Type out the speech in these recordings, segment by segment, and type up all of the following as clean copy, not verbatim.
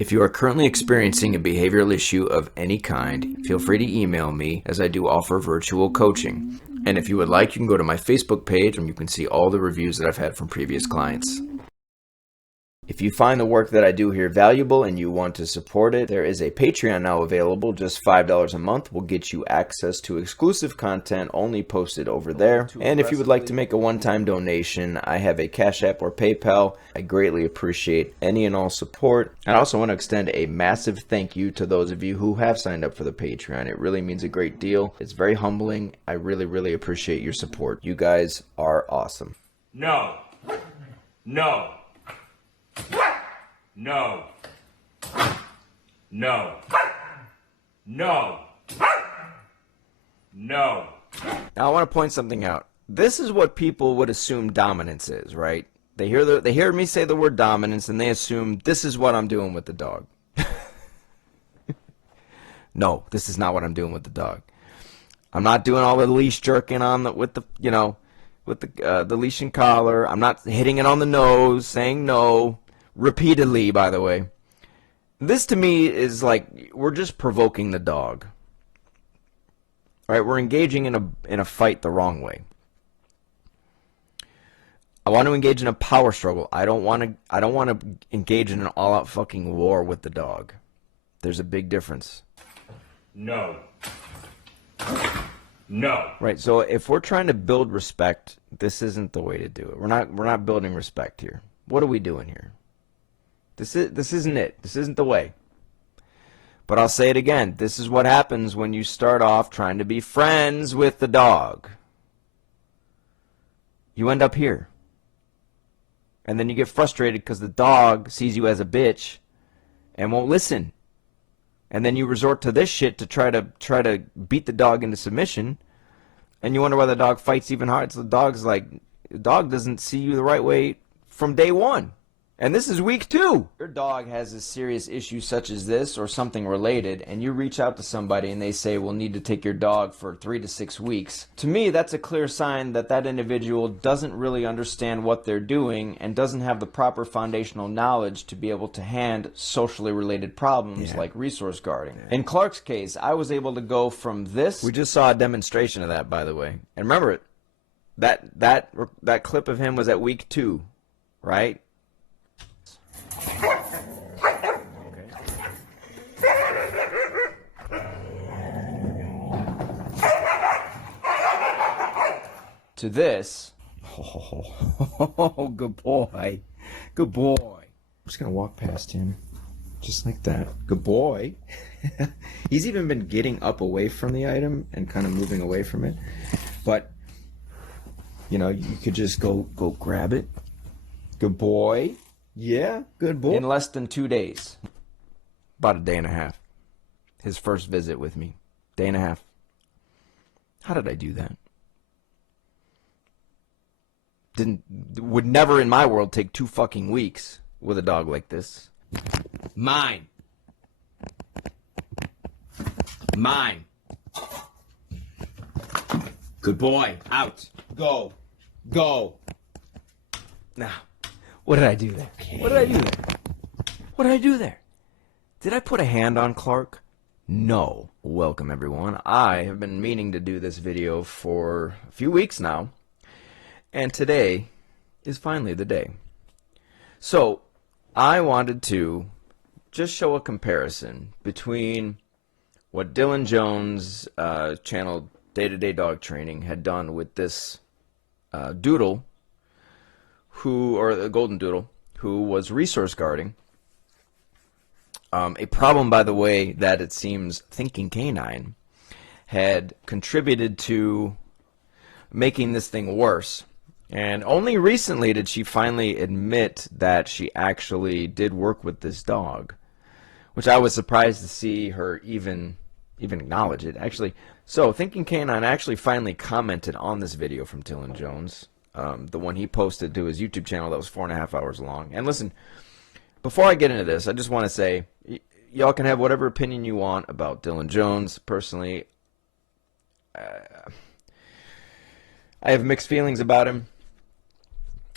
If you are currently experiencing a behavioral issue of any kind, feel free to email me, as I do offer virtual coaching. And if you would like, you can go to my Facebook page and you can see all the reviews that I've had from previous clients. If you find the work that I do here valuable and you want to support it, there is a Patreon now available. Just $5 a month will get you access to exclusive content only posted over there. And if you would like to make a one-time donation, I have a Cash App or PayPal. I greatly appreciate any and all support. I also want to extend a massive thank you to those of you who have signed up for the Patreon. It really means a great deal. It's very humbling. I really appreciate your support. You guys are awesome. No. No. No. No. No. No. Now I want to point something out. This is what people would assume dominance is, right? They hear me say the word dominance and they assume this is what I'm doing with the dog. No, this is not what I'm doing with the dog. I'm not doing all the leash jerking on with the leash and collar. I'm not hitting it on the nose, saying no. Repeatedly, by the way. This to me is like we're just provoking the dog. All right, we're engaging in a fight the wrong way. I want to engage in a power struggle. I don't want to engage in an all-out fucking war with the dog. There's a big difference. No. No. Right. So if we're trying to build respect, this isn't the way to do it. We're not building respect here. What are we doing here? This isn't it. This isn't the way. But I'll say it again. This is what happens when you start off trying to be friends with the dog. You end up here. And then you get frustrated because the dog sees you as a bitch and won't listen. And then you resort to this shit to try to beat the dog into submission. And you wonder why the dog fights even harder. So the dog doesn't see you the right way from day one. And this is week 2. Your dog has a serious issue such as this or something related, and you reach out to somebody and they say, we'll need to take your dog for 3 to 6 weeks. To me, that's a clear sign that that individual doesn't really understand what they're doing and doesn't have the proper foundational knowledge to be able to hand socially related problems like resource guarding. In Clark's case, I was able to go from this. We just saw a demonstration of that, by the way. And remember it. That clip of him was at week 2, right? To this. Oh, good boy. Good boy. I'm just going to walk past him. Just like that. Good boy. He's even been getting up away from the item and kind of moving away from it. But, you know, you could just go grab it. Good boy. Yeah, good boy. In less than 2 days. About a day and a half. His first visit with me. Day and a half. How did I do that? Would never in my world take 2 fucking weeks with a dog like this. Mine. Mine. Good boy. Out. Go. Go. Now, what did I do there? What did I do there? What did I do there? Did I put a hand on Clark? No. Welcome, everyone. I have been meaning to do this video for a few weeks now. And today is finally the day. So, I wanted to just show a comparison between what Dylan Jones' channel Day-to-Day Dog Training had done with this doodle, or the golden doodle, who was resource guarding. A problem, by the way, that it seems Thinking Canine had contributed to making this thing worse. And only recently did she finally admit that she actually did work with this dog, which I was surprised to see her even acknowledge it. Actually, so Thinking Canine actually finally commented on this video from Dylan Jones, the one he posted to his YouTube channel that was 4.5 hours long. And listen, before I get into this, I just want to say, y'all can have whatever opinion you want about Dylan Jones. Personally, I have mixed feelings about him.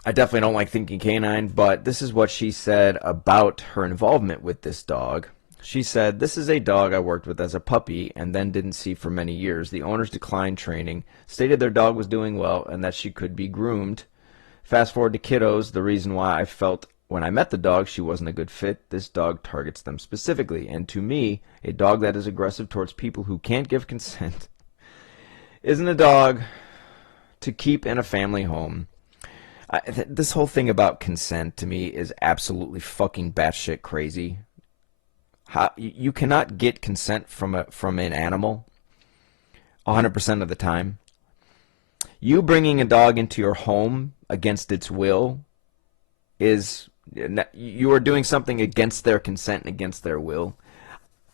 I definitely don't like thinking canine, but this is what she said about her involvement with this dog. She said, "This is a dog I worked with as a puppy and then didn't see for many years. The owners declined training, stated their dog was doing well and that she could be groomed. Fast forward to kiddos, the reason why I felt when I met the dog she wasn't a good fit. This dog targets them specifically. And to me, a dog that is aggressive towards people who can't give consent isn't a dog to keep in a family home." This whole thing about consent to me is absolutely fucking batshit crazy. How you cannot get consent from an animal 100% of the time. You bringing a dog into your home against its will is you are doing something against their consent and against their will.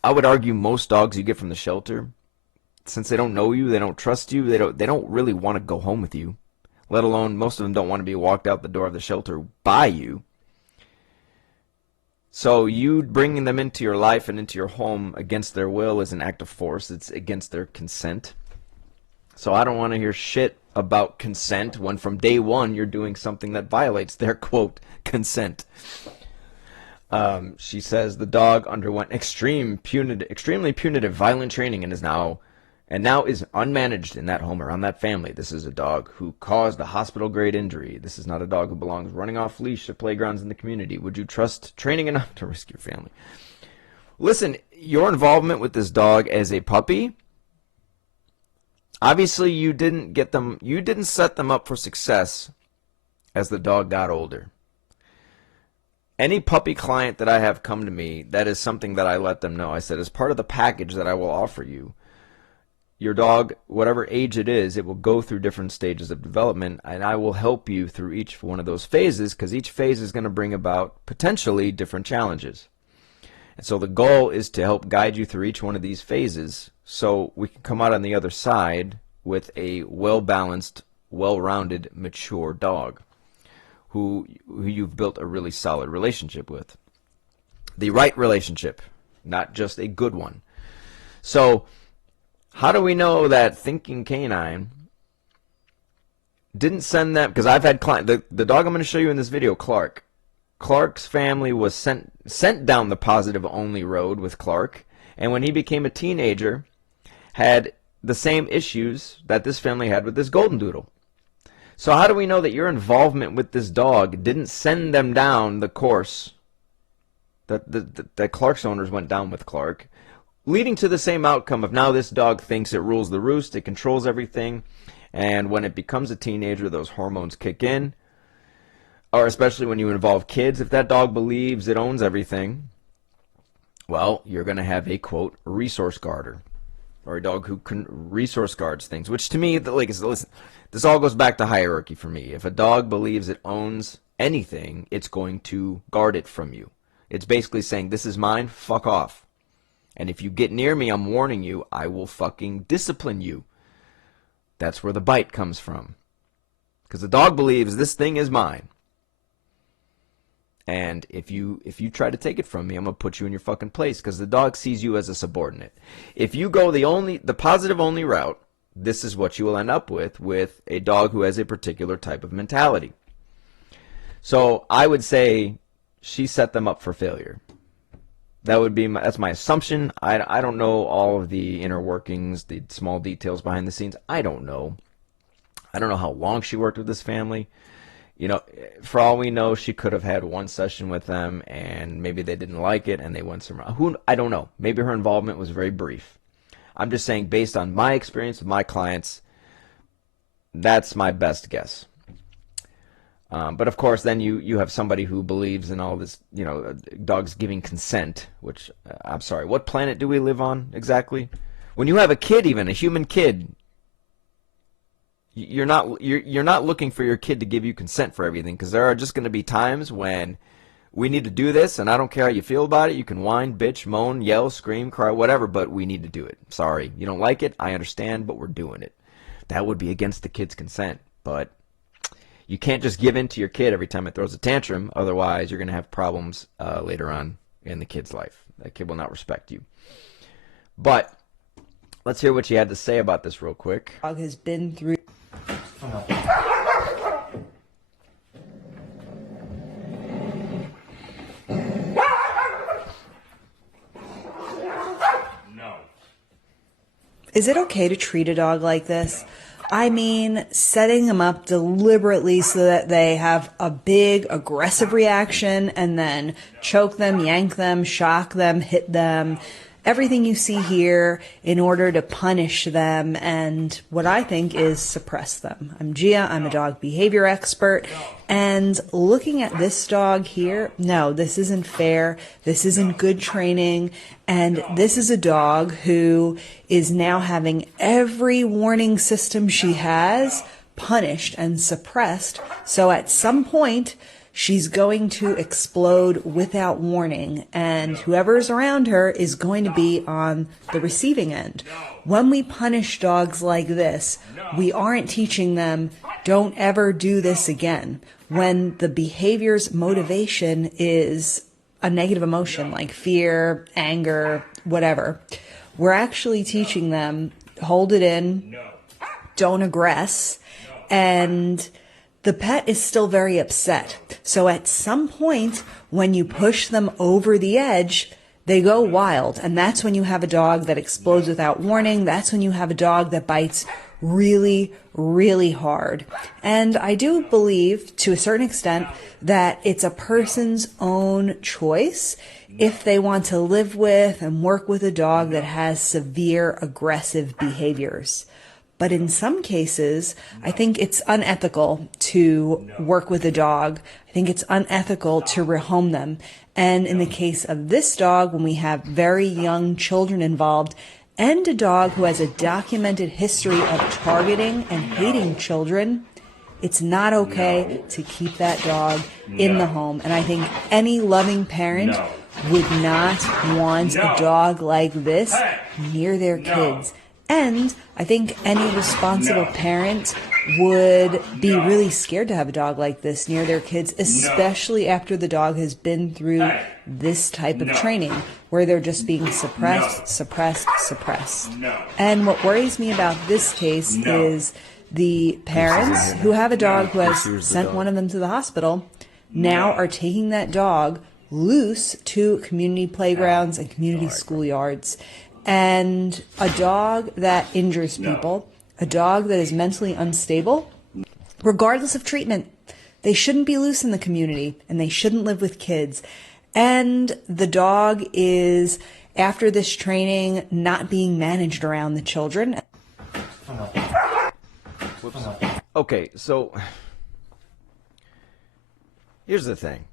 I would argue most dogs you get from the shelter, since they don't know you, they don't trust you, they don't really want to go home with you. Let alone most of them don't want to be walked out the door of the shelter by you. So you bringing them into your life and into your home against their will is an act of force. It's against their consent. So I don't want to hear shit about consent when from day one you're doing something that violates their, quote, consent. She says the dog underwent extremely punitive violent training and now is unmanaged in that home around that family. This is a dog who caused a hospital-grade injury. This is not a dog who belongs running off leash at playgrounds in the community. Would you trust training enough to risk your family? Listen, your involvement with this dog as a puppy, obviously you didn't set them up for success as the dog got older. Any puppy client that I have come to me, that is something that I let them know. I said, as part of the package that I will offer you, your dog, whatever age it is, it will go through different stages of development, and I will help you through each one of those phases, because each phase is going to bring about potentially different challenges. And so the goal is to help guide you through each one of these phases so we can come out on the other side with a well-balanced, well-rounded, mature dog who you've built a really solid relationship with. The right relationship, not just a good one. So how do we know that Thinking Canine didn't send them? Because I've had the dog I'm going to show you in this video, Clark. Clark's family was sent down the positive only road with Clark, and when he became a teenager, had the same issues that this family had with this golden doodle. So how do we know that your involvement with this dog didn't send them down the course that Clark's owners went down with Clark, leading to the same outcome of now this dog thinks it rules the roost, it controls everything, and when it becomes a teenager, those hormones kick in, or especially when you involve kids, if that dog believes it owns everything, well, you're going to have a, quote, resource guarder, or a dog who resource guards things, which to me, like, listen, this all goes back to hierarchy for me. If a dog believes it owns anything, it's going to guard it from you. It's basically saying, this is mine, fuck off. And if you get near me, I'm warning you, I will fucking discipline you. That's where the bite comes from. Because the dog believes this thing is mine. And if you try to take it from me, I'm going to put you in your fucking place, because the dog sees you as a subordinate. If you go the positive only route, this is what you will end up with a dog who has a particular type of mentality. So I would say she set them up for failure. That's my assumption. I don't know all of the inner workings, the small details behind the scenes. I don't know how long she worked with this family. You know, for all we know, she could have had one session with them, and maybe they didn't like it, and they went somewhere. I don't know. Maybe her involvement was very brief. I'm just saying, based on my experience with my clients, that's my best guess. But of course, then you have somebody who believes in all this, you know, dogs giving consent, which, I'm sorry, what planet do we live on exactly? When you have a kid, even a human kid, you're not looking for your kid to give you consent for everything, because there are just going to be times when we need to do this, and I don't care how you feel about it. You can whine, bitch, moan, yell, scream, cry, whatever, but we need to do it. Sorry, you don't like it, I understand, but we're doing it. That would be against the kid's consent, but you can't just give in to your kid every time it throws a tantrum. Otherwise, you're going to have problems later on in the kid's life. That kid will not respect you. But let's hear what she had to say about this real quick. Dog has been through. Is it okay to treat a dog like this? I mean, setting them up deliberately so that they have a big aggressive reaction and then choke them, yank them, shock them, hit them, everything you see here in order to punish them and what I think is suppress them. I'm Gia, I'm a dog behavior expert, and looking at this dog here, no, this isn't fair, this isn't good training, and this is a dog who is now having every warning system she has punished and suppressed, so at some point, she's going to explode without warning, and whoever's around her is going to be on the receiving end. When we punish dogs like this, we aren't teaching them, don't ever do this again. When the behavior's motivation is a negative emotion like fear, anger, whatever, we're actually teaching them, hold it in, don't aggress, and the pet is still very upset. So at some point, when you push them over the edge, they go wild. And that's when you have a dog that explodes without warning. That's when you have a dog that bites really, really hard. And I do believe, to a certain extent, that it's a person's own choice if they want to live with and work with a dog that has severe aggressive behaviors. But in some cases, I think it's unethical to work with a dog. I think it's unethical to rehome them. And in the case of this dog, when we have very young children involved, and a dog who has a documented history of targeting and hating children, it's not okay to keep that dog in the home. And I think any loving parent would not want a dog like this near their kids. And I think any responsible parent would be really scared to have a dog like this near their kids, especially after the dog has been through this type of training where they're just being suppressed. And what worries me about this case is the parents who have a dog who has sent one of them to the hospital now are taking that dog loose to community playgrounds and community schoolyards. And a dog that injures people, a dog that is mentally unstable, regardless of treatment, they shouldn't be loose in the community and they shouldn't live with kids. And the dog is, after this training, not being managed around the children. Whoops. Okay, so here's the thing.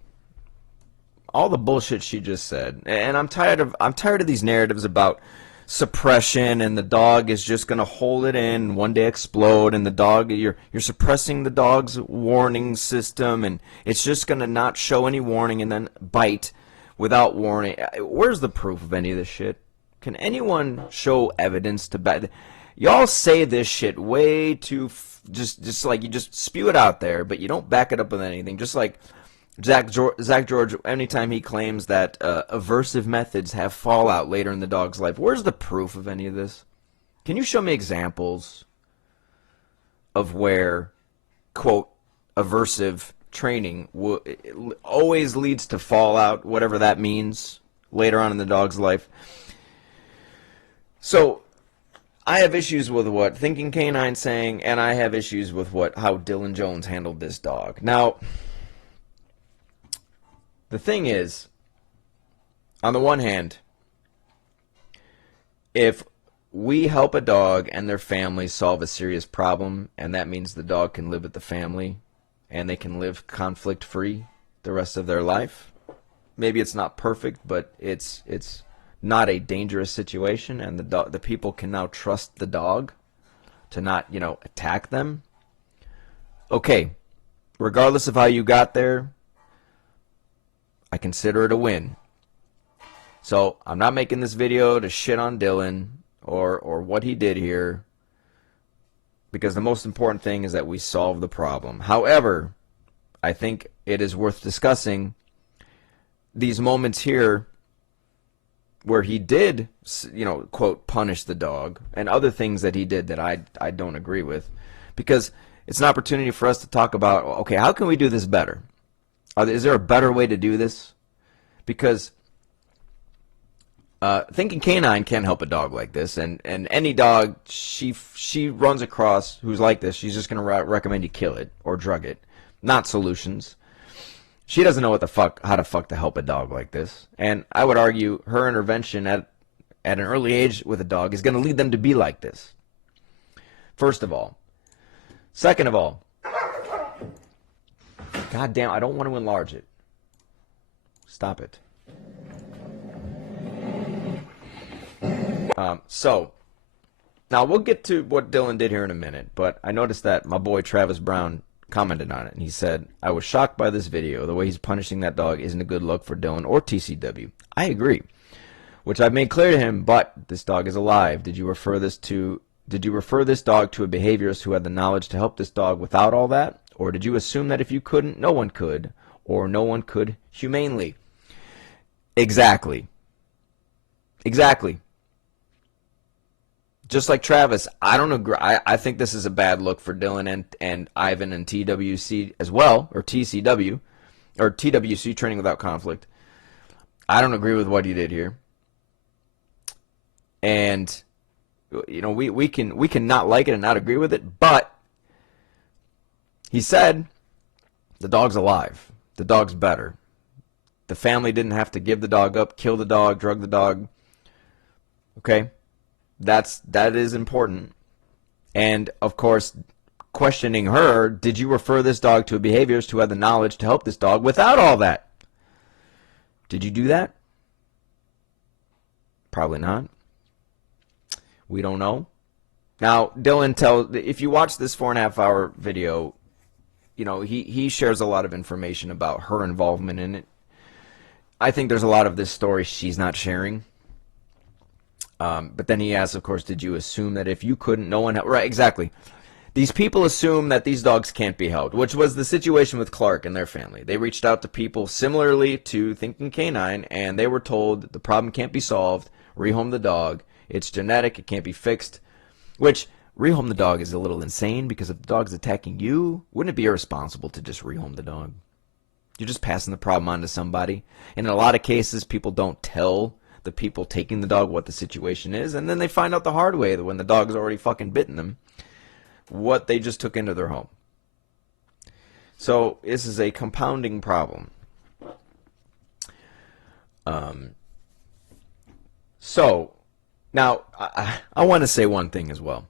All the bullshit she just said, and I'm tired of these narratives about suppression and the dog is just going to hold it in and one day explode, and the dog, you're suppressing the dog's warning system and it's just going to not show any warning and then bite without warning. Where's the proof of any of this shit? Can anyone show evidence to back? Y'all say this shit way too just like you just spew it out there, but you don't back it up with anything. Just like Zach George, anytime he claims that aversive methods have fallout later in the dog's life, where's the proof of any of this? Can you show me examples of where, quote, aversive training always leads to fallout, whatever that means, later on in the dog's life? So I have issues with what Thinking Canine's saying, and I have issues with how Dylan Jones handled this dog. Now, the thing is, on the one hand, if we help a dog and their family solve a serious problem, and that means the dog can live with the family and they can live conflict-free the rest of their life, maybe it's not perfect, but it's not a dangerous situation, and the people can now trust the dog to not, attack them. Okay, regardless of how you got there, I consider it a win. So I'm not making this video to shit on Dylan or what he did here, because the most important thing is that we solve the problem. However, I think it is worth discussing these moments here where he did, quote, punish the dog, and other things that he did that I don't agree with, because it's an opportunity for us to talk about, okay, how can we do this better? Is there a better way to do this? Because Thinking Canine can't help a dog like this, and any dog she runs across who's like this, she's just gonna recommend you kill it or drug it, not solutions. She doesn't know how to help a dog like this, and I would argue her intervention at an early age with a dog is gonna lead them to be like this. First of all, second of all, God damn, I don't want to enlarge it. Stop it. So, now we'll get to what Dylan did here in a minute, but I noticed that my boy Travis Brown commented on it, and he said, I was shocked by this video. The way he's punishing that dog isn't a good look for Dylan or TCW. I agree, which I've made clear to him, but this dog is alive. Did you refer this dog to a behaviorist who had the knowledge to help this dog without all that? Or did you assume that if you couldn't, no one could, or no one could humanely? Exactly. Exactly. Just like Travis, I don't agree. I think this is a bad look for Dylan and Ivan and TWC as well, or TCW, or TWC, Training Without Conflict. I don't agree with what he did here. And, you know, we can not like it and not agree with it, but he said the dog's alive. The dog's better. The family didn't have to give the dog up, kill the dog, drug the dog. Okay? That is important. And, of course, questioning her, did you refer this dog to a behaviorist who had the knowledge to help this dog without all that? Did you do that? Probably not. We don't know. Now, Dylan if you watch this 4.5 hour video, you know, he shares a lot of information about her involvement in it. I think there's a lot of this story she's not sharing. But then he asks, of course, did you assume that if you couldn't, no one... Right, exactly. These people assume that these dogs can't be held, which was the situation with Clark and their family. They reached out to people similarly to Thinking Canine, and they were told the problem can't be solved, rehome the dog, it's genetic, it can't be fixed, which rehome the dog is a little insane, because if the dog's attacking you, wouldn't it be irresponsible to just rehome the dog? You're just passing the problem on to somebody. And in a lot of cases, people don't tell the people taking the dog what the situation is, and then they find out the hard way that when the dog's already fucking bitten them, what they just took into their home. So this is a compounding problem. So now I want to say one thing as well.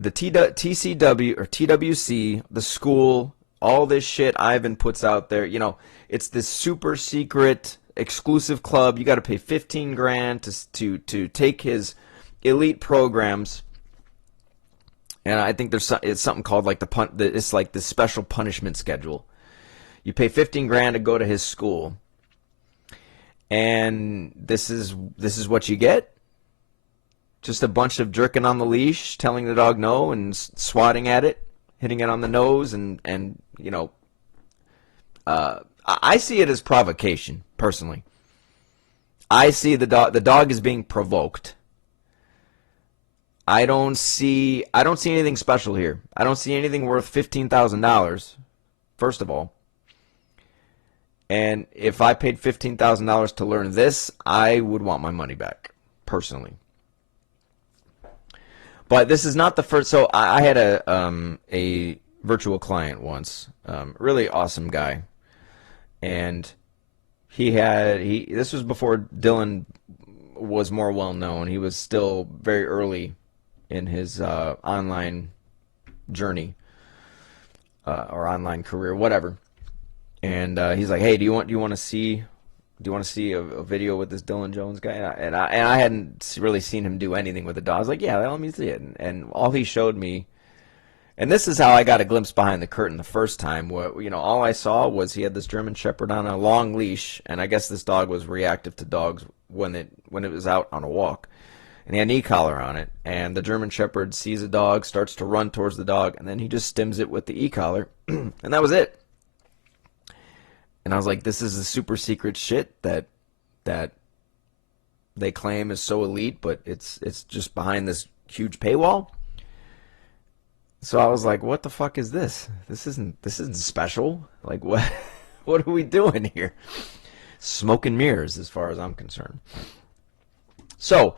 The TCW or TWC, the school, all this shit Ivan puts out there, you know, it's this super secret exclusive club. You got to pay $15,000 to take his elite programs. And I think it's something called like it's like the special punishment schedule. You pay $15,000 to go to his school, and this is what you get. Just a bunch of jerking on the leash, telling the dog no, and swatting at it, hitting it on the nose, and you know, I see it as provocation personally. I see the dog is being provoked. I don't see anything special here. I don't see anything worth $15,000, first of all. And if I paid $15,000 to learn this, I would want my money back, personally. But this is not the first. So I had a virtual client once, really awesome guy, and this was before Dylan was more well known. He was still very early in his online journey or online career, whatever. And he's like, "Hey, do you want to see a video with this Dylan Jones guy?" And I hadn't really seen him do anything with a dog. I was like, "Yeah, let me see it." And all he showed me, and this is how I got a glimpse behind the curtain the first time. Where, you know, all I saw was he had this German Shepherd on a long leash, and I guess this dog was reactive to dogs when it was out on a walk. And he had an e-collar on it, and the German Shepherd sees a dog, starts to run towards the dog, and then he just stims it with the e-collar, and that was it. And I was like, this is the super secret shit that they claim is so elite, but it's just behind this huge paywall. So I was like, what the fuck is this? This isn't special. Like, what are we doing here? smoke and mirrors as far as I'm concerned. So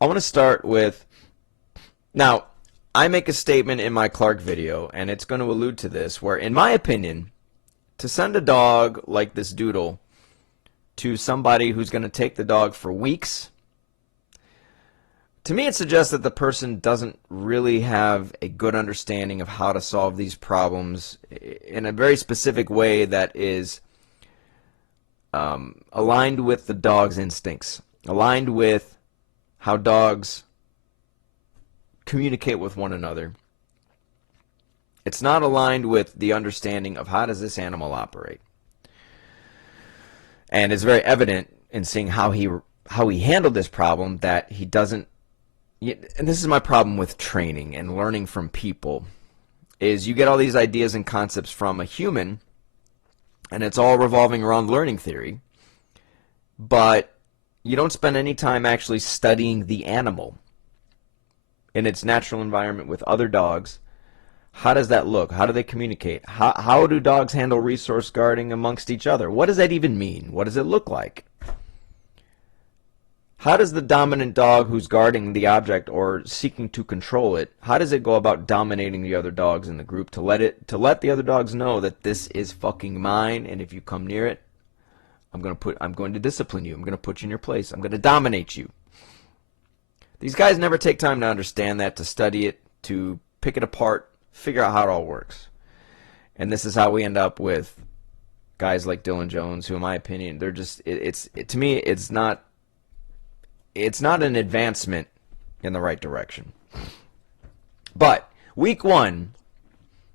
I want to start with, now I make a statement in my Clark video, and it's going to allude to this, where in my opinion, to send a dog like this Doodle to somebody who's going to take the dog for weeks, to me it suggests that the person doesn't really have a good understanding of how to solve these problems in a very specific way that is aligned with the dog's instincts, aligned with how dogs communicate with one another. It's not aligned with the understanding of how does this animal operate. And it's very evident in seeing how he handled this problem that he doesn't, and this is my problem with training and learning from people, is you get all these ideas and concepts from a human, and it's all revolving around learning theory, but you don't spend any time actually studying the animal in its natural environment with other dogs. How does that look? How do they communicate? How do dogs handle resource guarding amongst each other? What does that even mean? What does it look like? How does the dominant dog who's guarding the object or seeking to control it, how does it go about dominating the other dogs in the group to let the other dogs know that this is fucking mine, and if you come near it, I'm going to discipline you. I'm going to put you in your place. I'm going to dominate you. These guys never take time to understand that, to study it, to pick it apart, figure out how it all works. And this is how we end up with guys like Dylan Jones, who in my opinion, they're just, to me, it's not an advancement in the right direction. But week one,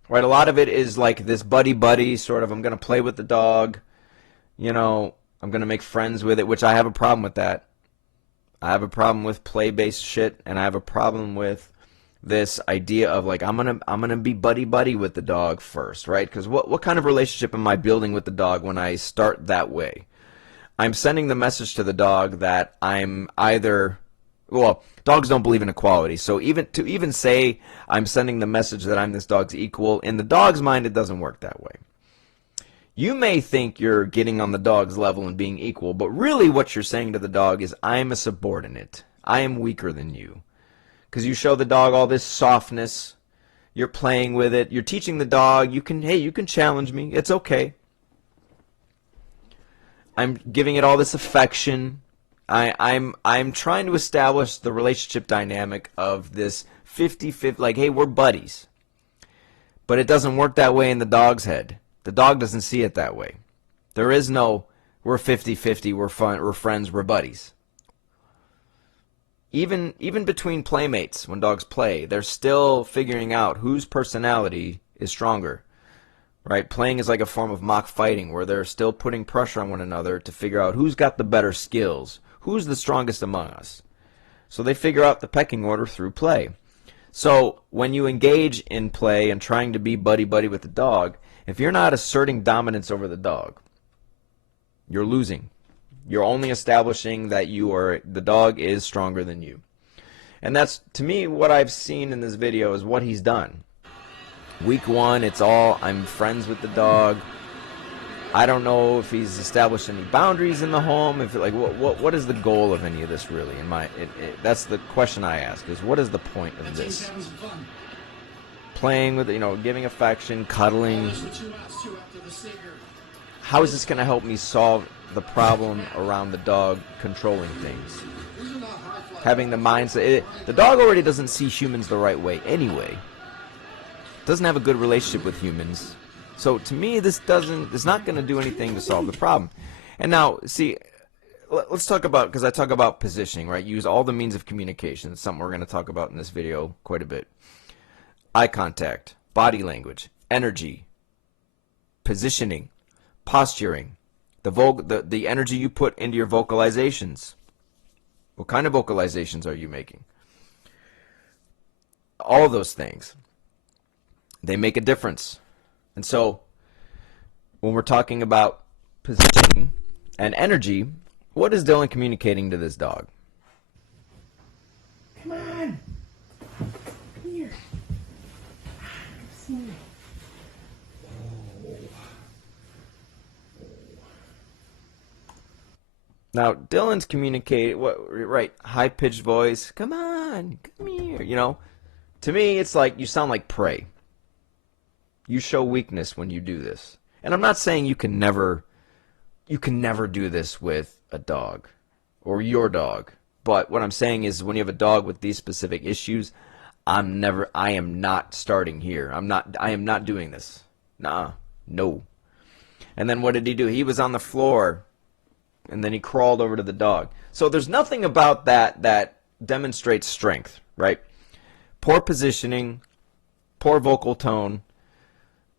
right, a lot of it is like this buddy sort of, I'm going to play with the dog, you know, I'm going to make friends with it, which I have a problem with that. I have a problem with play-based shit, and I have a problem with this idea of like I'm gonna be buddy with the dog first, right? Because what kind of relationship am I building with the dog when I start that way? I'm sending the message to the dog that I'm either, well, dogs don't believe in equality, so even say I'm sending the message that I'm this dog's equal, in the dog's mind it doesn't work that way. You may think you're getting on the dog's level and being equal, but really what you're saying to the dog is, I'm a subordinate. I am weaker than you. Because you show the dog all this softness. You're playing with it. You're teaching the dog, you can challenge me. It's okay. I'm giving it all this affection. I'm trying to establish the relationship dynamic of this 50-50, like, hey, we're buddies. But it doesn't work that way in the dog's head. The dog doesn't see it that way. There is no, we're 50-50, we're friends, we're buddies. Even between playmates, when dogs play, they're still figuring out whose personality is stronger. Right? Playing is like a form of mock fighting, where they're still putting pressure on one another to figure out who's got the better skills, who's the strongest among us. So they figure out the pecking order through play. So when you engage in play and trying to be buddy with the dog, if you're not asserting dominance over the dog, you're losing. You're only establishing that the dog is stronger than you. And that's, to me, what I've seen in this video is what he's done. Week one, it's all, I'm friends with the dog. I don't know if he's established any boundaries in the home. If what is the goal of any of this really? That's the question I ask, is what is the point of this? Playing with, giving affection, cuddling. How is this going to help me solve the problem around the dog controlling things? Having the mindset, the dog already doesn't see humans the right way anyway. Doesn't have a good relationship with humans. So to me, it's not going to do anything to solve the problem. And now, see, let's talk about, because I talk about positioning, right? Use all the means of communication. It's something we're going to talk about in this video quite a bit. Eye contact, body language, energy, positioning, posturing, the energy you put into your vocalizations. What kind of vocalizations are you making? All of those things, they make a difference. And so when we're talking about positioning and energy, what is Dylan communicating to this dog? Come on. Come here. See me. Now, Dylan's communicating, right, high-pitched voice, come on, come here, you know. To me, it's like you sound like prey. You show weakness when you do this. And I'm not saying you can never do this with a dog or your dog. But what I'm saying is when you have a dog with these specific issues, I am not starting here. I am not doing this. Nah, no. And then what did he do? He was on the floor, and then he crawled over to the dog. So there's nothing about that demonstrates strength, right? Poor positioning, poor vocal tone,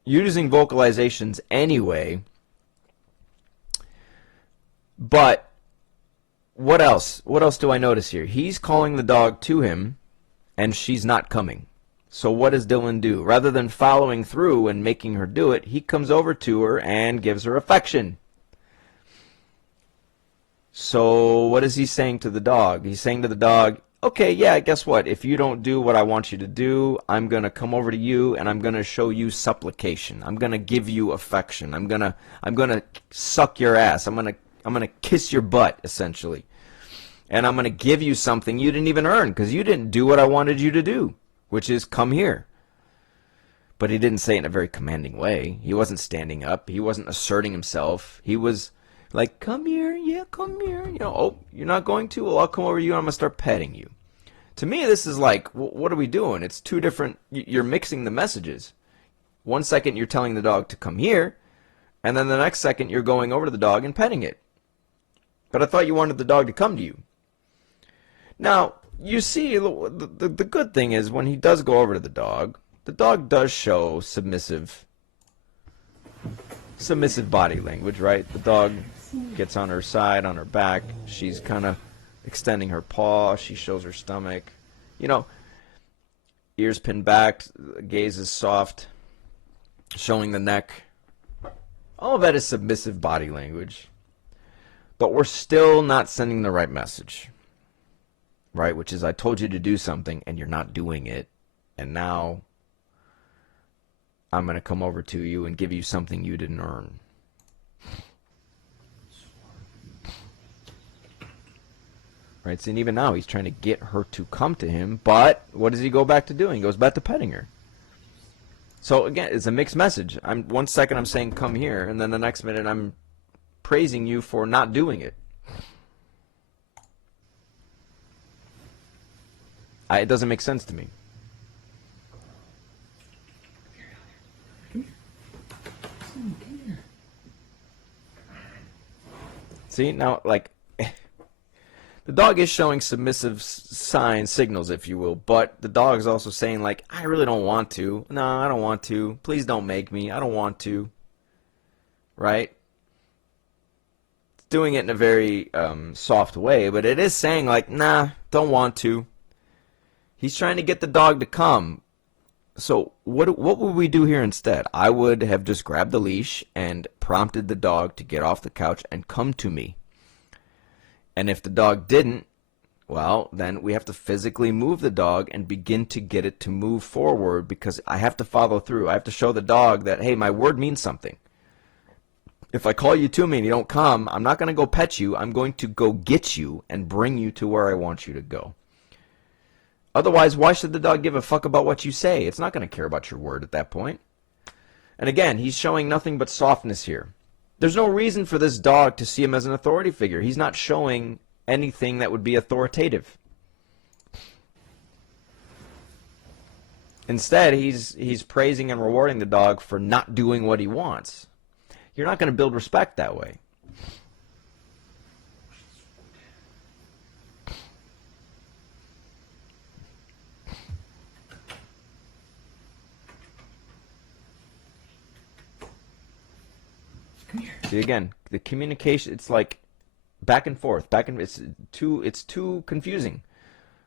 using vocalizations anyway. But what else? What else do I notice here? He's calling the dog to him, and she's not coming. So what does Dylan do? Rather than following through and making her do it, he comes over to her and gives her affection. So what is he saying to the dog? He's saying to the dog, okay, yeah, guess what? If you don't do what I want you to do, I'm going to come over to you and I'm going to show you supplication. I'm going to give you affection. I'm going to suck your ass. I'm going to kiss your butt, essentially. And I'm going to give you something you didn't even earn because you didn't do what I wanted you to do, which is come here. But he didn't say it in a very commanding way. He wasn't standing up. He wasn't asserting himself. He was like, come here, yeah, come here. You know, oh, you're not going to? Well, I'll come over to you and I'm going to start petting you. To me, this is like, what are we doing? It's two different, you're mixing the messages. 1 second you're telling the dog to come here, and then the next second you're going over to the dog and petting it. But I thought you wanted the dog to come to you. Now, you see, the good thing is when he does go over to the dog does show submissive body language, right? The dog gets on her side, on her back. She's kind of extending her paw. She shows her stomach. You know, ears pinned back, gaze is soft, showing the neck. All of that is submissive body language. But we're still not sending the right message, right? Which is I told you to do something and you're not doing it. And now I'm going to come over to you and give you something you didn't earn. Right? So, and even now he's trying to get her to come to him, but what does he go back to doing? He goes back to petting her. So again, it's a mixed message. 1 second I'm saying come here, and then the next minute I'm praising you for not doing it. It doesn't make sense to me. See, now, like, the dog is showing submissive signs, signals, if you will, but the dog is also saying, like, I really don't want to. No, I don't want to. Please don't make me. I don't want to. Right? It's doing it in a very soft way, but it is saying, like, nah, don't want to. He's trying to get the dog to come. So what would we do here instead? I would have just grabbed the leash and prompted the dog to get off the couch and come to me. And if the dog didn't, well, then we have to physically move the dog and begin to get it to move forward because I have to follow through. I have to show the dog that, hey, my word means something. If I call you to me and you don't come, I'm not going to go pet you. I'm going to go get you and bring you to where I want you to go. Otherwise, why should the dog give a fuck about what you say? It's not going to care about your word at that point. And again, he's showing nothing but softness here. There's no reason for this dog to see him as an authority figure. He's not showing anything that would be authoritative. Instead, he's praising and rewarding the dog for not doing what he wants. You're not going to build respect that way. See, again, the communication, it's like back and forth, it's too confusing.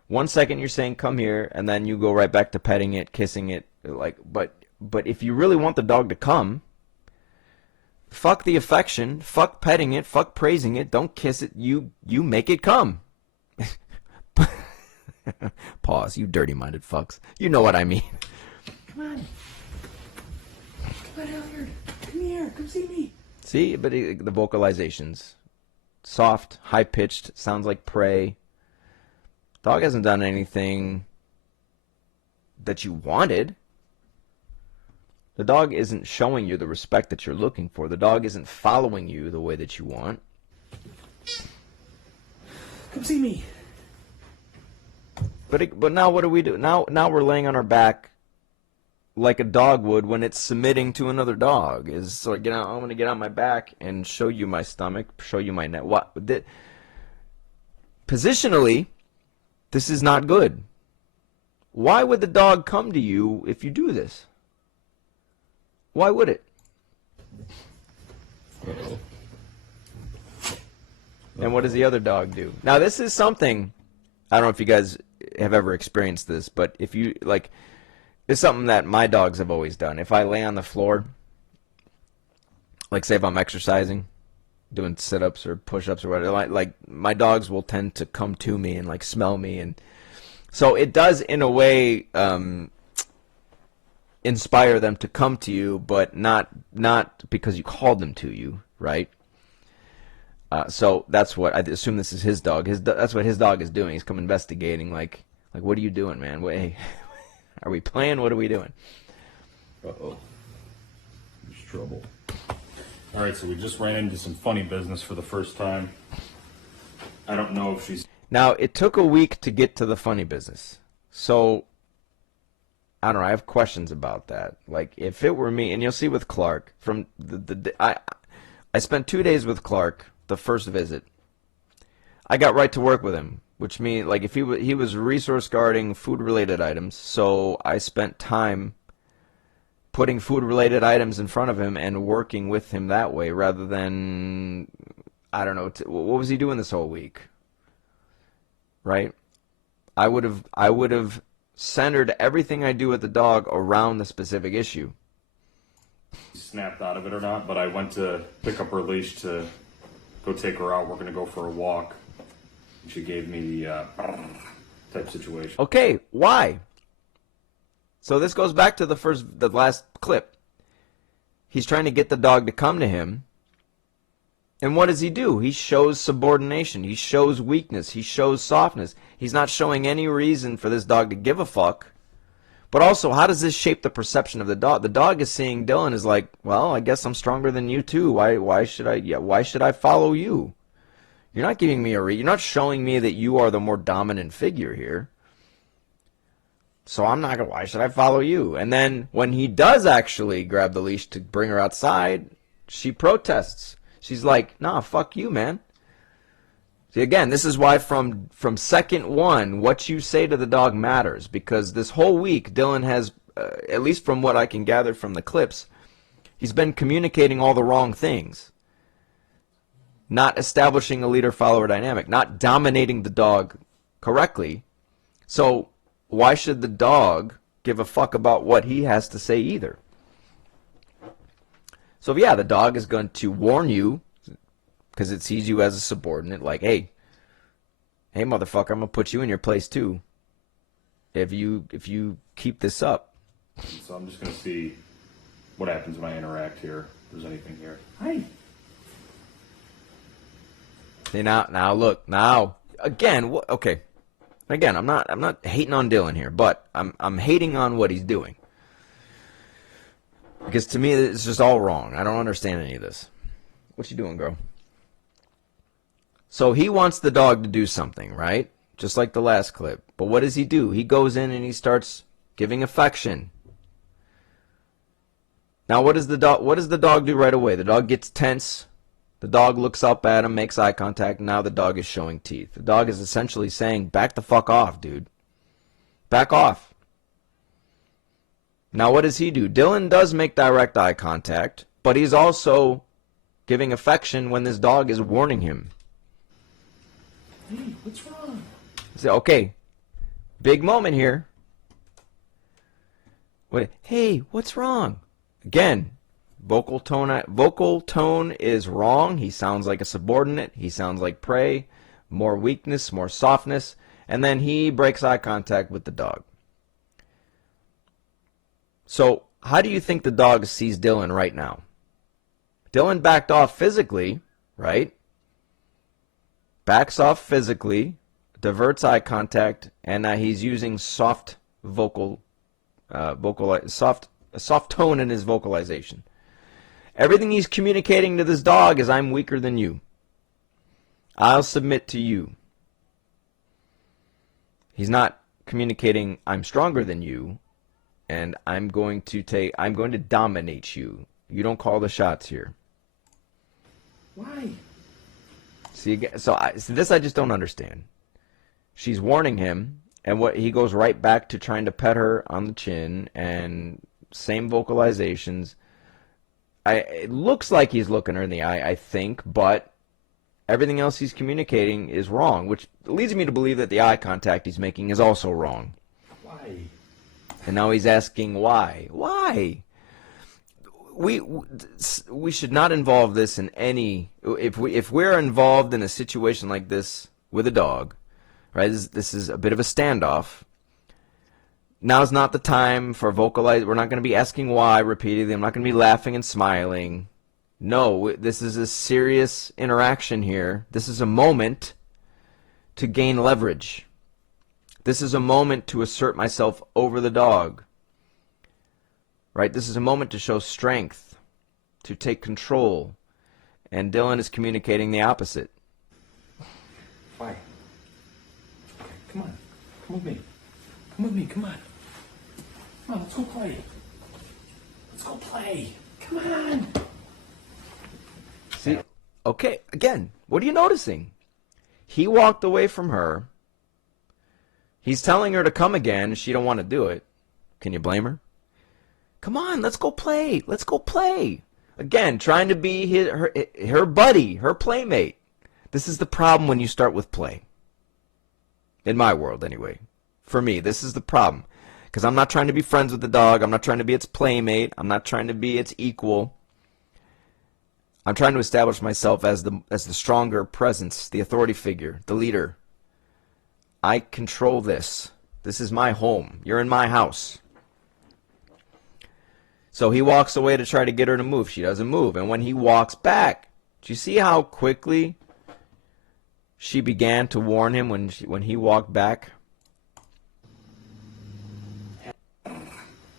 1 second you're saying come here, and then you go right back to petting it, kissing it, like, but if you really want the dog to come, fuck the affection, fuck petting it, fuck praising it, don't kiss it, you make it come. Pause, you dirty-minded fucks. You know what I mean. Come on. Come on, Howard. Come here. Come see me. See, but the vocalizations. soft, high-pitched, sounds like prey. Dog hasn't done anything that you wanted. The dog isn't showing you the respect that you're looking for. The dog isn't following you the way that you want. Come see me. But now what do we do? Now we're laying on our back like a dog would when it's submitting to another dog. Is so I'm going to get on my back and show you my stomach, show you my neck. Positionally, this is not good. Why would the dog come to you if you do this? Why would it? And what does the other dog do? Now, this is something, I don't know if you guys have ever experienced this, but if you, like, it's something that my dogs have always done. If I lay on the floor, like, say if I'm exercising, doing sit-ups or push-ups or whatever, like, my dogs will tend to come to me and, like, smell me. And so it does, in a way, inspire them to come to you, but not because you called them to you, right? So that's what I assume. This is his dog. That's what his dog is doing. He's come investigating. Like what are you doing, man? Hey, are we playing? What are we doing? Uh-oh. There's trouble. All right, so we just ran into some funny business for the first time. I don't know if she's... Now, it took a week to get to the funny business. So, I don't know. I have questions about that. Like, if it were me, and you'll see with Clark, from I spent 2 days with Clark, the first visit. I got right to work with him, which means, like, if he was resource guarding food-related items, so I spent time putting food-related items in front of him and working with him that way, rather than, I don't know, what was he doing this whole week? Right? I would have centered everything I do with the dog around the specific issue. snapped out of it or not, but I went to pick up her leash to go take her out. We're going to go for a walk. She gave me the type situation. Okay, why? So this goes back to the last clip. He's trying to get the dog to come to him. And what does he do? He shows subordination. He shows weakness. He shows softness. He's not showing any reason for this dog to give a fuck. But also, how does this shape the perception of the dog? The dog is seeing Dylan as like, well, I guess I'm stronger than you too. Why should I follow you? You're not giving me you're not showing me that you are the more dominant figure here. So why should I follow you? And then when he does actually grab the leash to bring her outside, she protests. She's like, nah, fuck you, man. See, again, this is why from second one, what you say to the dog matters. Because this whole week, Dylan has, at least from what I can gather from the clips, he's been communicating all the wrong things. Not establishing a leader-follower dynamic. Not dominating the dog correctly. So why should the dog give a fuck about what he has to say either? So yeah, the dog is going to warn you because it sees you as a subordinate, like, hey motherfucker, I'm gonna put you in your place too if you keep this up. So I'm just gonna see what happens when I interact here. If there's anything here. Hi. See, now look, now again, okay. Again, I'm not hating on Dylan here, but I'm hating on what he's doing. Because to me, it's just all wrong. I don't understand any of this. What you doing, girl? So he wants the dog to do something, right? Just like the last clip. But what does he do? He goes in and he starts giving affection. Now, what does the dog do right away? The dog gets tense. The dog looks up at him, makes eye contact. Now the dog is showing teeth. The dog is essentially saying, back the fuck off, dude. Back off. Now, what does he do? Dylan does make direct eye contact, but he's also giving affection when this dog is warning him. Hey, what's wrong? So, okay, big moment here. Hey, what's wrong? Again, vocal tone is wrong. He sounds like a subordinate. He sounds like prey. More weakness, more softness. And then he breaks eye contact with the dog. So, how do you think the dog sees Dylan right now? Dylan backed off physically, right? backs off physically, diverts eye contact, and he's using soft soft tone in his vocalization. Everything he's communicating to this dog is, I'm weaker than you. I'll submit to you. He's not communicating, I'm stronger than you, and I'm going to dominate you. You don't call the shots here. Why? See, so this I just don't understand. She's warning him, and he goes right back to trying to pet her on the chin, and same vocalizations. It looks like he's looking her in the eye, I think, but everything else he's communicating is wrong, which leads me to believe that the eye contact he's making is also wrong. Why? And now he's asking why. Why? We should not involve this in any. If we're involved in a situation like this with a dog, right? This is a bit of a standoff. Now's not the time for vocalize. We're not going to be asking why repeatedly. I'm not going to be laughing and smiling. No, this is a serious interaction here. This is a moment to gain leverage. This is a moment to assert myself over the dog. Right? This is a moment to show strength, to take control. And Dylan is communicating the opposite. Why? Okay, come on. Come with me. Come with me, come on. Come on, let's go play. Let's go play. Come on. See? Okay, again, what are you noticing? He walked away from her. He's telling her to come again. She don't want to do it. Can you blame her? Come on, let's go play. Let's go play. Again, trying to be her buddy, her playmate. This is the problem when you start with play. In my world, anyway. For me, this is the problem. Because I'm not trying to be friends with the dog. I'm not trying to be its playmate. I'm not trying to be its equal. I'm trying to establish myself as the stronger presence, the authority figure, the leader. I control this. This is my home. You're in my house. So he walks away to try to get her to move. She doesn't move. And when he walks back, do you see how quickly she began to warn him when he walked back?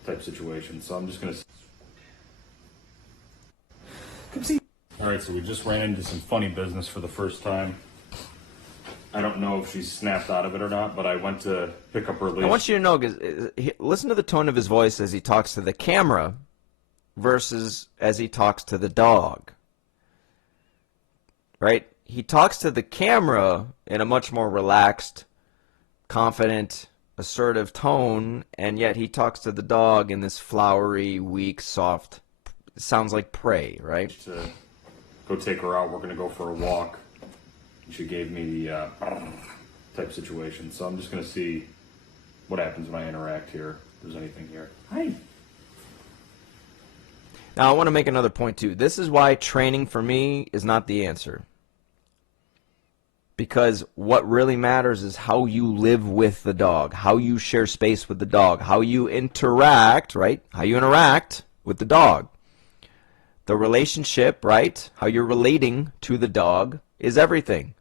Type situation. So I'm just going to... Come see. All right, so we just ran into some funny business for the first time. I don't know if she's snapped out of it or not, but I went to pick up her leash. I want you to know, listen to the tone of his voice as he talks to the camera versus as he talks to the dog. Right? He talks to the camera in a much more relaxed, confident, assertive tone, and yet he talks to the dog in this flowery, weak, soft, sounds like prey, right? To go take her out. We're going to go for a walk. She gave me the type situation. So I'm just going to see what happens when I interact here. If there's anything here. Hi. Now, I want to make another point, too. This is why training, for me, is not the answer. Because what really matters is how you live with the dog, how you share space with the dog, how you interact, right? How you interact with the dog. The relationship, right? How you're relating to the dog is everything.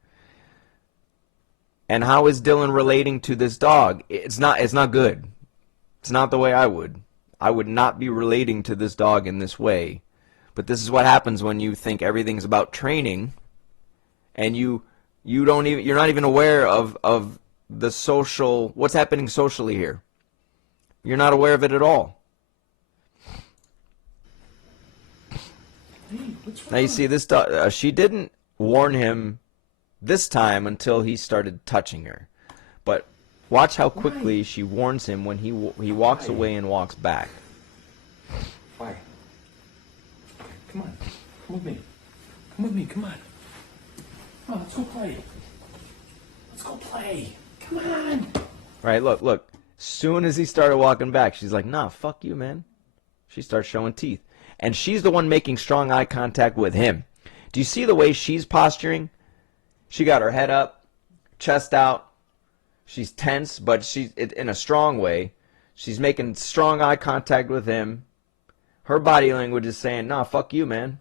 And how is Dylan relating to this dog? It's not good. It's not the way I would. I would not be relating to this dog in this way. But this is what happens when you think everything's about training and you're not even aware of the social, what's happening socially here. You're not aware of it at all. Hey, what's wrong? Now you see this dog, she didn't warn him this time until he started touching her. But watch how quickly she warns him when he walks away and walks back. Why? Okay, come on. Come with me. Come with me. Come on. Come on, let's go play. Let's go play. Come on. Right, look. Soon as he started walking back, she's like, nah, fuck you, man. She starts showing teeth. And she's the one making strong eye contact with him. Do you see the way she's posturing? She got her head up, chest out. She's tense, but she's in a strong way. She's making strong eye contact with him. Her body language is saying, nah, fuck you, man.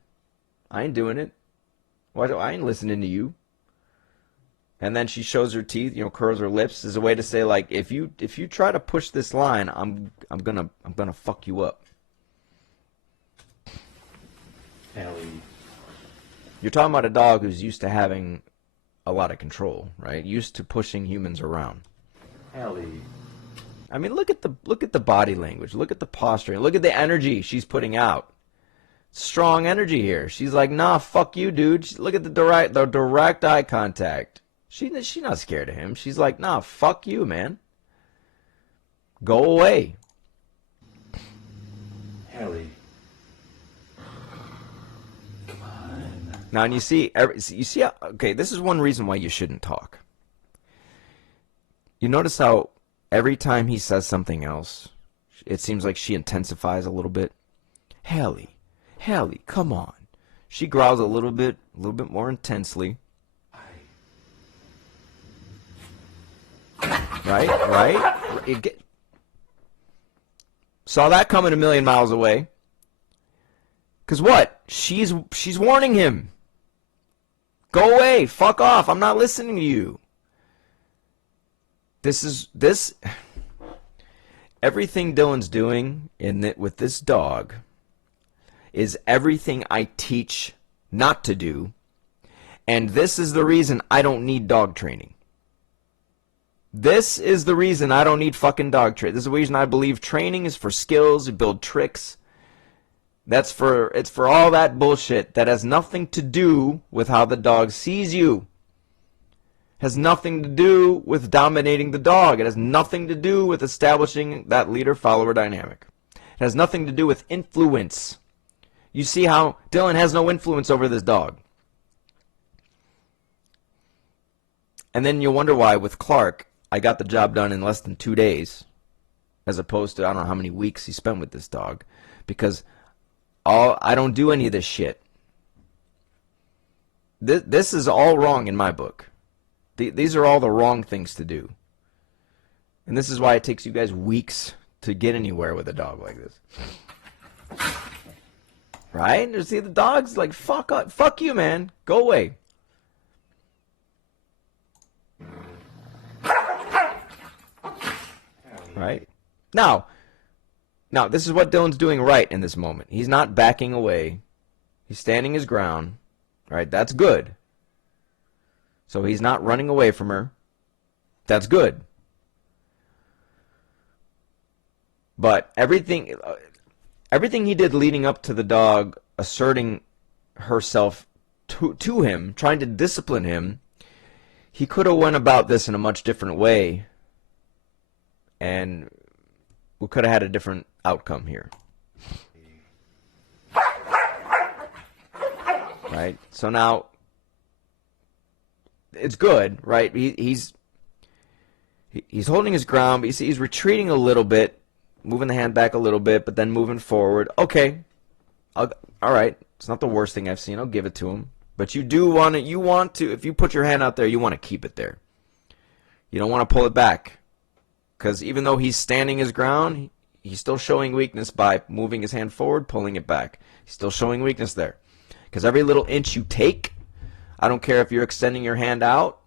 I ain't doing it. I ain't listening to you. And then she shows her teeth, curls her lips as a way to say, like, if you try to push this line, I'm gonna fuck you up. Halley. You're talking about a dog who's used to having a lot of control, right? Used to pushing humans around. Halley. I mean, look at the body language, look at the posturing, look at the energy she's putting out. Strong energy here. She's like, nah, fuck you, dude. Look at the direct eye contact. She's not scared of him. She's like, nah, fuck you, man. Go away. Halley. Now, and you see how, okay, this is one reason why you shouldn't talk. You notice how every time he says something else, it seems like she intensifies a little bit. Halley, come on. She growls a little bit more intensely. Right? Saw that coming a million miles away. 'Cause what? She's warning him. Go away. Fuck off. I'm not listening to you. Everything Dylan's doing with this dog is everything I teach not to do, and this is the reason I don't need dog training. This is the reason I don't need fucking dog training. This is the reason I believe training is for skills, you build tricks. It's for all that bullshit that has nothing to do with how the dog sees you. Has nothing to do with dominating the dog. It has nothing to do with establishing that leader-follower dynamic. It has nothing to do with influence. You see how Dylan has no influence over this dog. And then you wonder why with Clark, I got the job done in less than 2 days, as opposed to I don't know how many weeks he spent with this dog, because I don't do any of this shit. This is all wrong in my book. These are all the wrong things to do. And this is why it takes you guys weeks to get anywhere with a dog like this. Right? And you see the dog's like, fuck you, man. Go away. Right? Now, this is what Dylan's doing right in this moment. He's not backing away. He's standing his ground. Right? That's good. So he's not running away from her. That's good. But everything he did leading up to the dog asserting herself to him, trying to discipline him, he could have went about this in a much different way, and we could have had a different outcome here. Right? So now, it's good, right? He's holding his ground, but he's retreating a little bit, moving the hand back a little bit, but then moving forward. Okay, all right. It's not the worst thing I've seen. I'll give it to him. But you want to, if you put your hand out there, you want to keep it there. You don't want to pull it back. Because even though he's standing his ground, he's still showing weakness by moving his hand forward, pulling it back. He's still showing weakness there. Because every little inch you take, I don't care if you're extending your hand out,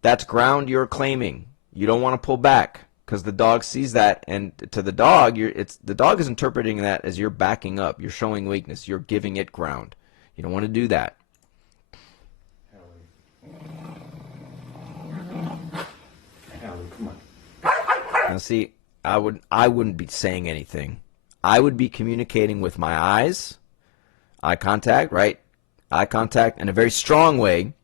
that's ground you're claiming. You don't want to pull back because the dog sees that, and to the dog, the dog is interpreting that as you're backing up, you're showing weakness, you're giving it ground. You don't want to do that. Halley, come on. Now see, I wouldn't be saying anything. I would be communicating with my eyes, eye contact, right? Eye contact in a very strong way.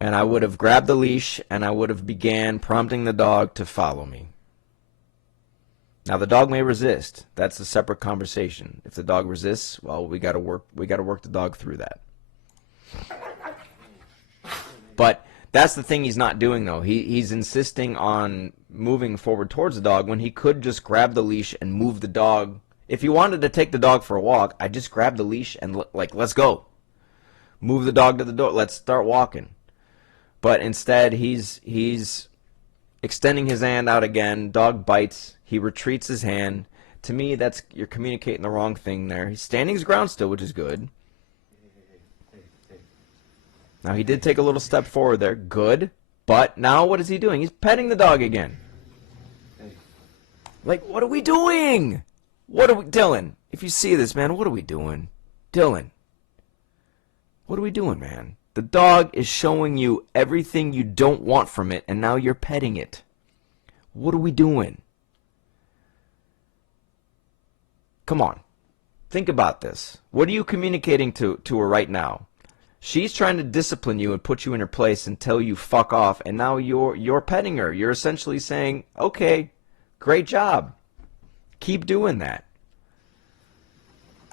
And I would have grabbed the leash and I would have began prompting the dog to follow me. Now the dog may resist. That's a separate conversation. If the dog resists, well, we got to work the dog through that. But that's the thing he's not doing though. He's insisting on moving forward towards the dog when he could just grab the leash and move the dog. If he wanted to take the dog for a walk, I just grab the leash and let's go. Move the dog to the door. Let's start walking. But instead, he's extending his hand out again. Dog bites. He retreats his hand. To me, you're communicating the wrong thing there. He's standing his ground still, which is good. Now, he did take a little step forward there. Good. But now what is he doing? He's petting the dog again. Hey. Like, what are we doing? What are we... Dylan, if you see this, man, what are we doing? Dylan. What are we doing, man? The dog is showing you everything you don't want from it, and now you're petting it. What are we doing? Come on. Think about this. What are you communicating to her right now? She's trying to discipline you and put you in her place and tell you fuck off, and now you're petting her. You're essentially saying, okay, great job. Keep doing that.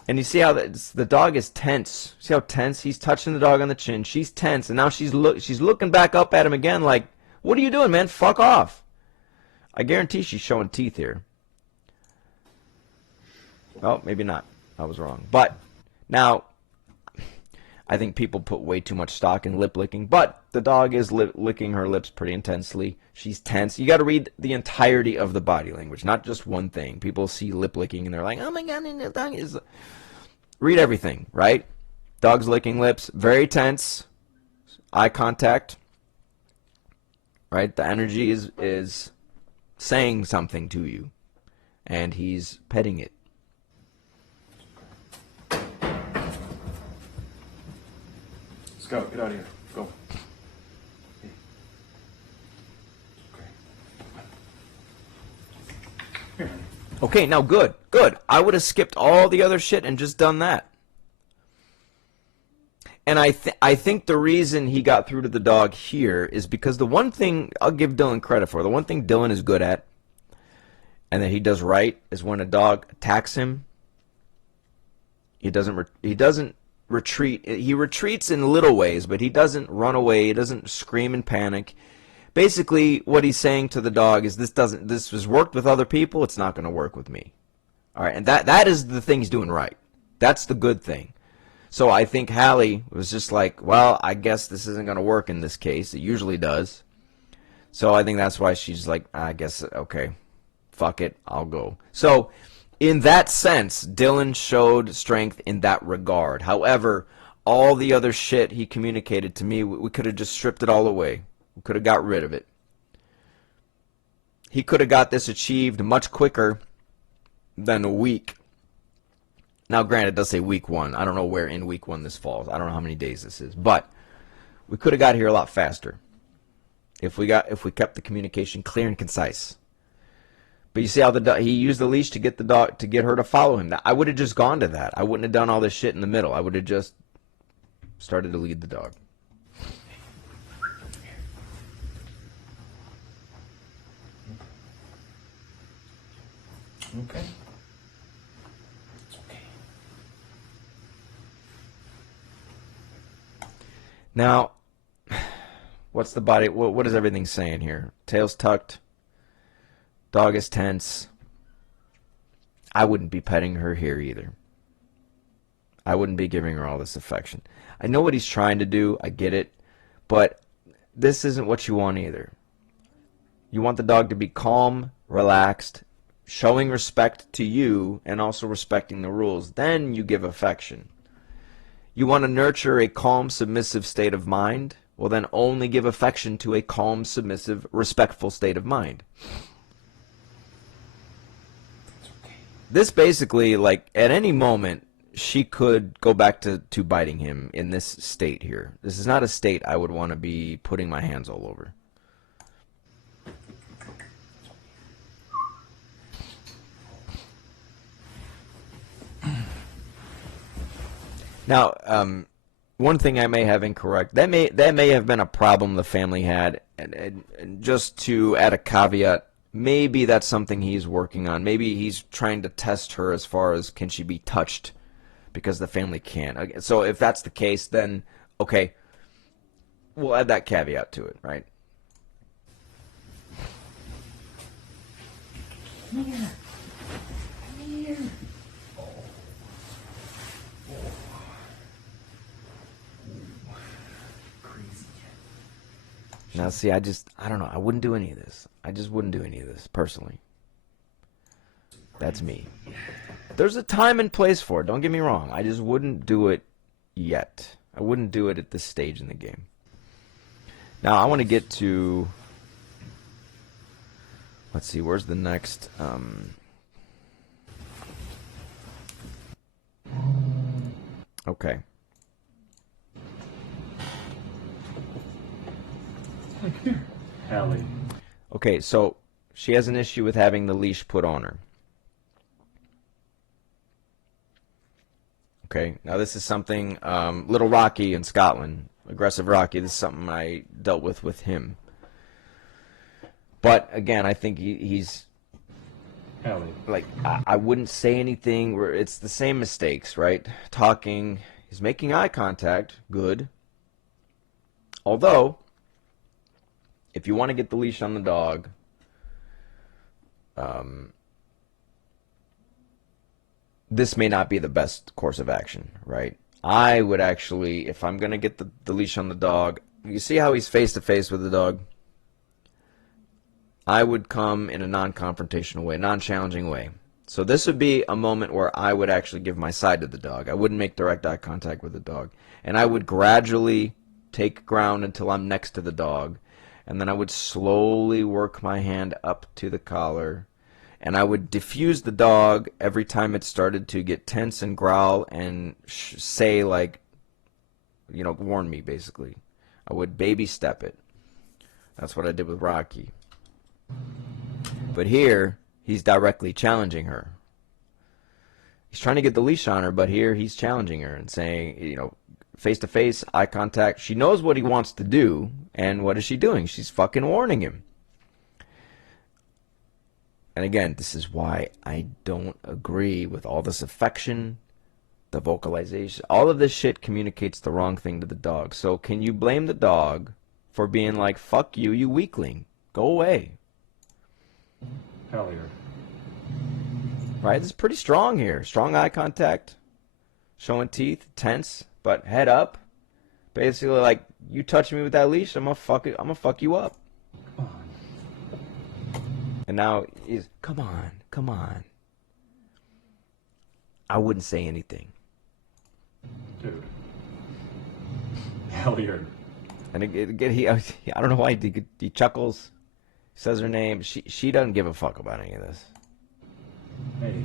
And you see how the dog is tense. See how tense? He's touching the dog on the chin. She's tense, and now she's looking back up at him again like, what are you doing, man? Fuck off. I guarantee she's showing teeth here. Oh, maybe not. I was wrong. But now, I think people put way too much stock in lip licking, but the dog is licking her lips pretty intensely. She's tense. You got to read the entirety of the body language, not just one thing. People see lip licking and they're like, oh my God, the dog is... Read everything, right? Dog's licking lips, very tense, eye contact, right? The energy is saying something to you, and he's petting it. Scout, get out of here. Go. Hey. Okay. Here, honey. Okay, now good. I would have skipped all the other shit and just done that. And I think the reason he got through to the dog here is because the one thing I'll give Dylan credit for, the one thing Dylan is good at, and that he does right, is when a dog attacks him, he doesn't retreat. He retreats in little ways, but he doesn't run away. He doesn't scream in panic. Basically, what he's saying to the dog is, this has worked with other people, it's not going to work with me. All right, and that is the thing he's doing right. That's the good thing. So I think Halley was just like, well, I guess this isn't going to work in this case. It usually does. So I think that's why she's like, I guess, okay, fuck it, I'll go. So in that sense, Dylan showed strength in that regard. However, all the other shit he communicated to me, we could have just stripped it all away. We could have got rid of it. He could have got this achieved much quicker than a week. Now, granted, it does say week 1. I don't know where in week 1 this falls. I don't know how many days this is. But we could have got here a lot faster if we kept the communication clear and concise. But you see how he used the leash to get the dog, to get her to follow him. I would have just gone to that. I wouldn't have done all this shit in the middle. I would have just started to lead the dog. Okay. It's okay. Now, what's the body? What is everything saying here? Tail's tucked. Dog is tense. I wouldn't be petting her here either. I wouldn't be giving her all this affection. I know what he's trying to do. I get it. But this isn't what you want either. You want the dog to be calm, relaxed, showing respect to you, and also respecting the rules. Then you give affection. You want to nurture a calm, submissive state of mind? Well, then only give affection to a calm, submissive, respectful state of mind. This basically, like, at any moment, she could go back to biting him in this state here. This is not a state I would want to be putting my hands all over. Now, one thing I may have incorrect, that may have been a problem the family had, and just to add a caveat, maybe that's something he's working on. Maybe he's trying to test her as far as can she be touched, because the family can't. So if that's the case, then okay, we'll add that caveat to it, right? Come here. Come here. Now, see, I don't know. I wouldn't do any of this. I just wouldn't do any of this, personally. That's me. There's a time and place for it. Don't get me wrong. I just wouldn't do it yet. I wouldn't do it at this stage in the game. Now, I want to get to... Let's see, where's the next... Okay. Hey, come here. Halley. Okay, so she has an issue with having the leash put on her. Okay, now this is something, Little Rocky in Scotland, Aggressive Rocky, this is something I dealt with him. But, again, I think he's, Halley. like, I wouldn't say anything where it's the same mistakes, right? Talking, he's making eye contact, good. Although, if you want to get the leash on the dog, this may not be the best course of action, right? I would actually, if I'm going to get the leash on the dog, you see how he's face-to-face with the dog? I would come in a non-confrontational way, non-challenging way. So this would be a moment where I would actually give my side to the dog. I wouldn't make direct eye contact with the dog. And I would gradually take ground until I'm next to the dog. And then I would slowly work my hand up to the collar. And I would diffuse the dog every time it started to get tense and growl and say, like, you know, warn me, basically. I would baby step it. That's what I did with Rocky. But here, he's directly challenging her. He's trying to get the leash on her, but here he's challenging her and saying, you know, face-to-face, eye contact. She knows what he wants to do, and what is she doing? She's fucking warning him. And again, this is why I don't agree with all this affection, the vocalization. All of this shit communicates the wrong thing to the dog. So can you blame the dog for being like, fuck you, you weakling. Go away. Hallier. Right? This is pretty strong here. Strong eye contact. Showing teeth. Tense. But head up. Basically like, you touch me with that leash, I'm gonna fuck you up. Come on. And now he's, come on, come on. I wouldn't say anything. Dude. Hallier. And again, I don't know why he chuckles, says her name. She doesn't give a fuck about any of this. Hey.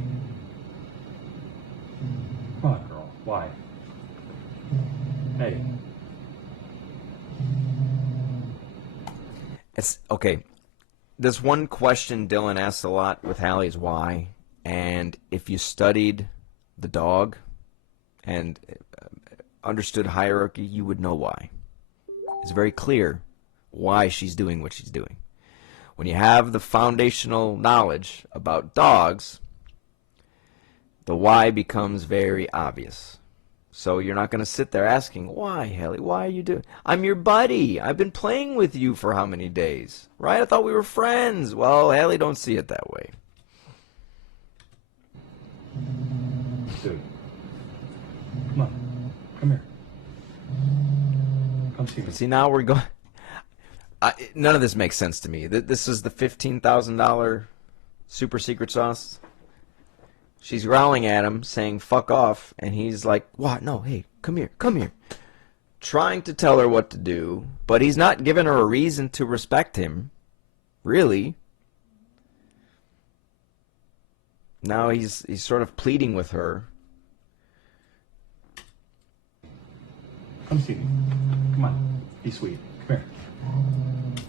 Come on, girl. Why? Hey. It's okay. There's one question Dylan asks a lot with Halley is why. And if you studied the dog and understood hierarchy, you would know why. It's very clear why she's doing what she's doing. When you have the foundational knowledge about dogs, the why becomes very obvious. So you're not going to sit there asking, why, Halley? Why are you doing? I'm your buddy. I've been playing with you for how many days? Right? I thought we were friends. Well, Halley don't see it that way. Dude. Come on. Come here. Come see me. See, now we're going... none of this makes sense to me. This is the $15,000 super secret sauce. She's growling at him, saying, fuck off. And he's like, what? No, hey, come here, come here. Trying to tell her what to do, but he's not giving her a reason to respect him. Really. Now he's sort of pleading with her. Come see me. Come on. Be sweet. Come here.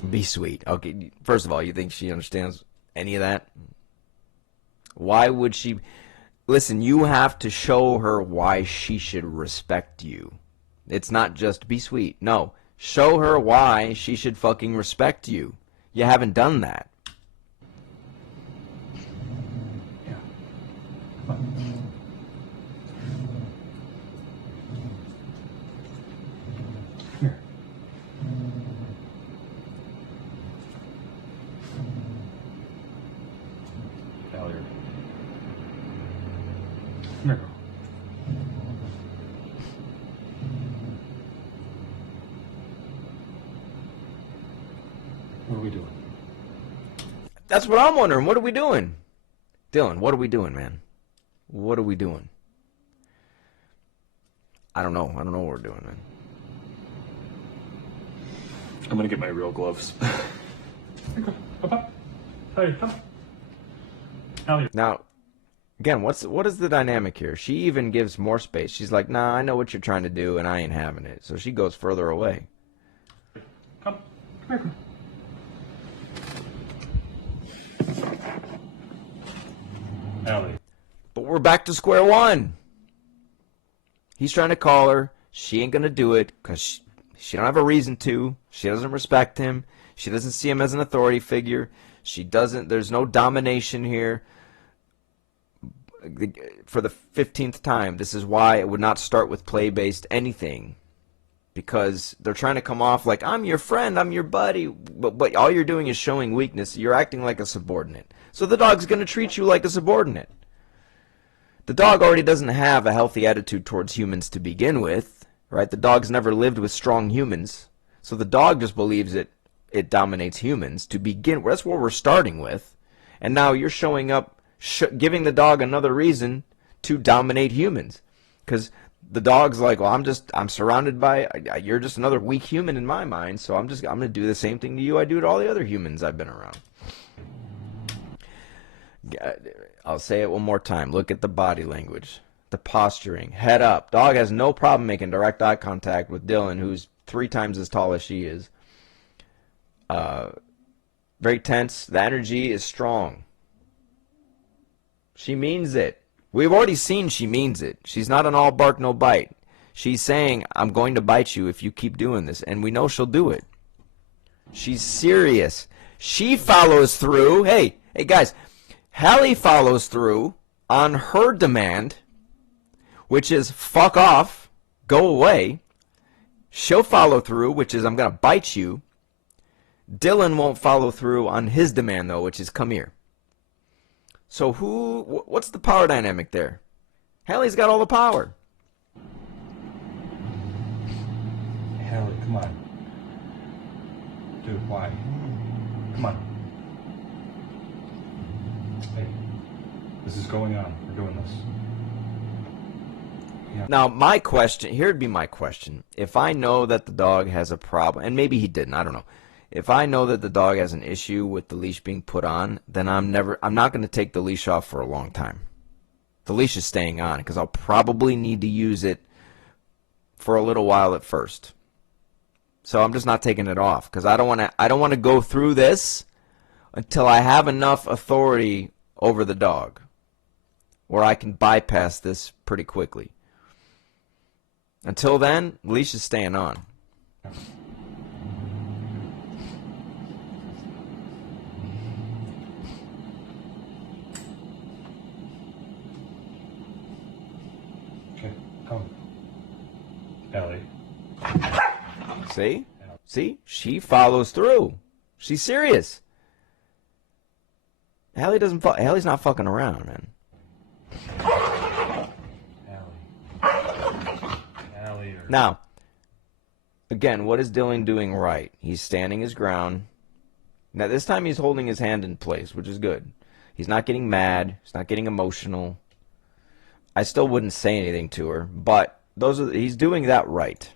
Be sweet. Okay, first of all, you think she understands any of that? Why would she... Listen, you have to show her why she should respect you. It's not just be sweet. No, show her why she should fucking respect you. You haven't done that. Yeah. Come on. Come here. Hallier. Come here, girl. What are we doing? That's what I'm wondering. What are we doing? Dylan, what are we doing, man? What are we doing? I don't know. I don't know what we're doing, man. I'm gonna get my real gloves. Papa. Hey, come. Halley. Now, again, what is the dynamic here? She even gives more space. She's like, nah, I know what you're trying to do, and I ain't having it. So she goes further away. Come. Come here. Halley. But we're back to square one. He's trying to call her. She ain't gonna do it because she don't have a reason to. She doesn't respect him. She doesn't see him as an authority figure. She doesn't. There's no domination here. For the 15th time, this is why it would not start with play-based anything. Because they're trying to come off like, I'm your friend, I'm your buddy. But all you're doing is showing weakness. You're acting like a subordinate. So the dog's going to treat you like a subordinate. The dog already doesn't have a healthy attitude towards humans to begin with. Right? The dog's never lived with strong humans. So the dog just believes it dominates humans to begin with. That's what we're starting with. And now you're showing up, giving the dog another reason to dominate humans. Because the dog's like, well, I'm surrounded by, you're just another weak human in my mind, so I'm going to do the same thing to you I do to all the other humans I've been around. I'll say it one more time. Look at the body language, the posturing, head up. Dog has no problem making direct eye contact with Dylan, who's 3 times as tall as she is. Very tense. The energy is strong. She means it. We've already seen she means it. She's not an all bark, no bite. She's saying, I'm going to bite you if you keep doing this. And we know she'll do it. She's serious. She follows through. Hey guys, Halley follows through on her demand, which is fuck off, go away. She'll follow through, which is I'm going to bite you. Dylan won't follow through on his demand, though, which is come here. So what's the power dynamic there? Halley's got all the power. Halley, come on. Dude, why? Come on. Hey, this is going on. We're doing this. Yeah. Now, here'd be my question. If I know that the dog has a problem, and maybe he didn't, I don't know. If I know that the dog has an issue with the leash being put on, then I'm not going to take the leash off for a long time. The leash is staying on because I'll probably need to use it for a little while at first. So I'm just not taking it off because I don't want to go through this until I have enough authority over the dog where I can bypass this pretty quickly. Until then, the leash is staying on. Come. Halley. See? She follows through. She's serious. Halley's not fucking around, man. Halley. Now, again, what is Dylan doing right? He's standing his ground. Now, this time he's holding his hand in place, which is good. He's not getting mad. He's not getting emotional. I still wouldn't say anything to her, but he's doing that right.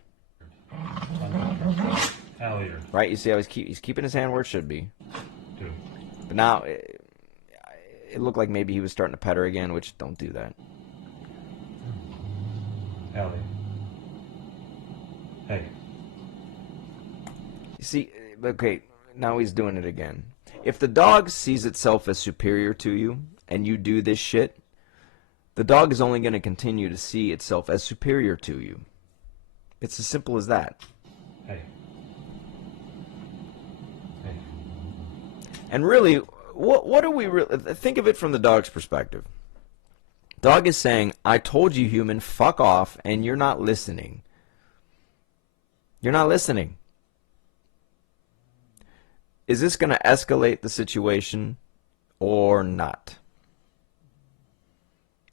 Halley. Right? You see how he's keeping his hand where it should be. Dude. But now, it looked like maybe he was starting to pet her again, which don't do that. Halley. Hey. You see, okay, now he's doing it again. If the dog sees itself as superior to you, and you do this shit, the dog is only going to continue to see itself as superior to you. It's as simple as that. Hey. And really, what do we really think of it from the dog's perspective? Dog is saying, I told you, human, fuck off, and you're not listening. You're not listening. Is this going to escalate the situation or not?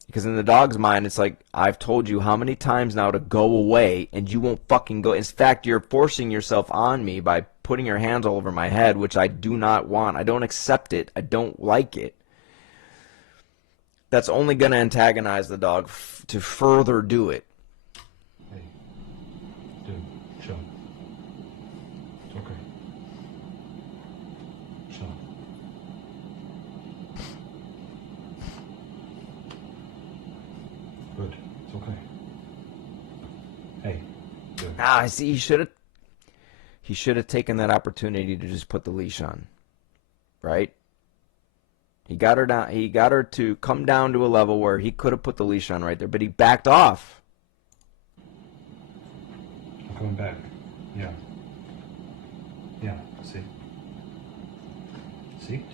Because in the dog's mind, it's like, I've told you how many times now to go away, and you won't fucking go. In fact, you're forcing yourself on me by putting your hands all over my head, which I do not want. I don't accept it. I don't like it. That's only going to antagonize the dog to further do it. Hey. Dude, chill. It's okay. Ah, I see. He should have taken that opportunity to just put the leash on, right? He got her down. He got her to come down to a level where he could have put the leash on right there, but he backed off. I'm coming back. Yeah. Yeah. See. See.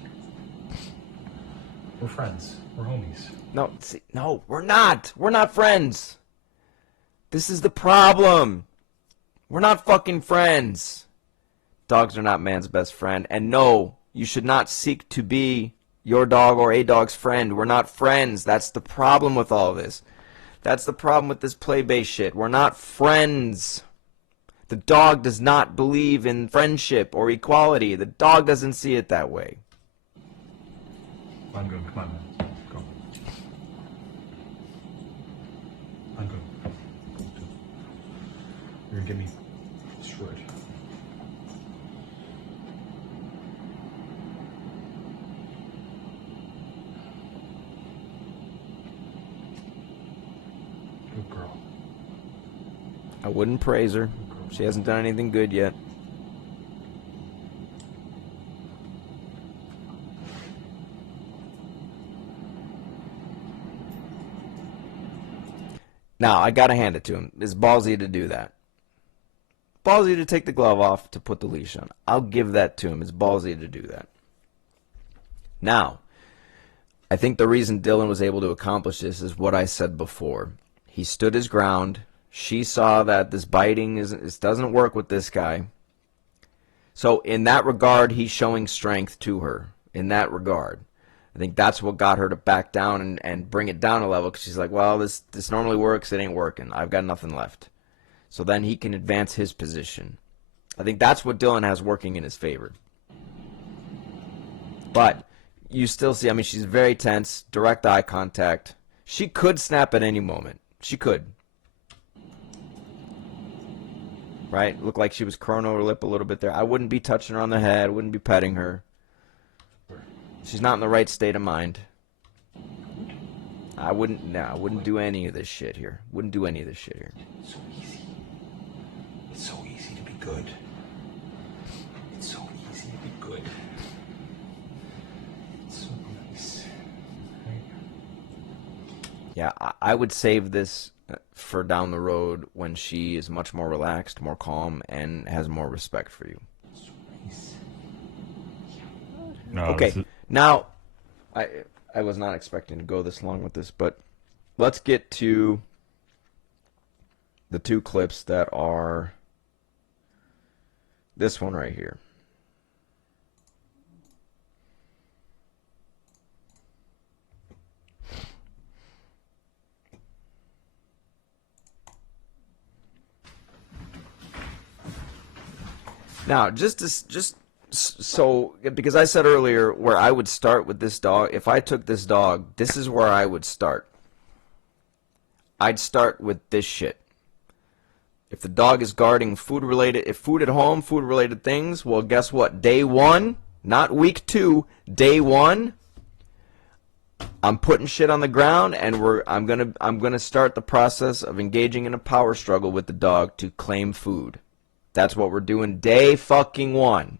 We're friends. We're homies. No, see, no, we're not. We're not friends. This is the problem. We're not fucking friends. Dogs are not man's best friend. And no, you should not seek to be your dog or a dog's friend. We're not friends. That's the problem with all this. That's the problem with this play-based shit. We're not friends. The dog does not believe in friendship or equality. The dog doesn't see it that way. I'm good. Come on, man. Go. I'm good. You're gonna get me destroyed. Good girl. I wouldn't praise her. She hasn't done anything good yet. Now, I gotta hand it to him. It's ballsy to do that. Ballsy to take the glove off to put the leash on. I'll give that to him. It's ballsy to do that. Now, I think the reason Dylan was able to accomplish this is what I said before. He stood his ground. She saw that this biting doesn't work with this guy. So in that regard, he's showing strength to her. In that regard. I think that's what got her to back down and bring it down a level, because she's like, well, this normally works. It ain't working. I've got nothing left. So then he can advance his position. I think that's what Dylan has working in his favor. But you still see, I mean, she's very tense, direct eye contact. She could snap at any moment. She could. Right? Looked like she was curling her lip a little bit there. I wouldn't be touching her on the head. Wouldn't be petting her. She's not in the right state of mind. I wouldn't do any of this shit here. Wouldn't do any of this shit here. It's so easy. It's so easy to be good. It's so easy to be good. It's so nice. Right? Yeah, I would save this for down the road when she is much more relaxed, more calm, and has more respect for you. So nice. No, Okay, now, I was not expecting to go this long with this, but let's get to the two clips that are this one right here. Now, so, because I said earlier where I would start with this dog, if I took this dog, this is where I would start. I'd start with this shit. If the dog is guarding food-related, if food at home, food-related things, well, guess what? Day one, not week 2, day 1, I'm putting shit on the ground, and I'm gonna start the process of engaging in a power struggle with the dog to claim food. That's what we're doing day fucking 1.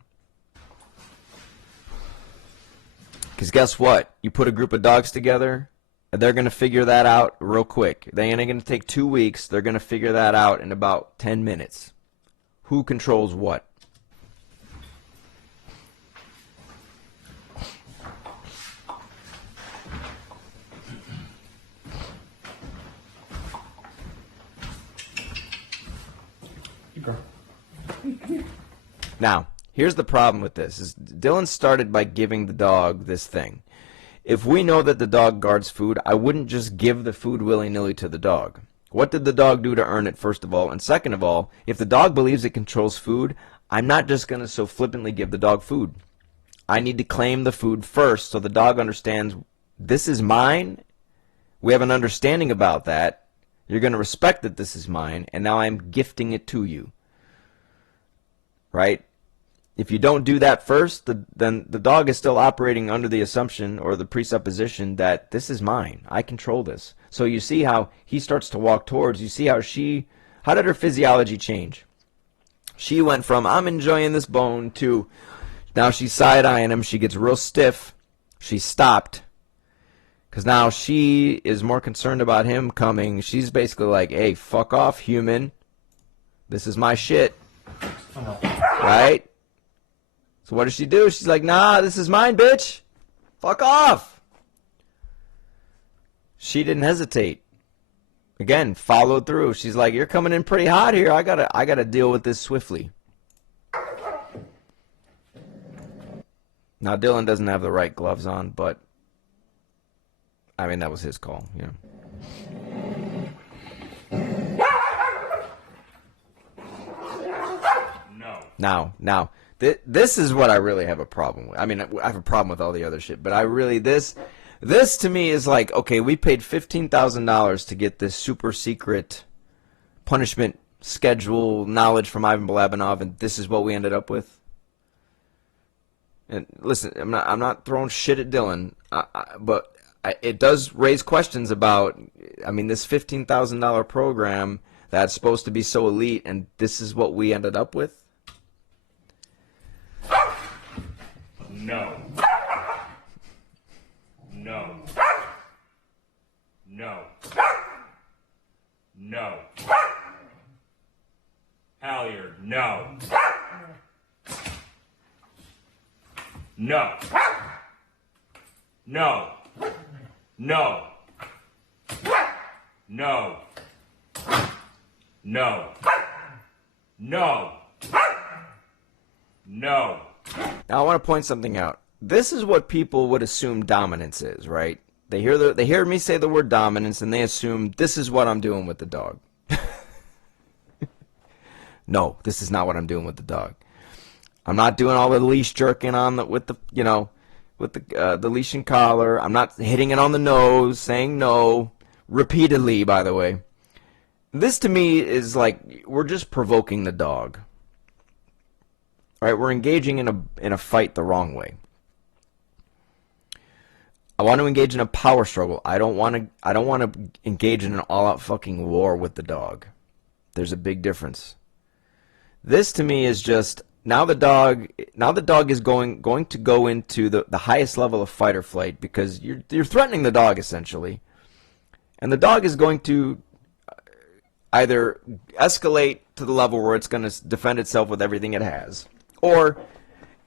Because guess what? You put a group of dogs together, and they're going to figure that out real quick. They ain't going to take 2 weeks. They're going to figure that out in about 10 minutes. Who controls what? You go. Now, here's the problem with this. Is Dylan started by giving the dog this thing. If we know that the dog guards food, I wouldn't just give the food willy-nilly to the dog. What did the dog do to earn it, first of all? And second of all, if the dog believes it controls food, I'm not just going to so flippantly give the dog food. I need to claim the food first so the dog understands this is mine. We have an understanding about that. You're going to respect that this is mine, and now I'm gifting it to you. Right? If you don't do that first, then the dog is still operating under the assumption or the presupposition that this is mine. I control this. So you see how he starts to walk towards. You see how she How did her physiology change? She went from, I'm enjoying this bone, to now she's side-eyeing him. She gets real stiff. She stopped. Because now she is more concerned about him coming. She's basically like, hey, fuck off, human. This is my shit. Right? So what does she do? She's like, nah, this is mine, bitch. Fuck off. She didn't hesitate. Again, followed through. She's like, you're coming in pretty hot here. I gotta deal with this swiftly. Now Dylan doesn't have the right gloves on, but I mean that was his call, you know. No. Now, this is what I really have a problem with. I mean, I have a problem with all the other shit, but I really this to me is like, okay, we paid $15,000 to get this super secret punishment schedule knowledge from Ivan Balabanov, and this is what we ended up with. And listen, I'm not throwing shit at Dylan, but it does raise questions about, I mean, this $15,000 program that's supposed to be so elite, and this is what we ended up with? No. No. No. No. Halliard, no. No. No. No. No. No. No. No. Now I want to point something out. This is what people would assume dominance is, right? They hear me say the word dominance and they assume this is what I'm doing with the dog. No, this is not what I'm doing with the dog. I'm not doing all the leash jerking on with the leash and collar. I'm not hitting it on the nose, saying no repeatedly, by the way. This to me is like we're just provoking the dog. All right, we're engaging in a fight the wrong way. I want to engage in a power struggle. I don't want to engage in an all-out fucking war with the dog. There's a big difference. This to me is just now the dog is going to go into the highest level of fight or flight because you're threatening the dog essentially. And the dog is going to either escalate to the level where it's going to defend itself with everything it has, or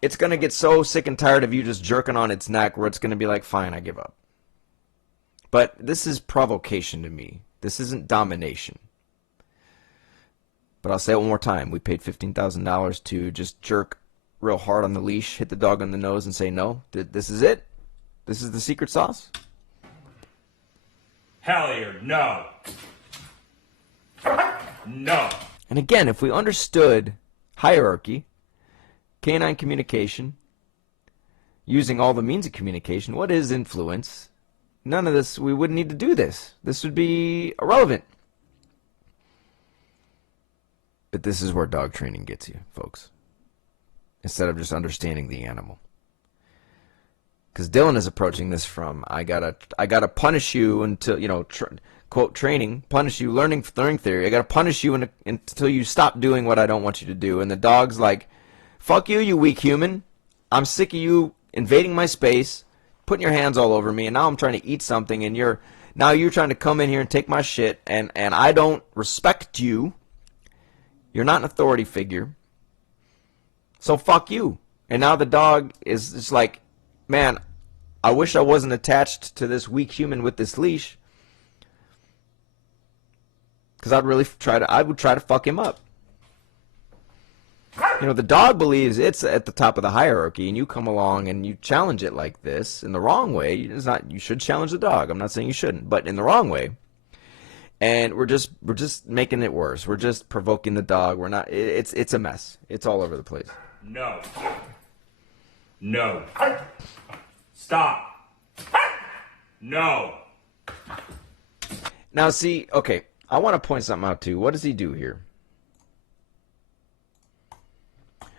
it's going to get so sick and tired of you just jerking on its neck where it's going to be like, fine, I give up. But this is provocation to me. This isn't domination. But I'll say it one more time. We paid $15,000 to just jerk real hard on the leash, hit the dog on the nose, and say, no, this is it? This is the secret sauce? Halliard, no. No. And again, if we understood hierarchy, canine communication, using all the means of communication, what is influence? None of this, we wouldn't need to do this. This would be irrelevant. But this is where dog training gets you, folks. Instead of just understanding the animal. Because Dylan is approaching this from, I gotta punish you until, quote, training, punish you, learning theory. I gotta punish you until you stop doing what I don't want you to do. And the dog's like, fuck you, you weak human. I'm sick of you invading my space, putting your hands all over me, and now I'm trying to eat something, and you're trying to come in here and take my shit, and I don't respect you. You're not an authority figure. So fuck you. And now the dog is just like, man, I wish I wasn't attached to this weak human with this leash. Because I would try to fuck him up. The dog believes it's at the top of the hierarchy, and you come along and you challenge it like this in the wrong way. You should challenge the dog. I'm not saying you shouldn't, but in the wrong way. And we're just making it worse. We're just provoking the dog. We're not. It's a mess. It's all over the place. No. No. Stop. No. Now see, okay, I want to point something out too. What does he do here?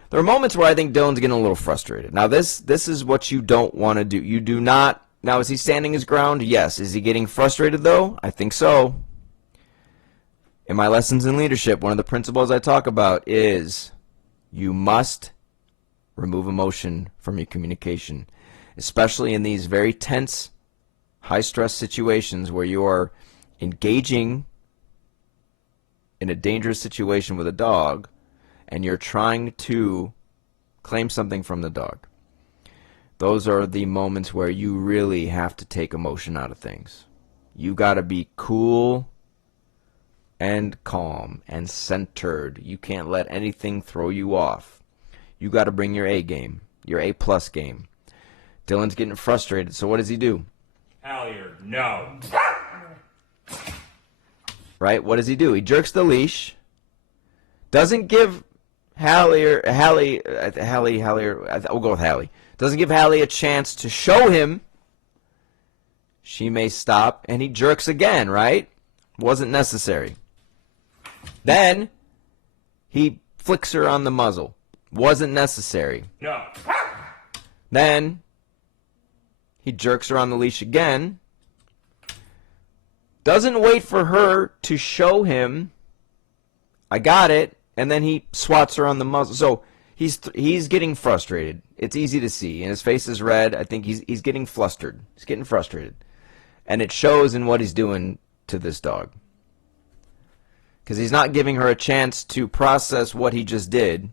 There are moments where I think Dylan's getting a little frustrated. Now this is what you don't want to do. You do not. Now is he standing his ground? Yes. Is he getting frustrated though? I think so. In my lessons in leadership, one of the principles I talk about is you must remove emotion from your communication, especially in these very tense, high-stress situations where you are engaging in a dangerous situation with a dog and you're trying to claim something from the dog. Those are the moments where you really have to take emotion out of things. You got to be cool and calm and centered. You can't let anything throw you off. You got to bring your A game, your A+ game. Dylan's getting frustrated, so what does he do? Halley, no. Right? What does he do? He jerks the leash, doesn't give Halley, we'll go with Halley. Doesn't give Halley a chance to show him she may stop, and he jerks again, right? Wasn't necessary. Then he flicks her on the muzzle. Wasn't necessary. No. Then he jerks her on the leash again. Doesn't wait for her to show him, I got it, and then he swats her on the muzzle. So he's getting frustrated. It's easy to see, and his face is red. I think he's getting flustered. He's getting frustrated, and it shows in what he's doing to this dog. Because he's not giving her a chance to process what he just did.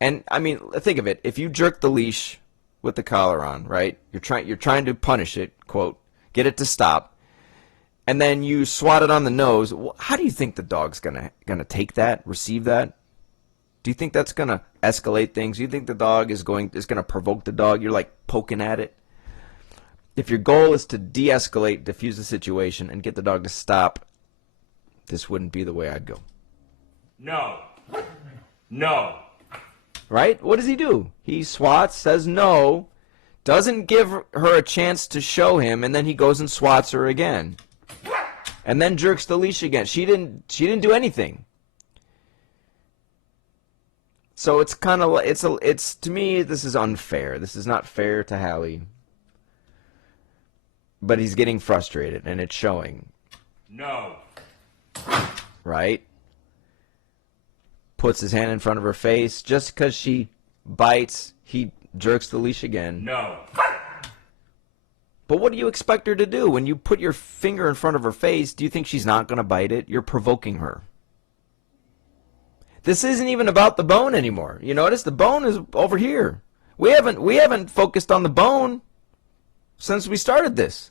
And I mean, think of it. If you jerk the leash with the collar on, right? You're trying to punish it, quote, get it to stop, and then you swat it on the nose. How do you think the dog's gonna take that, receive that? Do you think that's gonna escalate things? Do you think the dog is gonna provoke the dog? You're like poking at it. If your goal is to de-escalate, diffuse the situation, and get the dog to stop, this wouldn't be the way I'd go. No. No. Right? What does he do? He swats, says no, doesn't give her a chance to show him, and then he goes and swats her again. And then jerks the leash again. She didn't do anything. So it's kind of it's to me, this is unfair. This is not fair to Halley. But he's getting frustrated, and it's showing. No. Right? Puts his hand in front of her face. Just because she bites, he jerks the leash again. No. But what do you expect her to do? When you put your finger in front of her face, do you think she's not going to bite it? You're provoking her. This isn't even about the bone anymore. You notice the bone is over here. We haven't focused on the bone since we started this.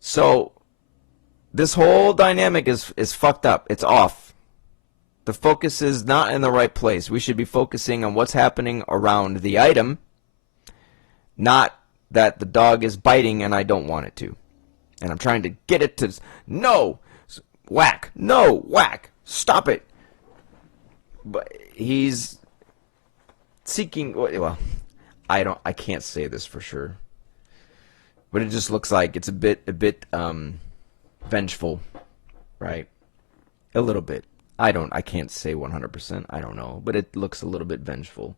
So this whole dynamic is fucked up. It's off. The focus is not in the right place. We should be focusing on what's happening around the item, not that the dog is biting and I don't want it to. And I'm trying to get it to, no, whack, no, whack, stop it. But he's seeking, well, I can't say this for sure. But it just looks like it's a bit vengeful, right? A little bit. I can't say 100%. I don't know, but it looks a little bit vengeful.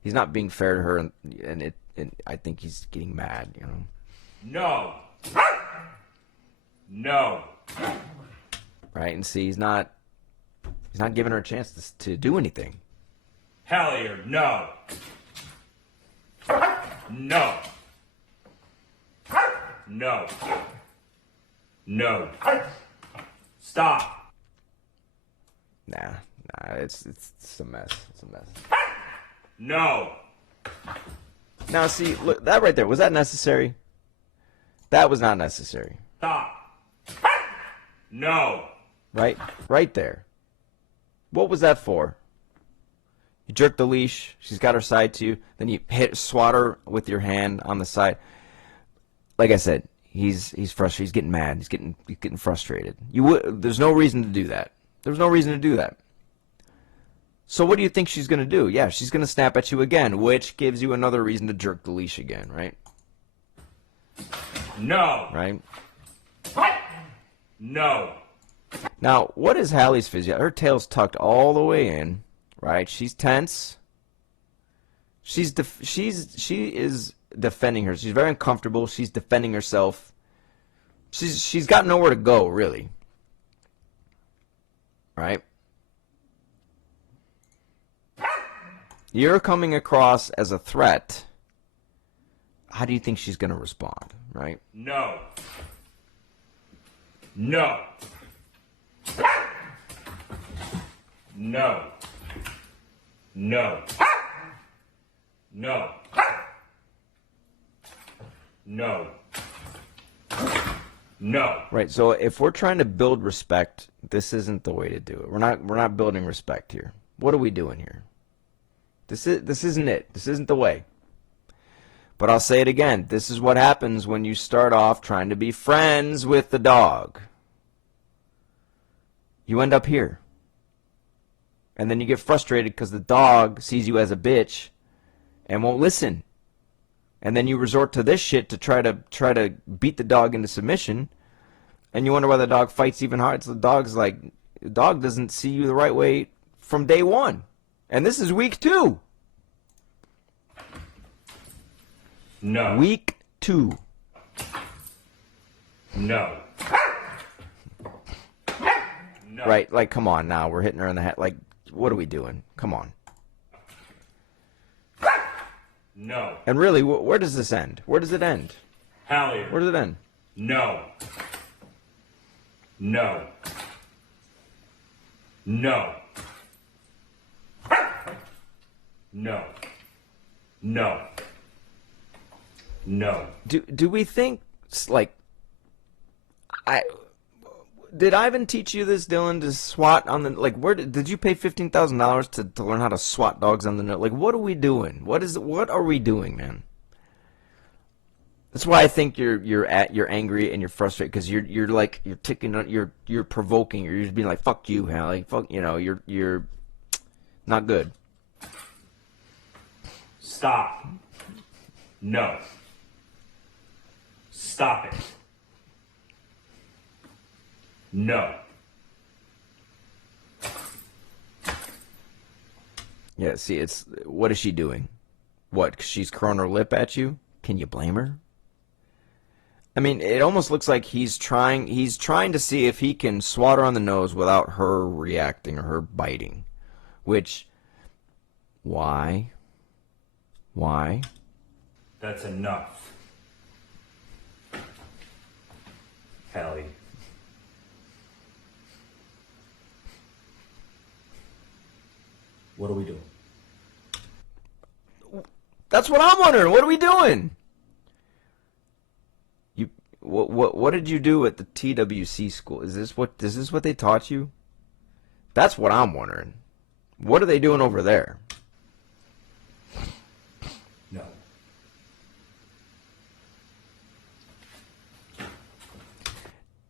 He's not being fair to her, and I think he's getting mad, you know. No. No. Right, and see, he's not giving her a chance to do anything. Halley, no. No. No. No. Stop. Nah, it's a mess. It's a mess. No. Now, see, look, that right there, was that necessary? That was not necessary. Stop. No. Right there. What was that for? You jerk the leash, she's got her side to you, then you swat her with your hand on the side. Like I said, he's frustrated, he's getting mad, he's getting frustrated. There's no reason to do that. There's no reason to do that. So what do you think she's going to do? Yeah, she's going to snap at you again, which gives you another reason to jerk the leash again, right? No. Right? No. Now, what is Halley's physio? Her tail's tucked all the way in, right? She's tense. She is defending her. She's very uncomfortable. She's defending herself. She's got nowhere to go, really. right? You're coming across as a threat. How do you think she's going to respond, right? No. No. No. No. No. No. No. Right. So if we're trying to build respect, this isn't the way to do it. We're not building respect here. What are we doing here? This isn't it. This isn't the way. But I'll say it again. This is what happens when you start off trying to be friends with the dog. You end up here. And then you get frustrated because the dog sees you as a bitch and won't listen. And then you resort to this shit to try to beat the dog into submission. And you wonder why the dog fights even harder. So the dog doesn't see you the right way from day one. And this is week 2. No. Week 2. No. No. Right, like, come on now. We're hitting her in the head. Like, what are we doing? Come on. No. And really, where does this end? Where does it end? Halley. Where does it end? No. No. No. No. No. No. Do we think, like, did Ivan teach you this, Dylan, to swat on the, like, where did you pay $15,000 to learn how to swat dogs on the nose? Like, what are we doing? What are we doing, man? That's why I think you're angry and you're frustrated, because you're ticking, you're provoking, you're just being like, fuck you, Halley, fuck, you're not good. Stop. No. Stop it. No. Yeah, see, what is she doing? What, 'cause she's curling her lip at you? Can you blame her? I mean, it almost looks like he's trying to see if he can swat her on the nose without her reacting or her biting. Which, why? Why? That's enough. Halley. What are we doing? That's what I'm wondering. What are we doing? What did you do at the TWC school? Is this what they taught you? That's what I'm wondering. What are they doing over there? No.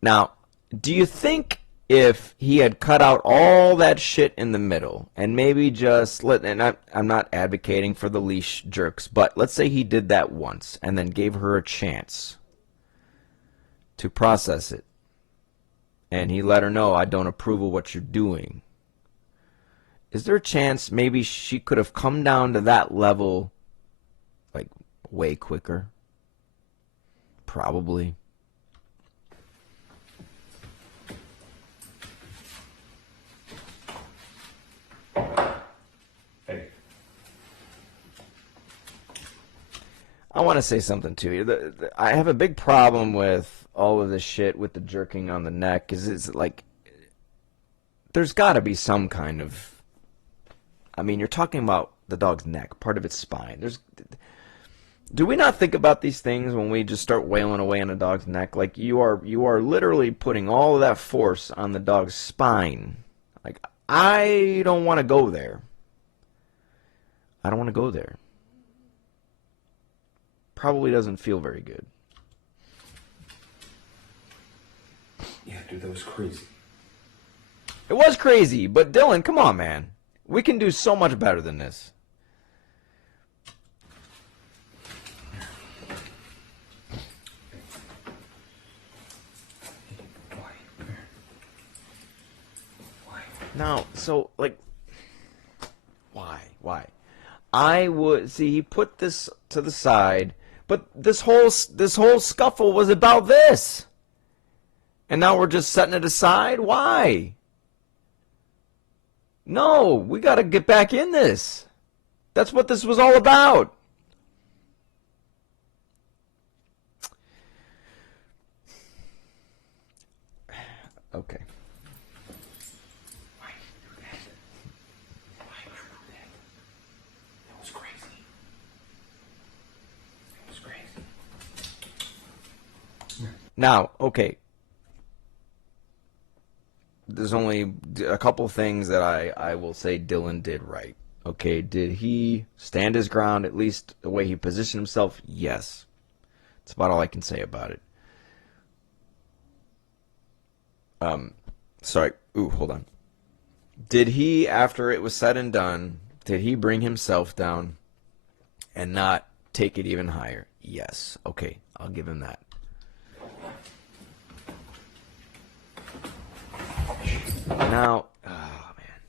Now, do you think if he had cut out all that shit in the middle and maybe just I'm not advocating for the leash jerks, but let's say he did that once and then gave her a chance to process it, and he let her know, I don't approve of what you're doing. Is there a chance maybe she could have come down to that level, like, way quicker? Probably. Hey. I want to say something to you. I have a big problem with all of this shit with the jerking on the neck, because it's like, there's got to be some kind of, I mean, you're talking about the dog's neck, part of its spine. Do we not think about these things when we just start wailing away on a dog's neck? Like, you are literally putting all of that force on the dog's spine. Like, I don't want to go there. I don't want to go there. Probably doesn't feel very good. Yeah, dude, that was crazy. It was crazy, but Dylan, come on, man. We can do so much better than this. Now, so, like, why? I would see, he put this to the side, but this whole scuffle was about this, and now we're just setting it aside. Why? No, we got to get back in this. That's what this was all about. Okay. Why did you do that? Why did you do that? That was crazy. That was crazy. Now, okay. There's only a couple things that I will say Dylan did right. Okay, did he stand his ground, at least the way he positioned himself? Yes. That's about all I can say about it. Sorry. Ooh, hold on. Did he, after it was said and done, did he bring himself down and not take it even higher? Yes. Okay, I'll give him that. Now, oh man,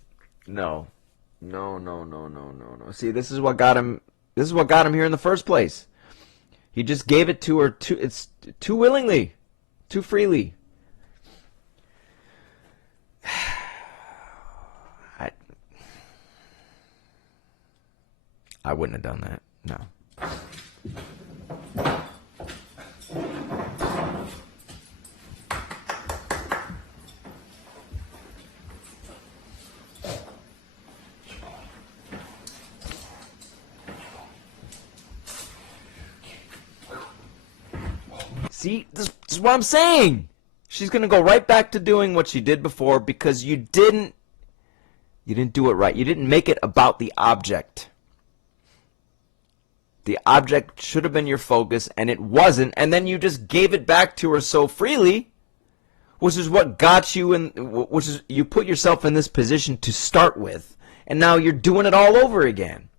no. See, this is what got him. This is what got him here in the first place. He just gave it to her too willingly, too freely. I wouldn't have done that. No. See, this is what I'm saying. She's gonna go right back to doing what she did before because you didn't do it right. You didn't make it about the object. The object should have been your focus, and it wasn't, and then you just gave it back to her so freely, which is what got you in, which is you put yourself in this position to start with, and now you're doing it all over again.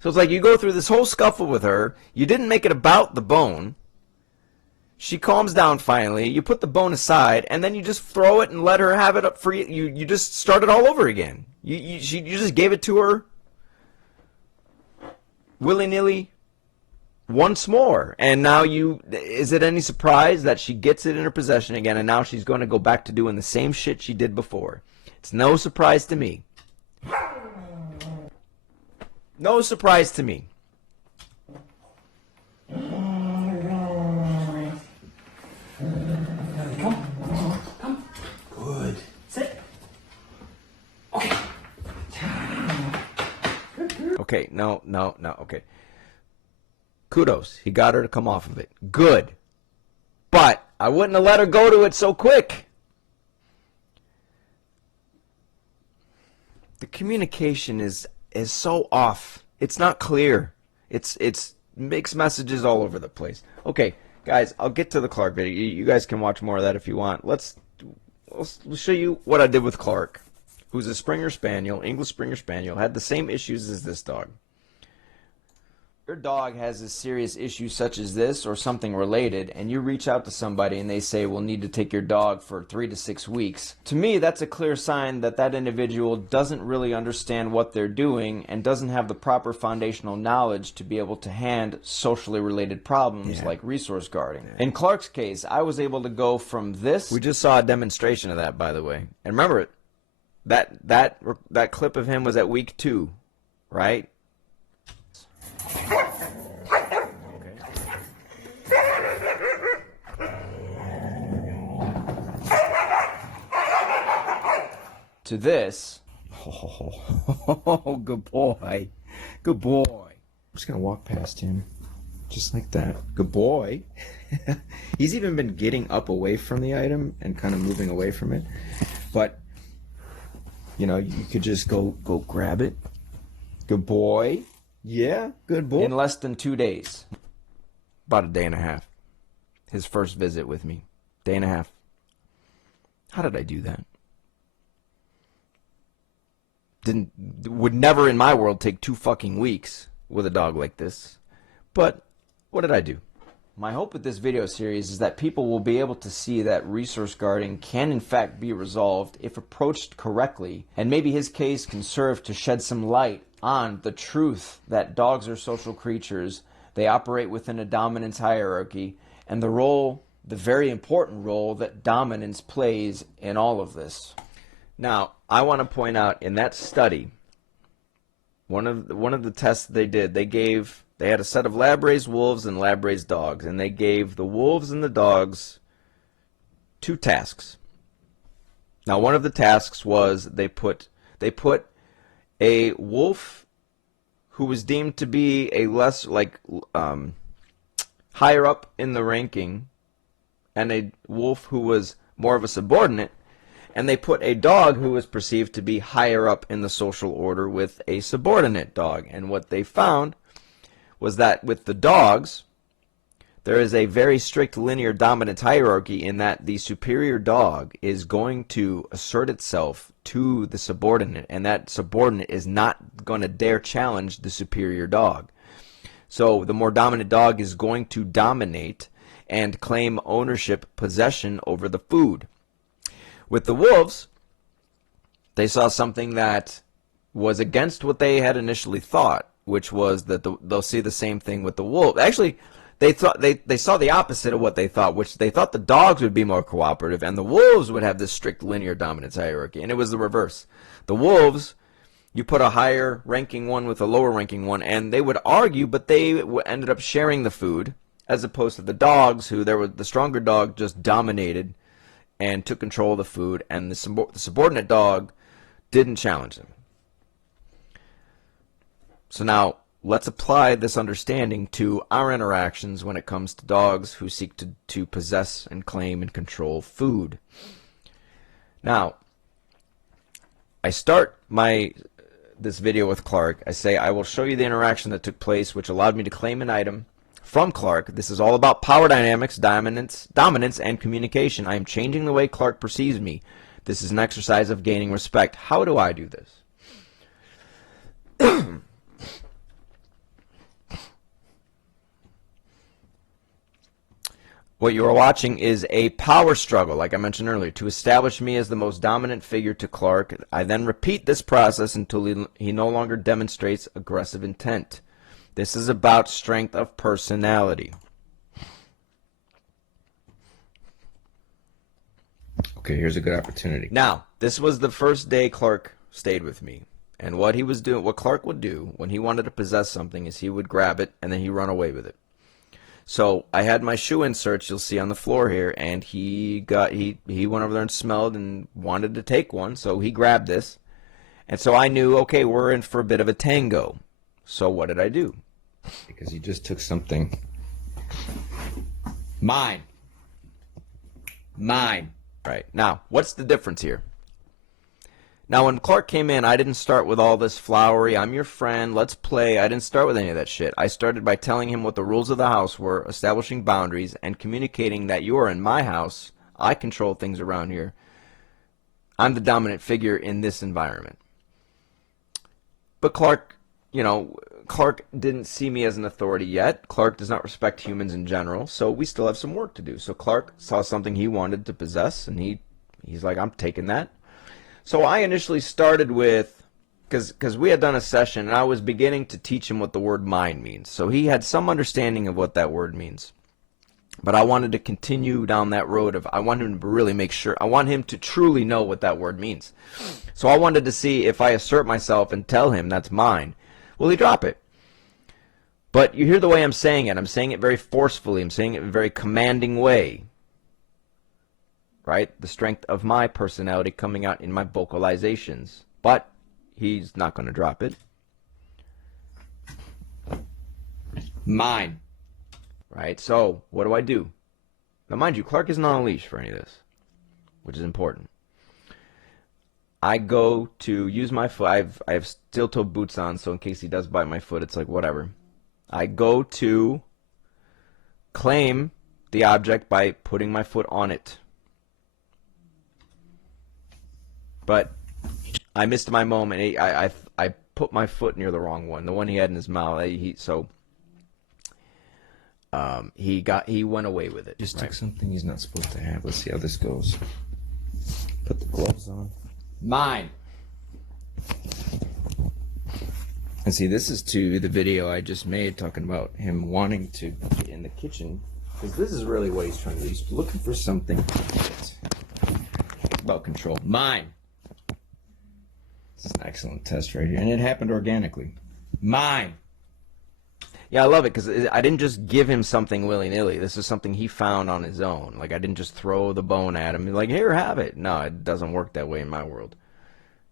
So it's like you go through this whole scuffle with her, you didn't make it about the bone, she calms down finally, you put the bone aside, and then you just throw it and let her have it up free. You just start it all over again. You just gave it to her willy-nilly once more. And now is it any surprise that she gets it in her possession again, and now she's going to go back to doing the same shit she did before? It's no surprise to me. No surprise to me. Come. Good. Sit. Okay. Okay, no, okay. Kudos. He got her to come off of it. Good. But I wouldn't have let her go to it so quick. The communication is so off. It's not clear. It's mixed messages all over the place. Okay, guys, I'll get to the Clark video. You guys can watch more of that if you want. Let's show you what I did with Clark, who's a Springer Spaniel, English Springer Spaniel, had the same issues as this dog. Your dog has a serious issue such as this or something related, and you reach out to somebody and they say, we'll need to take your dog for 3 to 6 weeks. To me, that's a clear sign that that individual doesn't really understand what they're doing and doesn't have the proper foundational knowledge to be able to handle socially related problems like resource guarding. In Clark's case, I was able to go from this. We just saw a demonstration of that, by the way. And remember, that clip of him was at week 2, right? To this. Oh, good boy. Good boy. I'm just going to walk past him. Just like that. Good boy. He's even been getting up away from the item and kind of moving away from it. But, you know, you could just go grab it. Good boy. Yeah, good boy. In less than 2 days. About a day and a half. His first visit with me. Day and a half. How did I do that? Would never in my world take 2 fucking weeks with a dog like this. But what did I do? My hope with this video series is that people will be able to see that resource guarding can in fact be resolved if approached correctly, and maybe his case can serve to shed some light on the truth that dogs are social creatures, they operate within a dominance hierarchy, and the very important role that dominance plays in all of this. Now, I want to point out in that study, one of the tests they did, they had a set of lab-raised wolves and lab-raised dogs, and they gave the wolves and the dogs 2 tasks. Now, one of the tasks was they put a wolf who was deemed to be a less higher up in the ranking, and a wolf who was more of a subordinate, and they put a dog who was perceived to be higher up in the social order with a subordinate dog. And what they found was that with the dogs, there is a very strict linear dominance hierarchy in that the superior dog is going to assert itself to the subordinate, and that subordinate is not going to dare challenge the superior dog. So the more dominant dog is going to dominate and claim ownership, possession over the food. With the wolves, they saw something that was against what they had initially thought, which was that they'll see the same thing with the wolves. Actually, they saw the opposite of what they thought, which they thought the dogs would be more cooperative and the wolves would have this strict linear dominance hierarchy, and it was the reverse. The wolves, you put a higher ranking one with a lower ranking one, and they would argue, but they ended up sharing the food, as opposed to the dogs, who the stronger dog just dominated and took control of the food, and the subordinate dog didn't challenge them. So now, let's apply this understanding to our interactions when it comes to dogs who seek to possess and claim and control food. Now, I start this video with Clark. I say, I will show you the interaction that took place which allowed me to claim an item from Clark. This is all about power dynamics, dominance, and communication. I am changing the way Clark perceives me. This is an exercise of gaining respect. How do I do this? What you are watching is a power struggle, like I mentioned earlier, to establish me as the most dominant figure to Clark. I then repeat this process until he no longer demonstrates aggressive intent. This is about strength of personality. Okay, here's a good opportunity. Now, this was the first day Clark stayed with me. And what Clark would do when he wanted to possess something is he would grab it and then he'd run away with it. So I had my shoe inserts, you'll see on the floor here, and he went over there and smelled and wanted to take one, so he grabbed this. And so I knew, okay, we're in for a bit of a tango. So what did I do? Because he just took something. Mine. Right. Now, what's the difference here? Now, when Clark came in, I didn't start with all this flowery, I'm your friend, let's play. I didn't start with any of that shit. I started by telling him what the rules of the house were, establishing boundaries, and communicating that you are in my house. I control things around here. I'm the dominant figure in this environment. But Clark didn't see me as an authority yet. Clark does not respect humans in general, so we still have some work to do. So Clark saw something he wanted to possess, and he's like, I'm taking that. So I initially started with, because we had done a session, and I was beginning to teach him what the word mine means. So he had some understanding of what that word means. But I wanted to continue down that road of, I want him to really make sure, I want him to truly know what that word means. So I wanted to see if I assert myself and tell him that's mine, will he drop it? But you hear the way I'm saying it. I'm saying it very forcefully. I'm saying it in a very commanding way. Right? The strength of my personality coming out in my vocalizations. But he's not going to drop it. Mine. Right? So, what do? Now, mind you, Clark isn't on a leash for any of this, which is important. I go to use my foot. I have steel-toe boots on, so in case he does bite my foot, it's like whatever. I go to claim the object by putting my foot on it. But I missed my moment. I put my foot near the wrong one, the one he had in his mouth. He went away with it. Just took something he's not supposed to have. Let's see how this goes. Put the gloves on. Mine. And see, this is to the video I just made talking about him wanting to get in the kitchen, because this is really what he's trying to do. He's looking for something about control. Mine. It's an excellent test right here. And it happened organically. Mine. Yeah, I love it because I didn't just give him something willy-nilly. This is something he found on his own. Like, I didn't just throw the bone at him. Like, here, have it. No, it doesn't work that way in my world.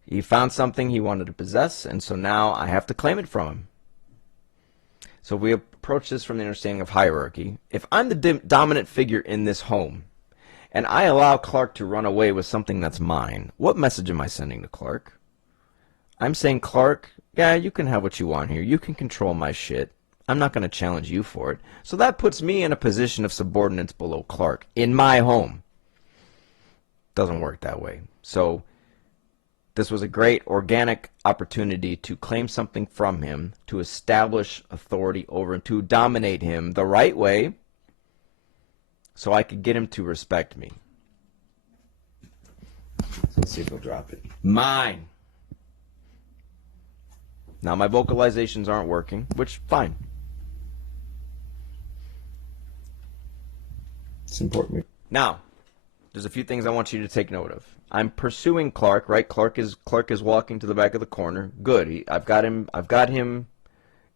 He found something he wanted to possess, and so now I have to claim it from him. So if we approach this from the understanding of hierarchy, if I'm the dominant figure in this home, and I allow Clark to run away with something that's mine, what message am I sending to Clark? I'm saying, Clark, yeah, you can have what you want here. You can control my shit. I'm not going to challenge you for it. So that puts me in a position of subordinates below Clark in my home. Doesn't work that way. So this was a great organic opportunity to claim something from him, to establish authority over him, to dominate him the right way so I could get him to respect me. So let's see if he'll drop it. Mine. Now my vocalizations aren't working, which, fine. It's important. Now, there's a few things I want you to take note of. I'm pursuing Clark, right? Clark is walking to the back of the corner. Good. I've got him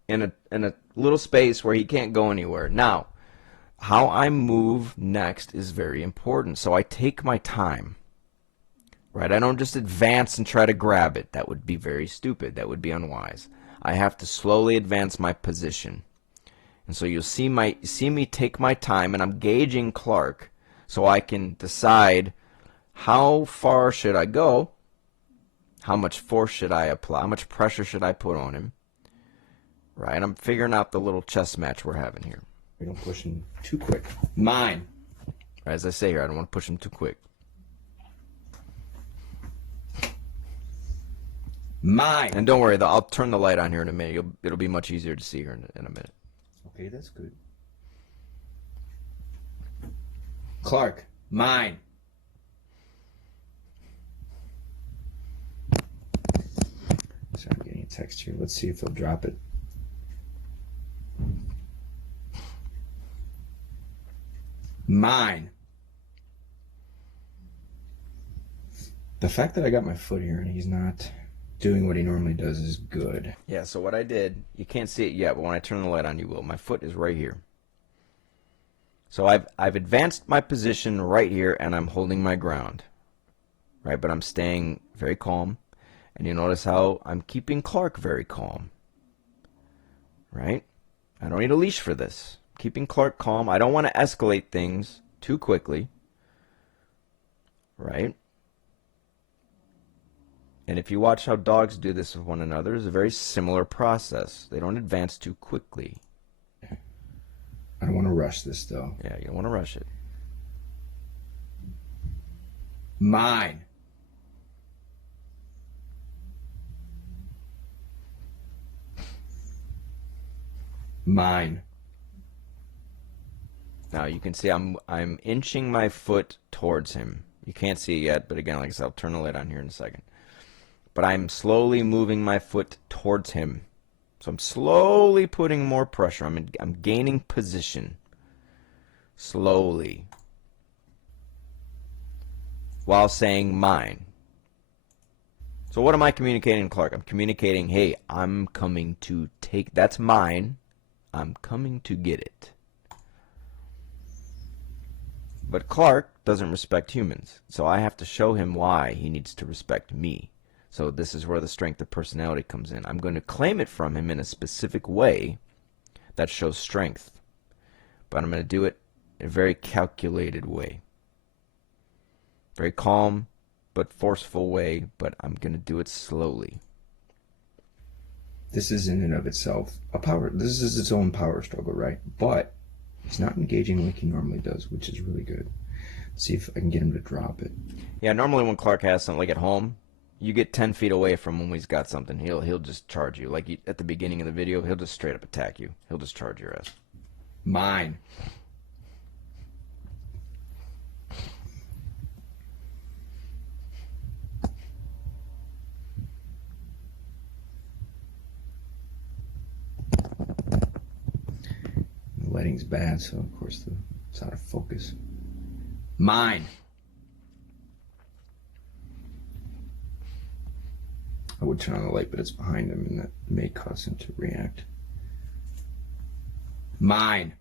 in a little space where he can't go anywhere. Now, how I move next is very important. So I take my time. Right? I don't just advance and try to grab it. That would be very stupid. That would be unwise. I have to slowly advance my position. And so you'll see me take my time, and I'm gauging Clark so I can decide how far should I go, how much force should I apply, how much pressure should I put on him. Right? I'm figuring out the little chess match we're having here. We don't push him too quick. Mine. Right, as I say here, I don't want to push him too quick. Mine. And don't worry, I'll turn the light on here in a minute. It'll be much easier to see here in a minute. Okay, that's good. Clark. Mine. So I'm getting a text here. Let's see if he'll drop it. Mine. The fact that I got my foot here and he's not doing what he normally does is good. Yeah, so what I did, you can't see it yet, but when I turn the light on, you will. My foot is right here. So I've advanced my position right here, and I'm holding my ground. Right, but I'm staying very calm. And you notice how I'm keeping Clark very calm. Right? I don't need a leash for this. Keeping Clark calm. I don't want to escalate things too quickly. Right? And if you watch how dogs do this with one another, it's a very similar process. They don't advance too quickly. I don't want to rush this, though. Yeah, you don't want to rush it. Mine. Mine. Now you can see I'm inching my foot towards him. You can't see it yet, but again, like I said, I'll turn the light on here in a second. But I'm slowly moving my foot towards him. So I'm slowly putting more pressure. I'm gaining position. Slowly. While saying mine. So what am I communicating to Clark? I'm communicating, hey, I'm coming to take, that's mine. I'm coming to get it. But Clark doesn't respect humans. So I have to show him why he needs to respect me. So this is where the strength of personality comes in. I'm going to claim it from him in a specific way that shows strength. But I'm going to do it in a very calculated way. Very calm, but forceful way, but I'm going to do it slowly. This is in and of itself this is its own power struggle, right? But he's not engaging like he normally does, which is really good. Let's see if I can get him to drop it. Yeah, normally when Clark has something like at home, you get 10 feet away from him when he's got something. He'll just charge you. Like at the beginning of the video, he'll just straight up attack you. He'll just charge your ass. Mine. The lighting's bad, so of course it's out of focus. Mine. I would turn on the light, but it's behind him, and that may cause him to react. Mine.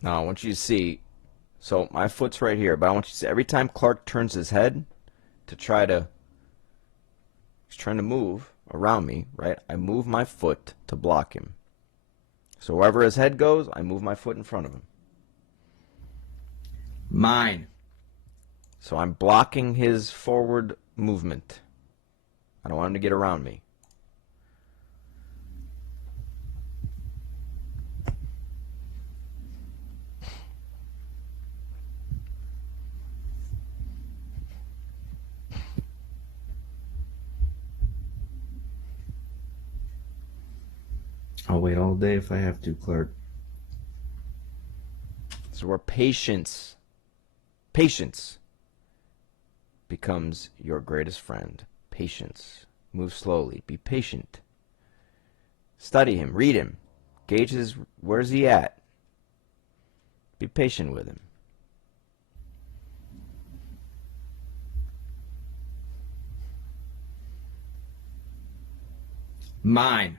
Now I want you to see, so my foot's right here, but I want you to see every time Clark turns his head to he's trying to move around me, right? I move my foot to block him. So wherever his head goes, I move my foot in front of him. Mine. So I'm blocking his forward movement. I don't want him to get around me. I'll wait all day if I have to, Clark. So where patience becomes your greatest friend. Patience. Move slowly. Be patient. Study him. Read him. Gauge his, where's he at? Be patient with him. Mine.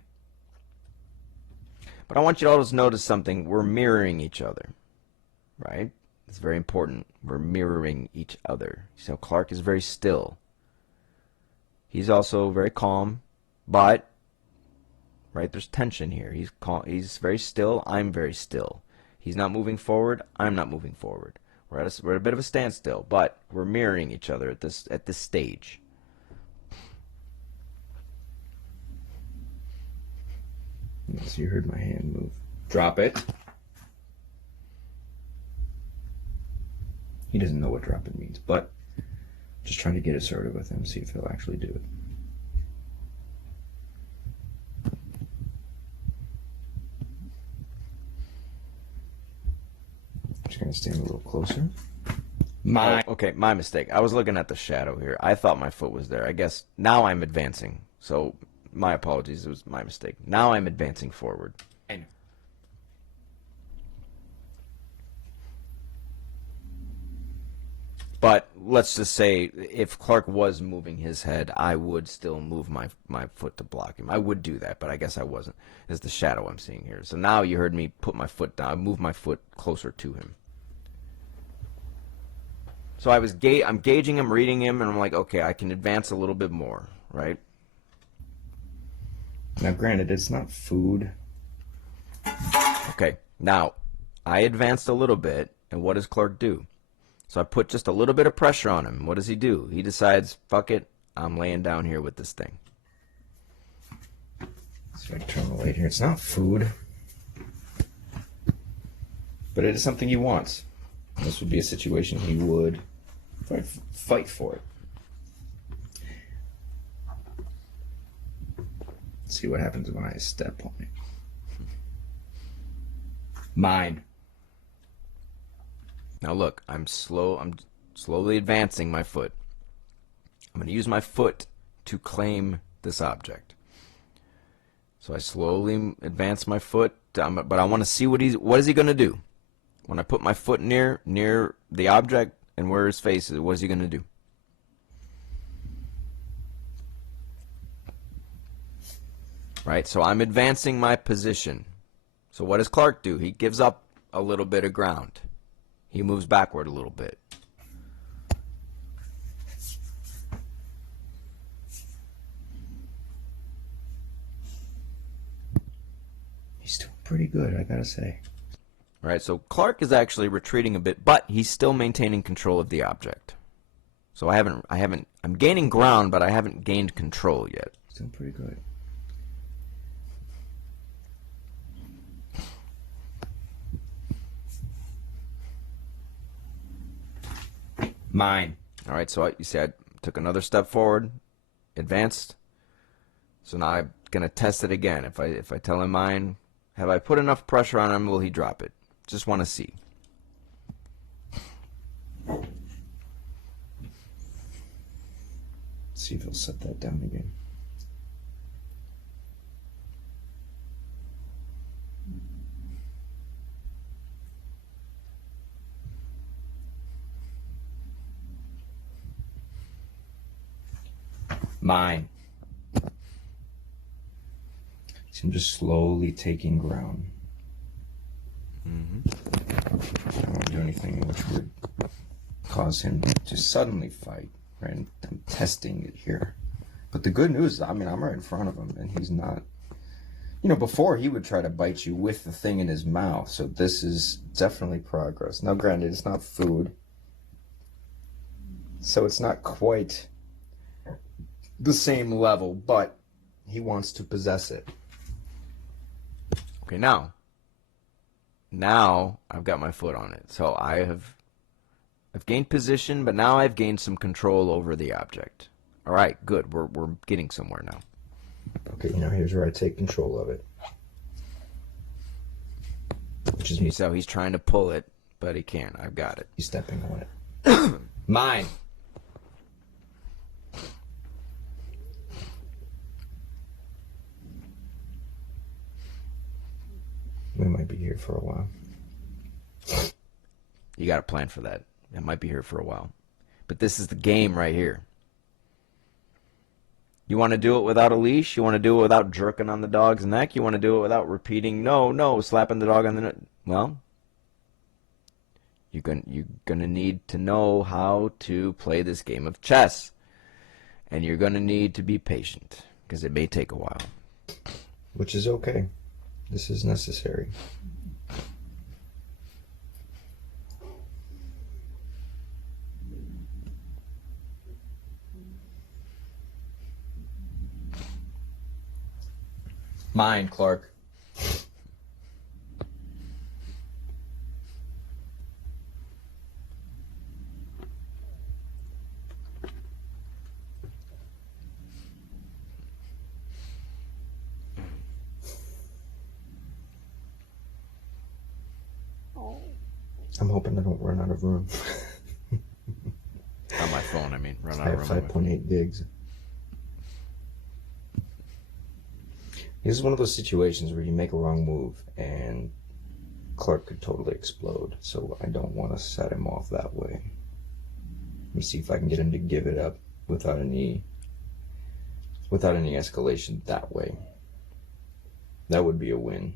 But I want you to always notice something. We're mirroring each other, right? It's very important. We're mirroring each other. So Clark is very still. He's also very calm, but, right, there's tension here. He's calm, he's very still. I'm very still. He's not moving forward. I'm not moving forward. We're at a bit of a standstill, but we're mirroring each other at this stage. So you heard my hand move. Drop it. He doesn't know what drop it means, but just trying to get assertive with him, see if he'll actually do it. Just going to stand a little closer. Okay, my mistake. I was looking at the shadow here. I thought my foot was there. I guess now I'm advancing. So my apologies. It was my mistake. Now I'm advancing forward. But let's just say if Clark was moving his head, I would still move my foot to block him. I would do that, but I guess I wasn't. It's the shadow I'm seeing here. So now you heard me put my foot down. I moved my foot closer to him. So I'm gauging him, reading him, and I'm like, okay, I can advance a little bit more, right? Now, granted, it's not food. Okay, now, I advanced a little bit, and what does Clark do? So I put just a little bit of pressure on him. What does he do? He decides, fuck it, I'm laying down here with this thing. So I turn the light here. It's not food, but it is something he wants. This would be a situation he would fight for it. Let's see what happens when I step on it. Mine. Now look, I'm slowly advancing my foot. I'm going to use my foot to claim this object. So I slowly advance my foot, but I want to see what is he going to do? When I put my foot near the object and where his face is, what is he going to do? Right, so I'm advancing my position. So what does Clark do? He gives up a little bit of ground. He moves backward a little bit. He's doing pretty good, I gotta say. All right, so Clark is actually retreating a bit, but he's still maintaining control of the object. So I'm gaining ground, but I haven't gained control yet. Still pretty good. Mine. All right, so you see I took another step forward, advanced. So now I'm going to test it again. If I tell him mine, have I put enough pressure on him, will he drop it? Just want to see. see if he'll set that down again. Mine. See him just slowly taking ground. I don't want to do anything which would cause him to suddenly fight. Right? I'm testing it here. But the good news is, I mean, I'm right in front of him, and he's not. You know, before he would try to bite you with the thing in his mouth. So this is definitely progress. Now, granted, it's not food. So it's not quite the same level, but he wants to possess it. Okay, now I've got my foot on it. So I've gained position, but now I've gained some control over the object. All right, good. We're getting somewhere now. Okay, now here's where I take control of it. Which is me. So he's trying to pull it, but he can't. I've got it. He's stepping on it. Mine. We might be here for a while. You got a plan for that. It might be here for a while. But this is the game right here. You want to do it without a leash? You want to do it without jerking on the dog's neck? You want to do it without repeating, no, slapping the dog on the neck? Well, you're gonna need to know how to play this game of chess. And you're going to need to be patient, because it may take a while. Which is okay. This is necessary. Mine, Clark. I'm hoping I don't run out of room. On my phone, I mean. Run out of room. I have 5.8 gigs. This is one of those situations where you make a wrong move and Clark could totally explode. So I don't want to set him off that way. Let me see if I can get him to give it up without any escalation that way. That would be a win.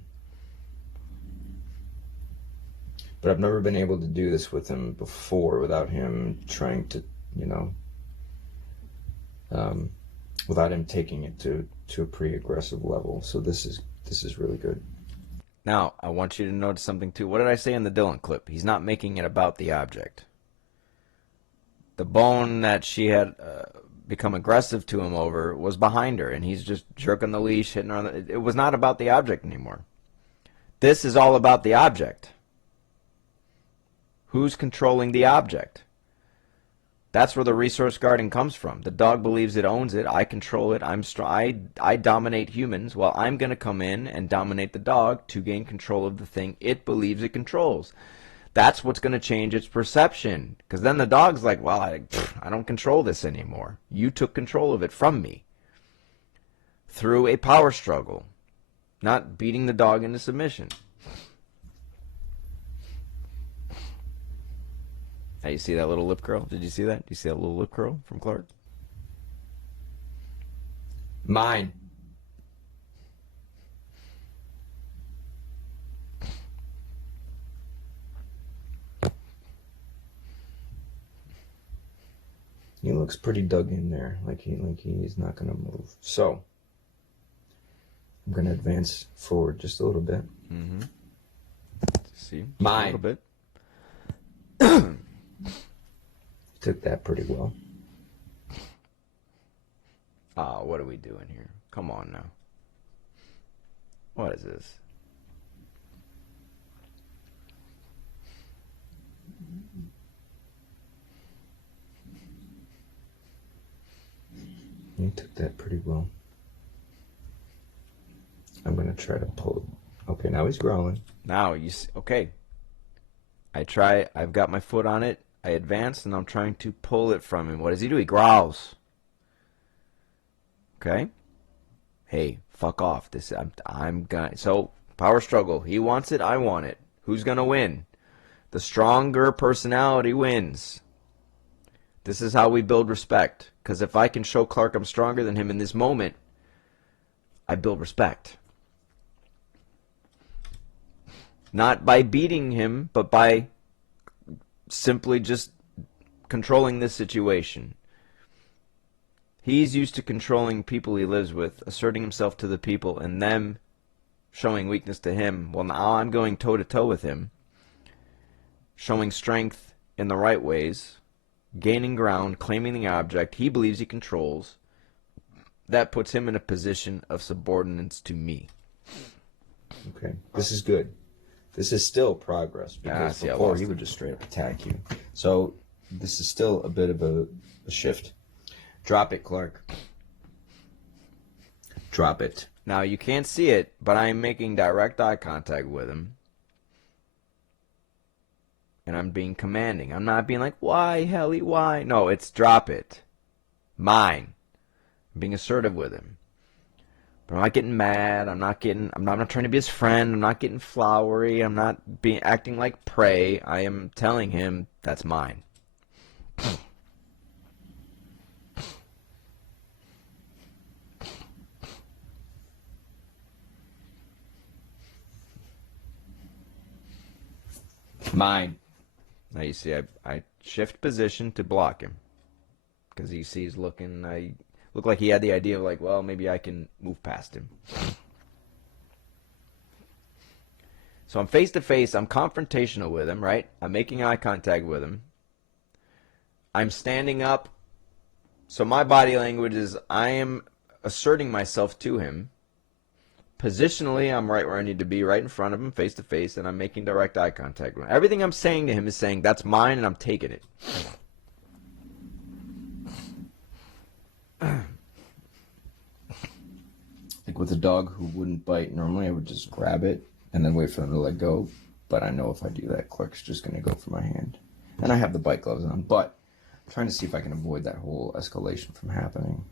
But I've never been able to do this with him before without him trying to, without him taking it to a pretty aggressive level. So this is really good. Now, I want you to notice something too. What did I say in the Dylan clip? He's not making it about the object. The bone that she had become aggressive to him over was behind her, and he's just jerking the leash, hitting her on the... It was not about the object anymore. This is all about the object. Who's controlling the object? That's where the resource guarding comes from. The dog believes it owns it. I control it. I'm strong. I dominate humans. Well, I'm going to come in and dominate the dog to gain control of the thing it believes it controls. That's what's going to change its perception. Because then the dog's like, well, I don't control this anymore. You took control of it from me through a power struggle, not beating the dog into submission. Now you see that little lip curl? Did you see that? Do you see that little lip curl from Clark? Mine. He looks pretty dug in there, like he's not gonna move. So I'm gonna advance forward just a little bit. Mm-hmm. See, mine. A little bit. Took that pretty well. What are we doing here? Come on now. What is this? You took that pretty well. I'm gonna try to pull it. Okay, now he's growling. Now you see, okay. I've got my foot on it. I advance, and I'm trying to pull it from him. What does he do? He growls. Okay? Hey, fuck off. I'm gonna. So, power struggle. He wants it, I want it. Who's gonna win? The stronger personality wins. This is how we build respect. Because if I can show Clark I'm stronger than him in this moment, I build respect. Not by beating him, but by simply just controlling this situation. He's used to controlling people he lives with, asserting himself to the people, and them showing weakness to him. Well, now I'm going toe-to-toe with him, showing strength in the right ways, gaining ground, claiming the object he believes he controls. That puts him in a position of subordinance to me. Okay, this is good. This is still progress, because see, I before lost he it. would just straight up attack you. So this is still a bit of a shift. Drop it, Clark. Drop it. Now, you can't see it, but I'm making direct eye contact with him. And I'm being commanding. I'm not being like, why, Halley, why? No, it's drop it. Mine. I'm being assertive with him. But I'm not getting mad. I'm not trying to be his friend. I'm not getting flowery. I'm not acting like prey. I am telling him that's mine. Mine. Now you see, I shift position to block him. Because he sees looking, I look like he had the idea of like, well, maybe I can move past him. So I'm face to face, I'm confrontational with him, right? I'm making eye contact with him. I'm standing up. So my body language is I am asserting myself to him. Positionally, I'm right where I need to be, right in front of him, face to face, and I'm making direct eye contact with him. Everything I'm saying to him is saying, that's mine, and I'm taking it. Like with a dog who wouldn't bite, normally I would just grab it and then wait for them to let go. But I know if I do that, Clark's just going to go for my hand. And I have the bite gloves on, but I'm trying to see if I can avoid that whole escalation from happening.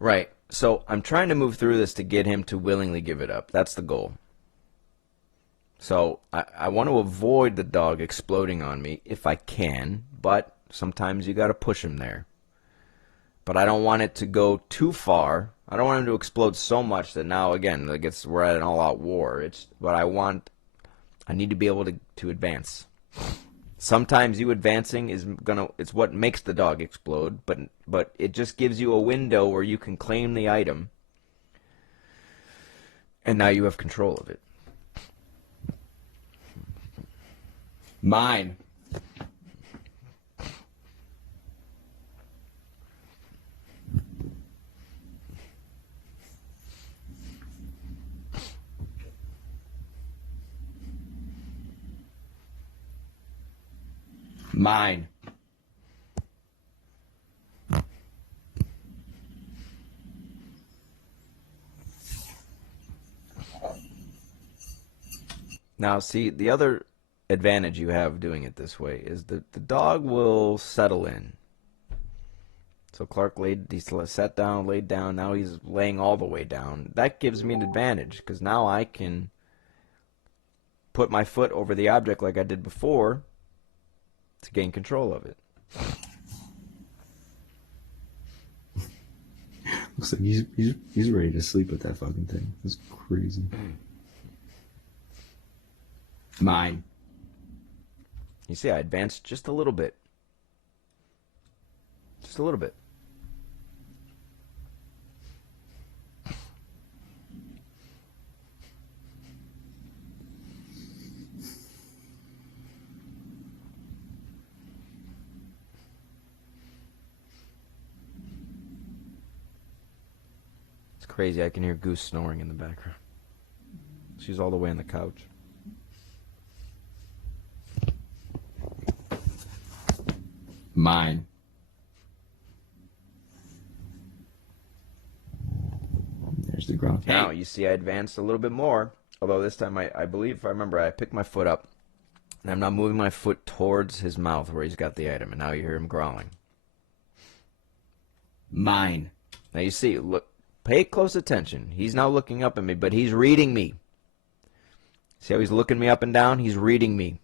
Right. So I'm trying to move through this to get him to willingly give it up. That's the goal. So I want to avoid the dog exploding on me if I can, but sometimes you got to push him there. But I don't want it to go too far. I don't want him to explode so much that now, again, we're at an all-out war. But I need to be able to advance. Sometimes you advancing it's what makes the dog explode, but it just gives you a window where you can claim the item, and now you have control of it. Mine. Mine. Now, see, the other advantage you have doing it this way is that the dog will settle in. So Clark he sat down, laid down, now he's laying all the way down. That gives me an advantage, because now I can put my foot over the object like I did before to gain control of it. Looks like he's ready to sleep with that fucking thing. That's crazy. Mine. You see, I advanced just a little bit. Just a little bit. It's crazy. I can hear Goose snoring in the background. She's all the way on the couch. Mine. There's the ground. Now, you see I advanced a little bit more, although this time I believe, if I remember, I picked my foot up, and I'm now moving my foot towards his mouth where he's got the item, and now you hear him growling. Mine. Now you see, look, pay close attention. He's now looking up at me, but he's reading me. See how he's looking me up and down? He's reading me.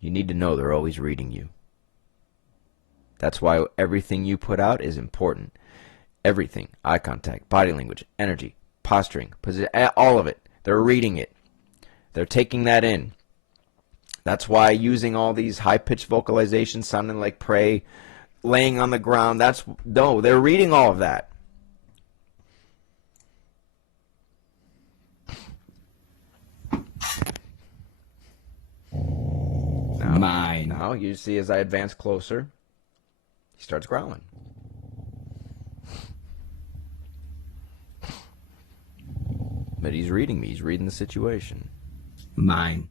You need to know they're always reading you. That's why everything you put out is important. Everything. Eye contact, body language, energy, posturing, position, all of it. They're reading it. They're taking that in. That's why using all these high-pitched vocalizations sounding like prey, laying on the ground, they're reading all of that. Now you see as I advance closer, he starts growling. But he's reading me. He's reading the situation. Mine.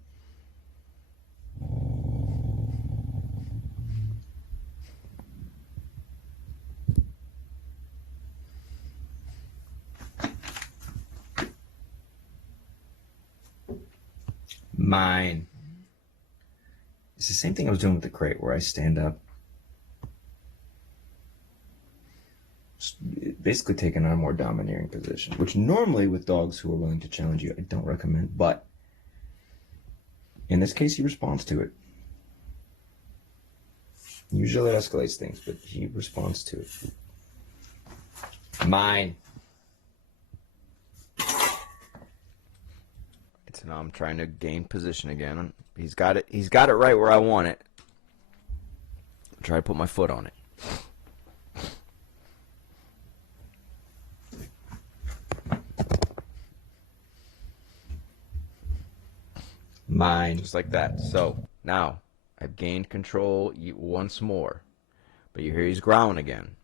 Mine. It's the same thing I was doing with the crate, where I stand up, basically taking on a more domineering position, which normally with dogs who are willing to challenge you, I don't recommend, but in this case, he responds to it. Usually it escalates things, but he responds to it. Mine. So now I'm trying to gain position again. He's got it. He's got it right where I want it. I'll try to put my foot on it. Mine. Just like that. So now I've gained control once more. But you hear he's growling again.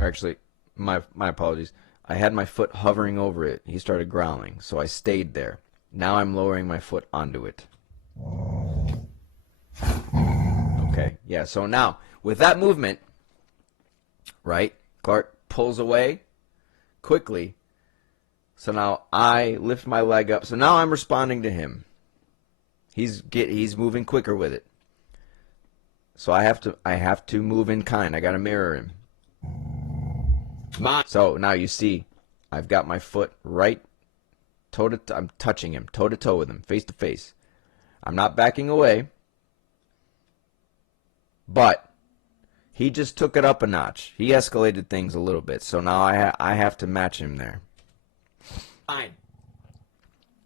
Actually, my apologies. I had my foot hovering over it. He started growling, so I stayed there. Now I'm lowering my foot onto it. Okay, yeah, so now, with that movement, right, Clark pulls away quickly. So now I lift my leg up. So now I'm responding to him. He's moving quicker with it. So I have to move in kind. I got to mirror him. So now you see, I've got my foot right I'm touching him, toe to toe with him, face to face. I'm not backing away, but he just took it up a notch. He escalated things a little bit, so now I have to match him there. Mine.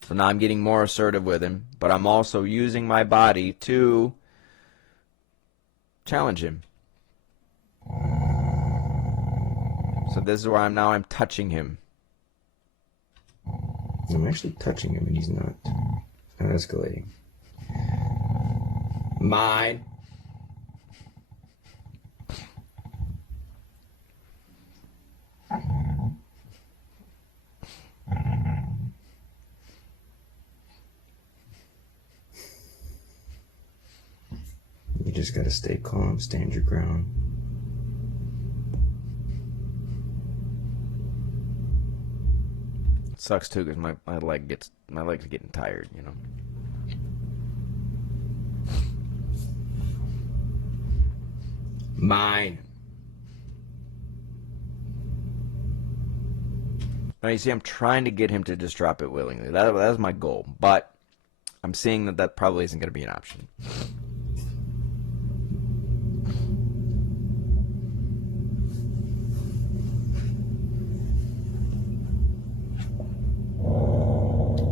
So now I'm getting more assertive with him, but I'm also using my body to challenge him. So this is where I'm touching him. I'm actually touching him and he's not escalating. Mine. You just gotta stay calm, stand your ground. Sucks too, because my leg's getting tired, you know. Mine. Now you see, I'm trying to get him to just drop it willingly. That was my goal, but I'm seeing that probably isn't going to be an option.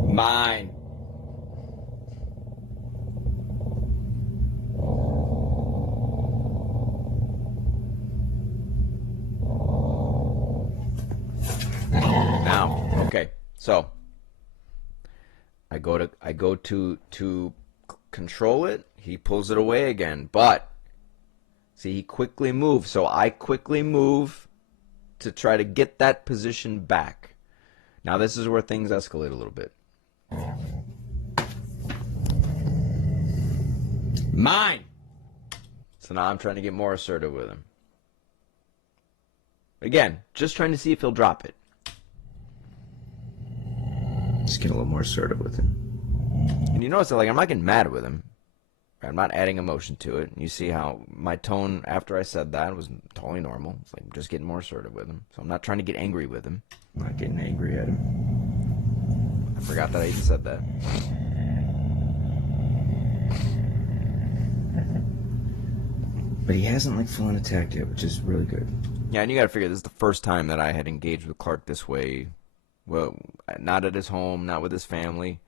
Mine. Now, okay, so I go to control it. He pulls it away again, but see, he quickly moves. So I quickly move to try to get that position back. Now this is where things escalate a little bit. Mine! So now I'm trying to get more assertive with him. Again, just trying to see if he'll drop it. Just get a little more assertive with him. And you notice that, like, I'm not getting mad with him. I'm not adding emotion to it. And you see how my tone after I said that was totally normal. It's like I'm just getting more assertive with him. So I'm not trying to get angry with him. I'm not getting angry at him. I forgot that I even said that. But he hasn't like full on attacked yet, which is really good. Yeah, and you gotta figure this is the first time that I had engaged with Clark this way. Well, not at his home, not with his family.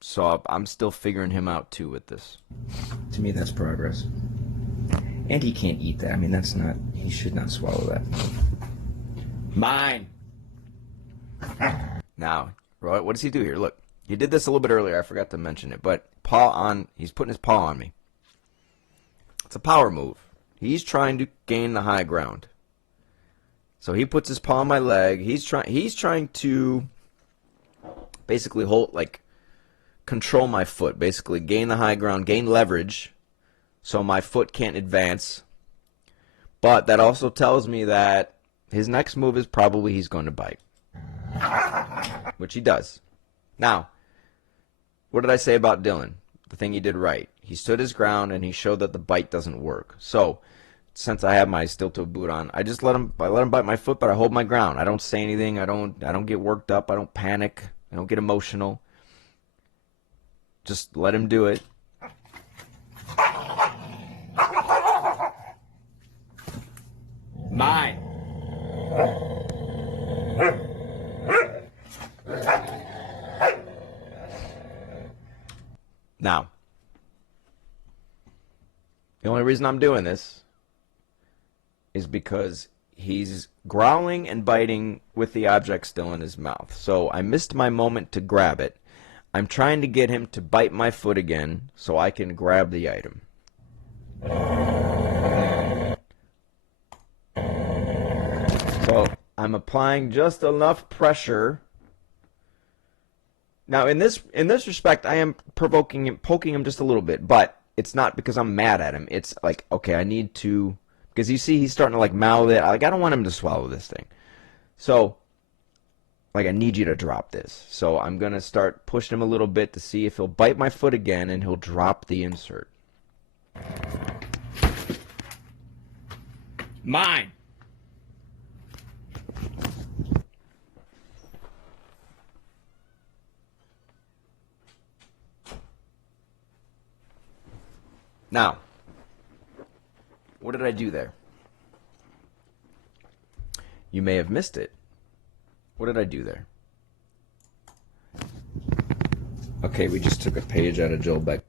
So I'm still figuring him out too with this. To me, that's progress. And he can't eat that. I mean, that's not. He should not swallow that. Mine. Now, what does he do here? Look, he did this a little bit earlier. I forgot to mention it, but he's putting his paw on me. It's a power move. He's trying to gain the high ground. So he puts his paw on my leg. He's trying to basically control my foot, basically gain the high ground, gain leverage, so my foot can't advance. But that also tells me that his next move is probably he's going to bite, which he does. Now, what did I say about Dylan? The thing he did right. He stood his ground and he showed that the bite doesn't work. So, since I have my steel-toe boot on, I let him bite my foot, but I hold my ground. I don't say anything. I don't get worked up. I don't panic. I don't get emotional. Just let him do it. Mine. Now, the only reason I'm doing this is because he's growling and biting with the object still in his mouth. So I missed my moment to grab it. I'm trying to get him to bite my foot again so I can grab the item. So I'm applying just enough pressure. Now in this respect, I am poking him just a little bit, but it's not because I'm mad at him. It's like, okay, I need to, because you see he's starting to like mouth it. Like, I don't want him to swallow this thing. So, like, I need you to drop this. So I'm going to start pushing him a little bit to see if he'll bite my foot again and he'll drop the insert. Mine. Now, what did I do there? You may have missed it. What did I do there? Okay, we just took a page out of Joel Beck.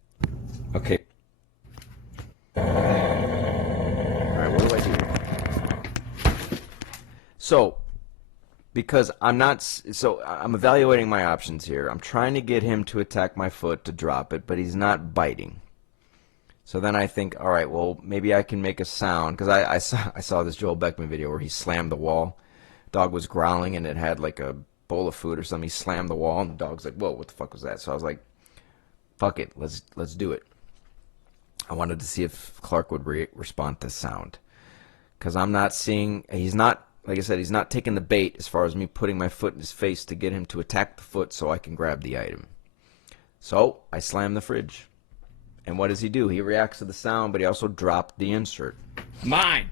Okay. Alright, what do I do here? So, because I'm evaluating my options here. I'm trying to get him to attack my foot to drop it, but he's not biting. So then I think, all right, well, maybe I can make a sound, because I saw this Joel Beckman video where he slammed the wall. Dog was growling, and it had like a bowl of food or something. He slammed the wall, and the dog's like, whoa, what the fuck was that? So I was like, fuck it, let's do it. I wanted to see if Clark would respond to sound, because I'm not seeing, he's not, like I said, he's not taking the bait as far as me putting my foot in his face to get him to attack the foot so I can grab the item. So I slam the fridge. And what does he do? He reacts to the sound, but he also dropped the insert. Mine!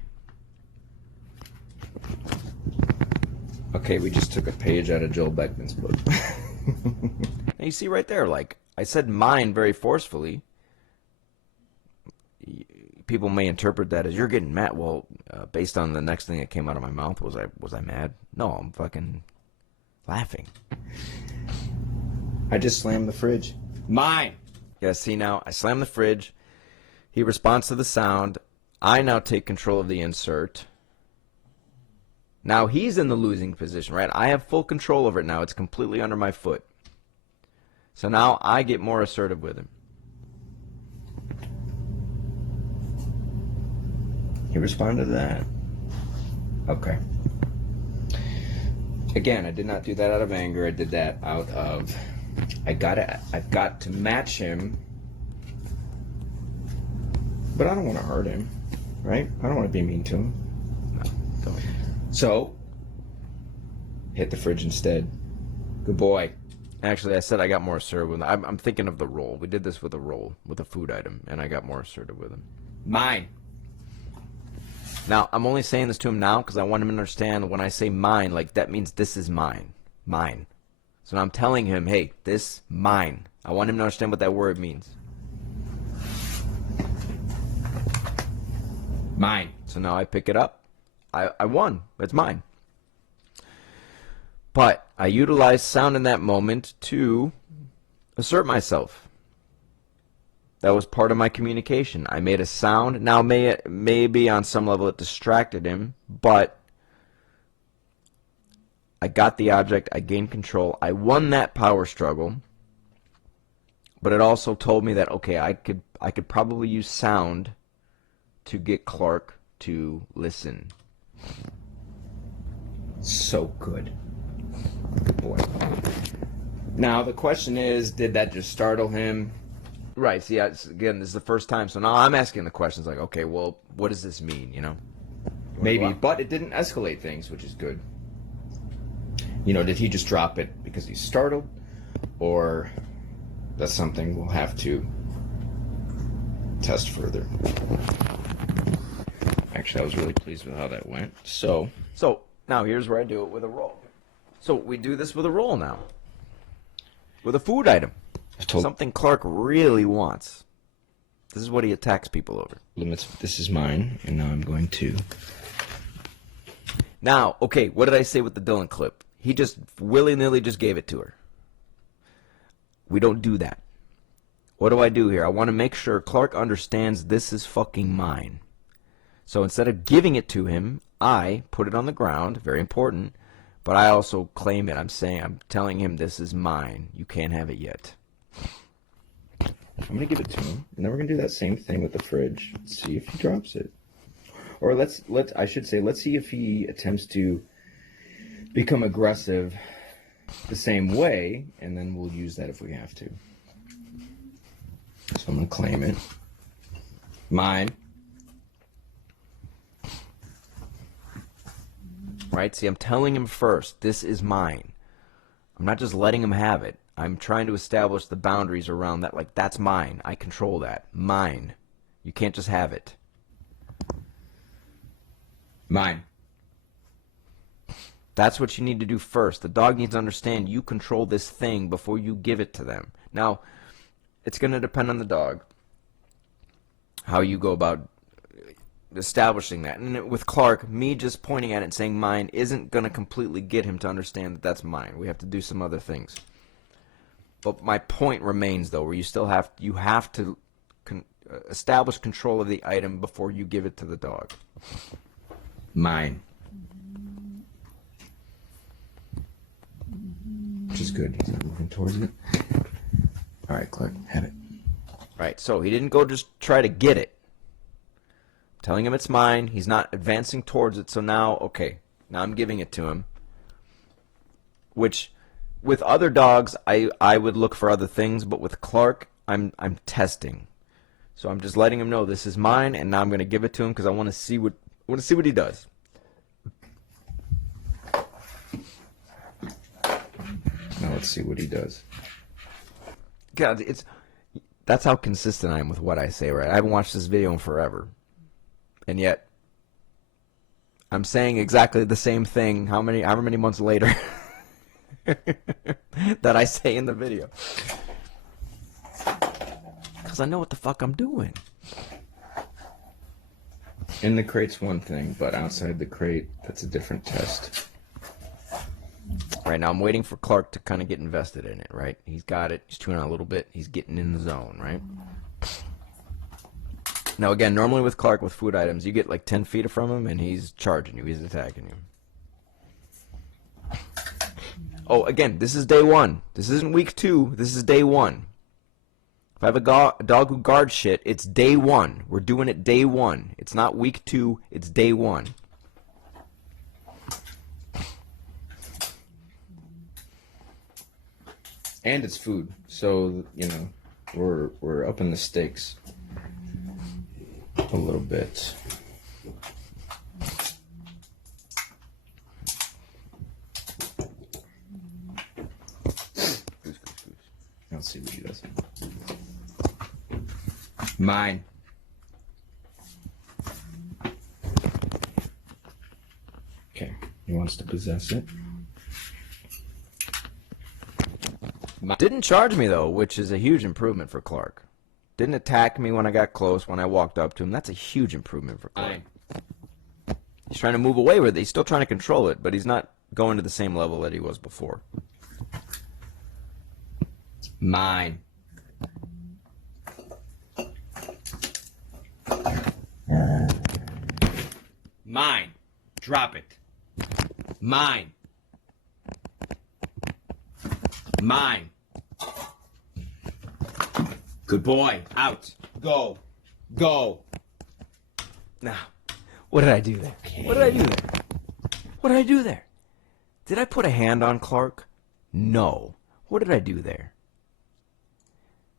Okay, we just took a page out of Joel Beckman's book. And you see right there, like, I said mine very forcefully. People may interpret that as you're getting mad. Well, based on the next thing that came out of my mouth, was I mad? No, I'm fucking laughing. I just slammed the fridge. Mine! Yeah, see now, I slam the fridge. He responds to the sound. I now take control of the insert. Now he's in the losing position, right? I have full control over it now. It's completely under my foot. So now I get more assertive with him. He responded to that. Okay. Again, I did not do that out of anger. I did that out of I've got to match him, but I don't want to hurt him, right? I don't want to be mean to him. No, don't. So, hit the fridge instead. Good boy. Actually, I said I got more assertive with him. I'm thinking of the roll. We did this with a roll, with a food item, and I got more assertive with him. Mine. Now, I'm only saying this to him now because I want him to understand when I say mine, like that means this is mine. Mine. So now I'm telling him, hey, this, mine. I want him to understand what that word means. Mine. So now I pick it up. I won. It's mine. But I utilized sound in that moment to assert myself. That was part of my communication. I made a sound. Now, maybe on some level it distracted him, but I got the object. I gained control. I won that power struggle, but it also told me that, okay, I could probably use sound to get Clark to listen. So good. Good boy. Now, the question is, did that just startle him? Right. See, again, this is the first time. So now I'm asking the questions like, okay, well, what does this mean, you know? Maybe, but it didn't escalate things, which is good. You know, did he just drop it because he's startled? Or that's something we'll have to test further. Actually, I was really pleased with how that went. So now here's where I do it with a roll. So we do this with a roll now. With a food item. Something Clark really wants. This is what he attacks people over. limits. This is mine, and now I'm going to. Now, okay, what did I say with the Dylan clip? He just willy-nilly just gave it to her. We don't do that. What do I do here? I want to make sure Clark understands this is fucking mine. So instead of giving it to him, I put it on the ground, very important, but I also claim it. I'm telling him this is mine. You can't have it yet. I'm going to give it to him, and then we're going to do that same thing with the fridge. Let's see if he drops it. Or let's see if he attempts to become aggressive the same way, and then we'll use that if we have to. So I'm going to claim it. Mine. Right? See, I'm telling him first, this is mine. I'm not just letting him have it. I'm trying to establish the boundaries around that. Like, that's mine. I control that. Mine. You can't just have it. Mine. That's what you need to do first. The dog needs to understand you control this thing before you give it to them. Now, it's going to depend on the dog, how you go about establishing that. And with Clark, me just pointing at it and saying mine isn't going to completely get him to understand that that's mine. We have to do some other things. But my point remains, though, where you have to establish control of the item before you give it to the dog. Mine. Which is good. He's not moving towards it. All right, Clark, have it. Right, so he didn't go just try to get it. I'm telling him it's mine. He's not advancing towards it. So now, okay, now I'm giving it to him. Which, with other dogs, I would look for other things, but with Clark, I'm testing. So I'm just letting him know this is mine, and now I'm going to give it to him because I want to see what he does. Now let's see what he does. God, that's how consistent I am with what I say, right? I haven't watched this video in forever. And yet, I'm saying exactly the same thing however many months later that I say in the video. Because I know what the fuck I'm doing. In the crate's one thing, but outside the crate, that's a different test. Right now, I'm waiting for Clark to kind of get invested in it, right? He's got it. He's chewing on it a little bit. He's getting in the zone, right? Now, again, normally with Clark, with food items, you get like 10 feet from him, and he's charging you. He's attacking you. Oh, again, this is day one. This isn't week 2. This is day 1. If I have a dog who guards shit, it's day 1. We're doing it day 1. It's not week 2. It's day 1. And it's food, so you know we're upping the stakes a little bit. Let's see what he does. Mine. Okay, he wants to possess it. Didn't charge me, though, which is a huge improvement for Clark. Didn't attack me when I got close, when I walked up to him. That's a huge improvement for Clark. Mine. He's trying to move away with it. He's still trying to control it, but he's not going to the same level that he was before. Mine. Mine. Drop it. Mine. Mine. Good boy. Out. Go. Go. Now, what did I do there? What did I do there? What did I do there? Did I put a hand on Clark? No. What did I do there?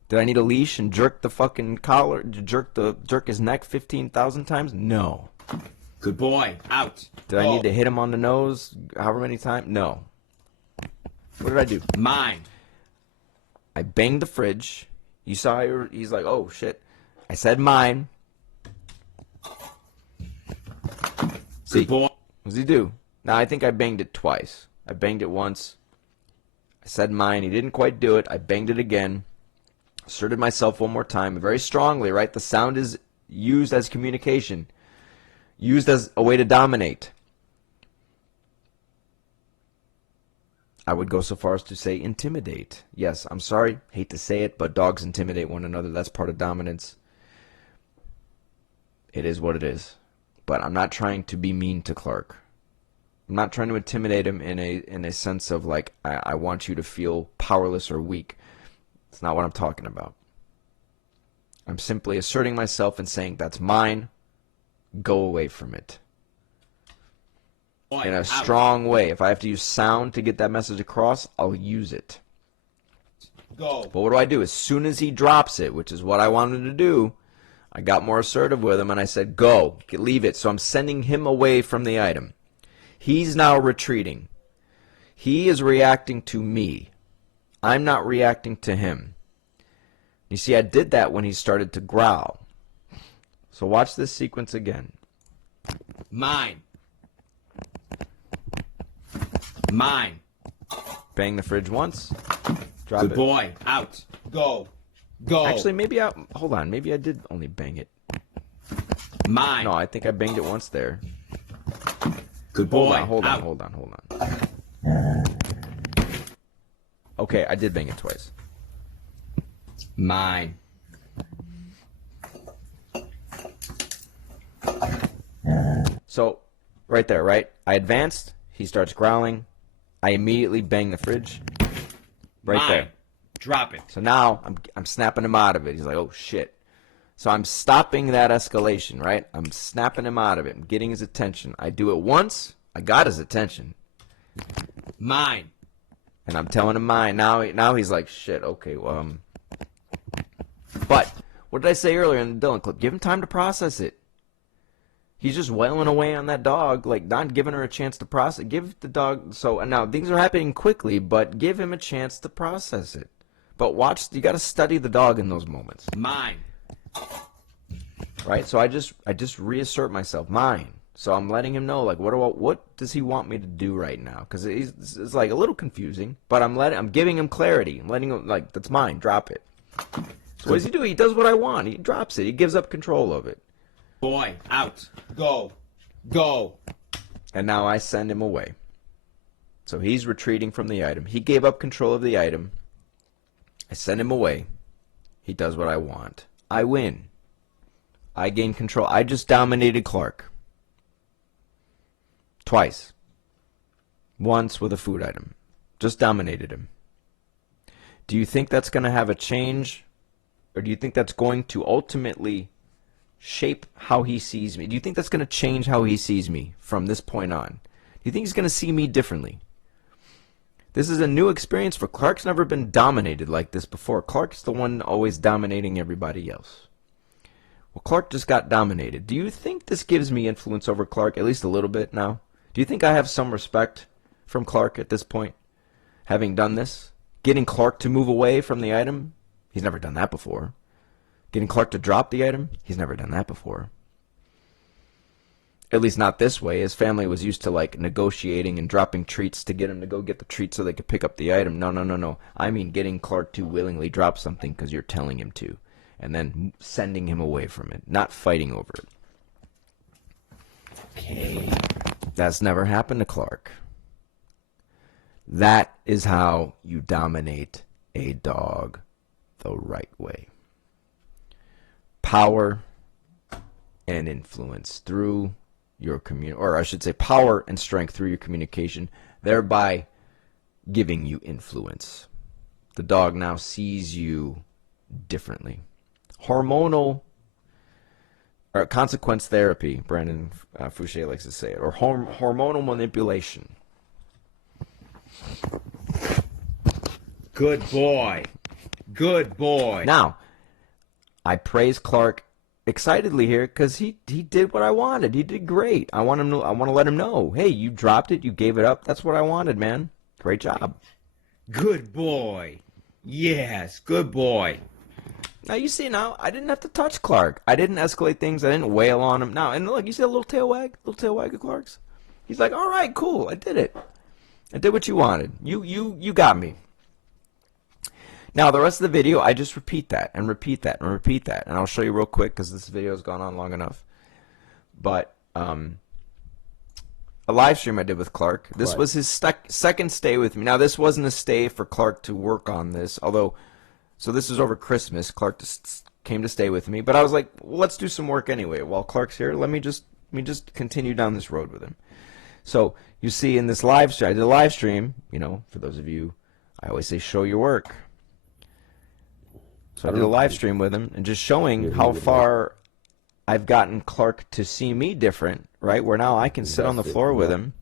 Did I need a leash and jerk the fucking collar, jerk his neck 15,000 times? No. Good boy. Out. Did I need to hit him on the nose however many times? No. What did I do? Mine. I banged the fridge. You saw he's like, oh shit. I said mine. See, Good boy. what does he do? Now I think I banged it twice. I banged it once. I said mine. He didn't quite do it. I banged it again. Asserted myself one more time, very strongly, right? The sound is used as communication, used as a way to dominate. I would go so far as to say intimidate. Yes, I'm sorry, hate to say it, but dogs intimidate one another. That's part of dominance. It is what it is. But I'm not trying to be mean to Clark. I'm not trying to intimidate him in a sense of like, I want you to feel powerless or weak. It's not what I'm talking about. I'm simply asserting myself and saying, that's mine. Go away from it. In a strong way. If I have to use sound to get that message across, I'll use it. Go. But what do? As soon as he drops it, which is what I wanted to do, I got more assertive with him and I said, go. Leave it. So I'm sending him away from the item. He's now retreating. He is reacting to me. I'm not reacting to him. You see, I did that when he started to growl. So watch this sequence again. Mine. Mine. Bang the fridge once. Drop Good it. boy. Out. Go. Go. Actually, hold on. Maybe I did only bang it. Mine. No, I think I banged it once there. Good boy. Hold out. on. Okay, I did bang it twice. Mine. So, right there, right? I advanced. He starts growling. I immediately bang the fridge. Right Mine. there. Drop it. So now I'm snapping him out of it. He's like, oh shit. So I'm stopping that escalation, right? I'm snapping him out of it. I'm getting his attention. I do it once. I got his attention. Mine. And I'm telling him mine. Now he's like, shit, okay, well, But, what did I say earlier in the Dylan clip? Give him time to process it. He's just wailing away on that dog, like not giving her a chance to process. Give the dog, so, and now things are happening quickly, but give him a chance to process it. But watch, you got to study the dog in those moments. Mine. Right? So I just reassert myself, mine. So I'm letting him know, like, what does he want me to do right now? Because it's like a little confusing, but I'm giving him clarity. I'm letting him, like, that's mine, drop it. So what does he do? He does what I want. He drops it. He gives up control of it. Boy, out. Go. Go. And now I send him away. So he's retreating from the item. He gave up control of the item. I send him away. He does what I want. I win. I gain control. I just dominated Clark. Twice. Once with a food item. Just dominated him. Do you think that's going to have a change? Or do you think that's going to ultimately shape how he sees me? Do you think that's going to change how he sees me from this point on? Do you think he's going to see me differently? This is a new experience for Clark's never been dominated like this before. Clark's the one always dominating everybody else. Well, Clark just got dominated. Do you think this gives me influence over Clark, at least a little bit now? Do you think I have some respect from Clark at this point, having done this? Getting Clark to move away from the item? He's never done that before. Getting Clark to drop the item? He's never done that before. At least not this way. His family was used to like negotiating and dropping treats to get him to go get the treat so they could pick up the item. No, no, no, no. I mean getting Clark to willingly drop something because you're telling him to. And then sending him away from it. Not fighting over it. Okay. That's never happened to Clark. That is how you dominate a dog the right way. Power and influence through your or I should say power and strength through your communication, thereby giving you influence. The dog now sees you differently. Hormonal or consequence therapy, Brandon Fouché likes to say it, or hormonal manipulation. Good boy. Good boy. Now, I praise Clark excitedly here because he did what I wanted. He did great. I want to let him know, hey, you dropped it, you gave it up. That's what I wanted, man. Great job. Good boy. Yes, good boy. Now you see, now I didn't have to touch Clark. I didn't escalate things. I didn't wail on him. Now, and look, you see that little tail wag of Clark's. He's like, all right, cool, I did it. I did what you wanted. You got me. Now, the rest of the video, I just repeat that and repeat that and repeat that. And I'll show you real quick because this video has gone on long enough. But a live stream I did with Clark. This was his second stay with me. Now, this wasn't a stay for Clark to work on this. Although, so this was over Christmas. Clark just came to stay with me. But I was like, well, let's do some work anyway. While Clark's here, let me just continue down this road with him. So, you see in this live stream, I did a live stream. You know, for those of you, I always say show your work. So I did a live stream with him and just showing how far I've gotten Clark to see me different, right? Where now I can sit on the floor with him.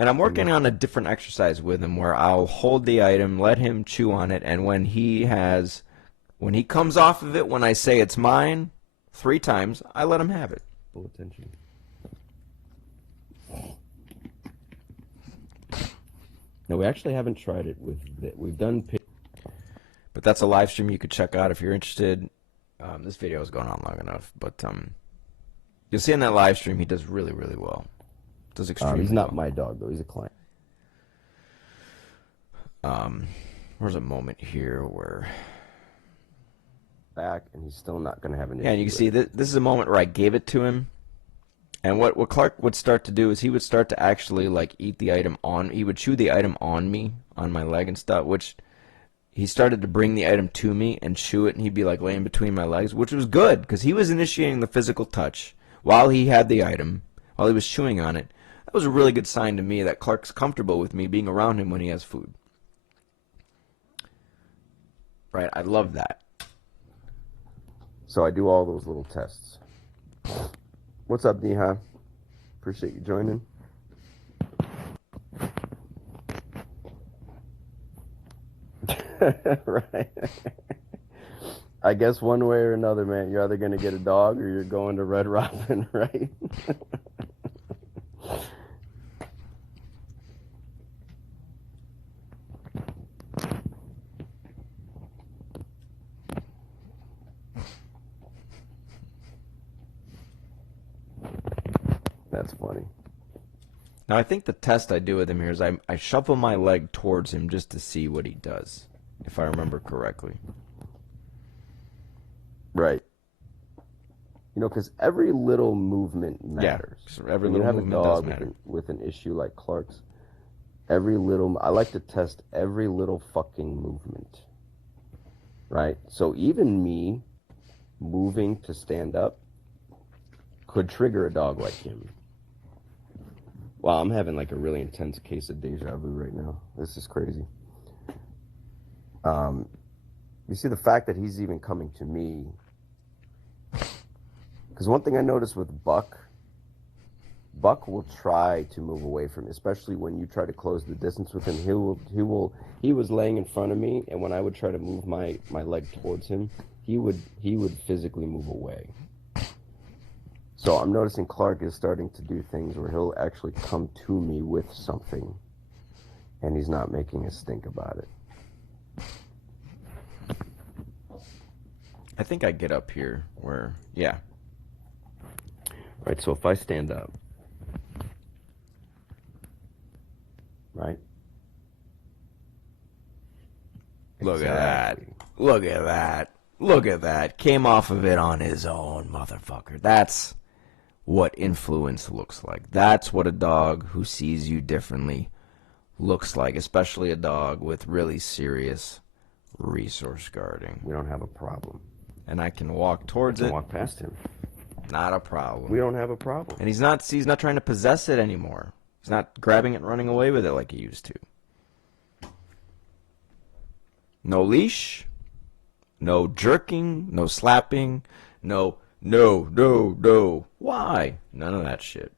And I'm working on a different exercise with him where I'll hold the item, let him chew on it, and when he comes off of it, when I say it's mine 3 times, I let him have it. Full attention. No, we actually haven't tried it with it. We've done. But that's a live stream you could check out if you're interested. This video is going on long enough, but you'll see in that live stream he does really, really well. Does extremely He's not well. my dog though. He's a client. There's a moment here where Back, and he's still not going to have an issue. yeah, and you can see that this is a moment where I gave it to him, and what Clark would start to do is he would start to actually like eat the item on. He would chew the item on me, on my leg and stuff, which. He started to bring the item to me and chew it, and he'd be like laying between my legs, which was good because he was initiating the physical touch while he had the item, while he was chewing on it. That was a really good sign to me that Clark's comfortable with me being around him when he has food. Right? I love that. So I do all those little tests. What's up, Neha? Appreciate you joining. Right. I guess one way or another, man, you're either going to get a dog or you're going to Red Robin, right? That's funny. Now, I think the test I do with him here is I shuffle my leg towards him just to see what he does, if I remember correctly. Right. You know, because every little movement matters. Yeah, every when little you have movement a does dog matter. with an issue like Clark's, I like to test every little fucking movement. Right? So even me moving to stand up could trigger a dog like him. Wow, I'm having like a really intense case of deja vu right now. This is crazy. You see the fact that he's even coming to me. Because one thing I noticed with Buck, Buck will try to move away from, especially when you try to close the distance with him. He was laying in front of me, and when I would try to move my leg towards him, he would physically move away. So I'm noticing Clark is starting to do things where he'll actually come to me with something, and he's not making a stink about it. I think I get up here where, yeah. Right, so if I stand up, right? Look at that. Look at that. Look at that. Came off of it on his own, motherfucker. That's what influence looks like. That's what a dog who sees you differently looks like, especially a dog with really serious resource guarding. We don't have a problem. And I can walk towards it. Walk past him. Not a problem. We don't have a problem. And he's not trying to possess it anymore. He's not grabbing it and running away with it like he used to. No leash, no jerking, no slapping, no. Why? None of that shit.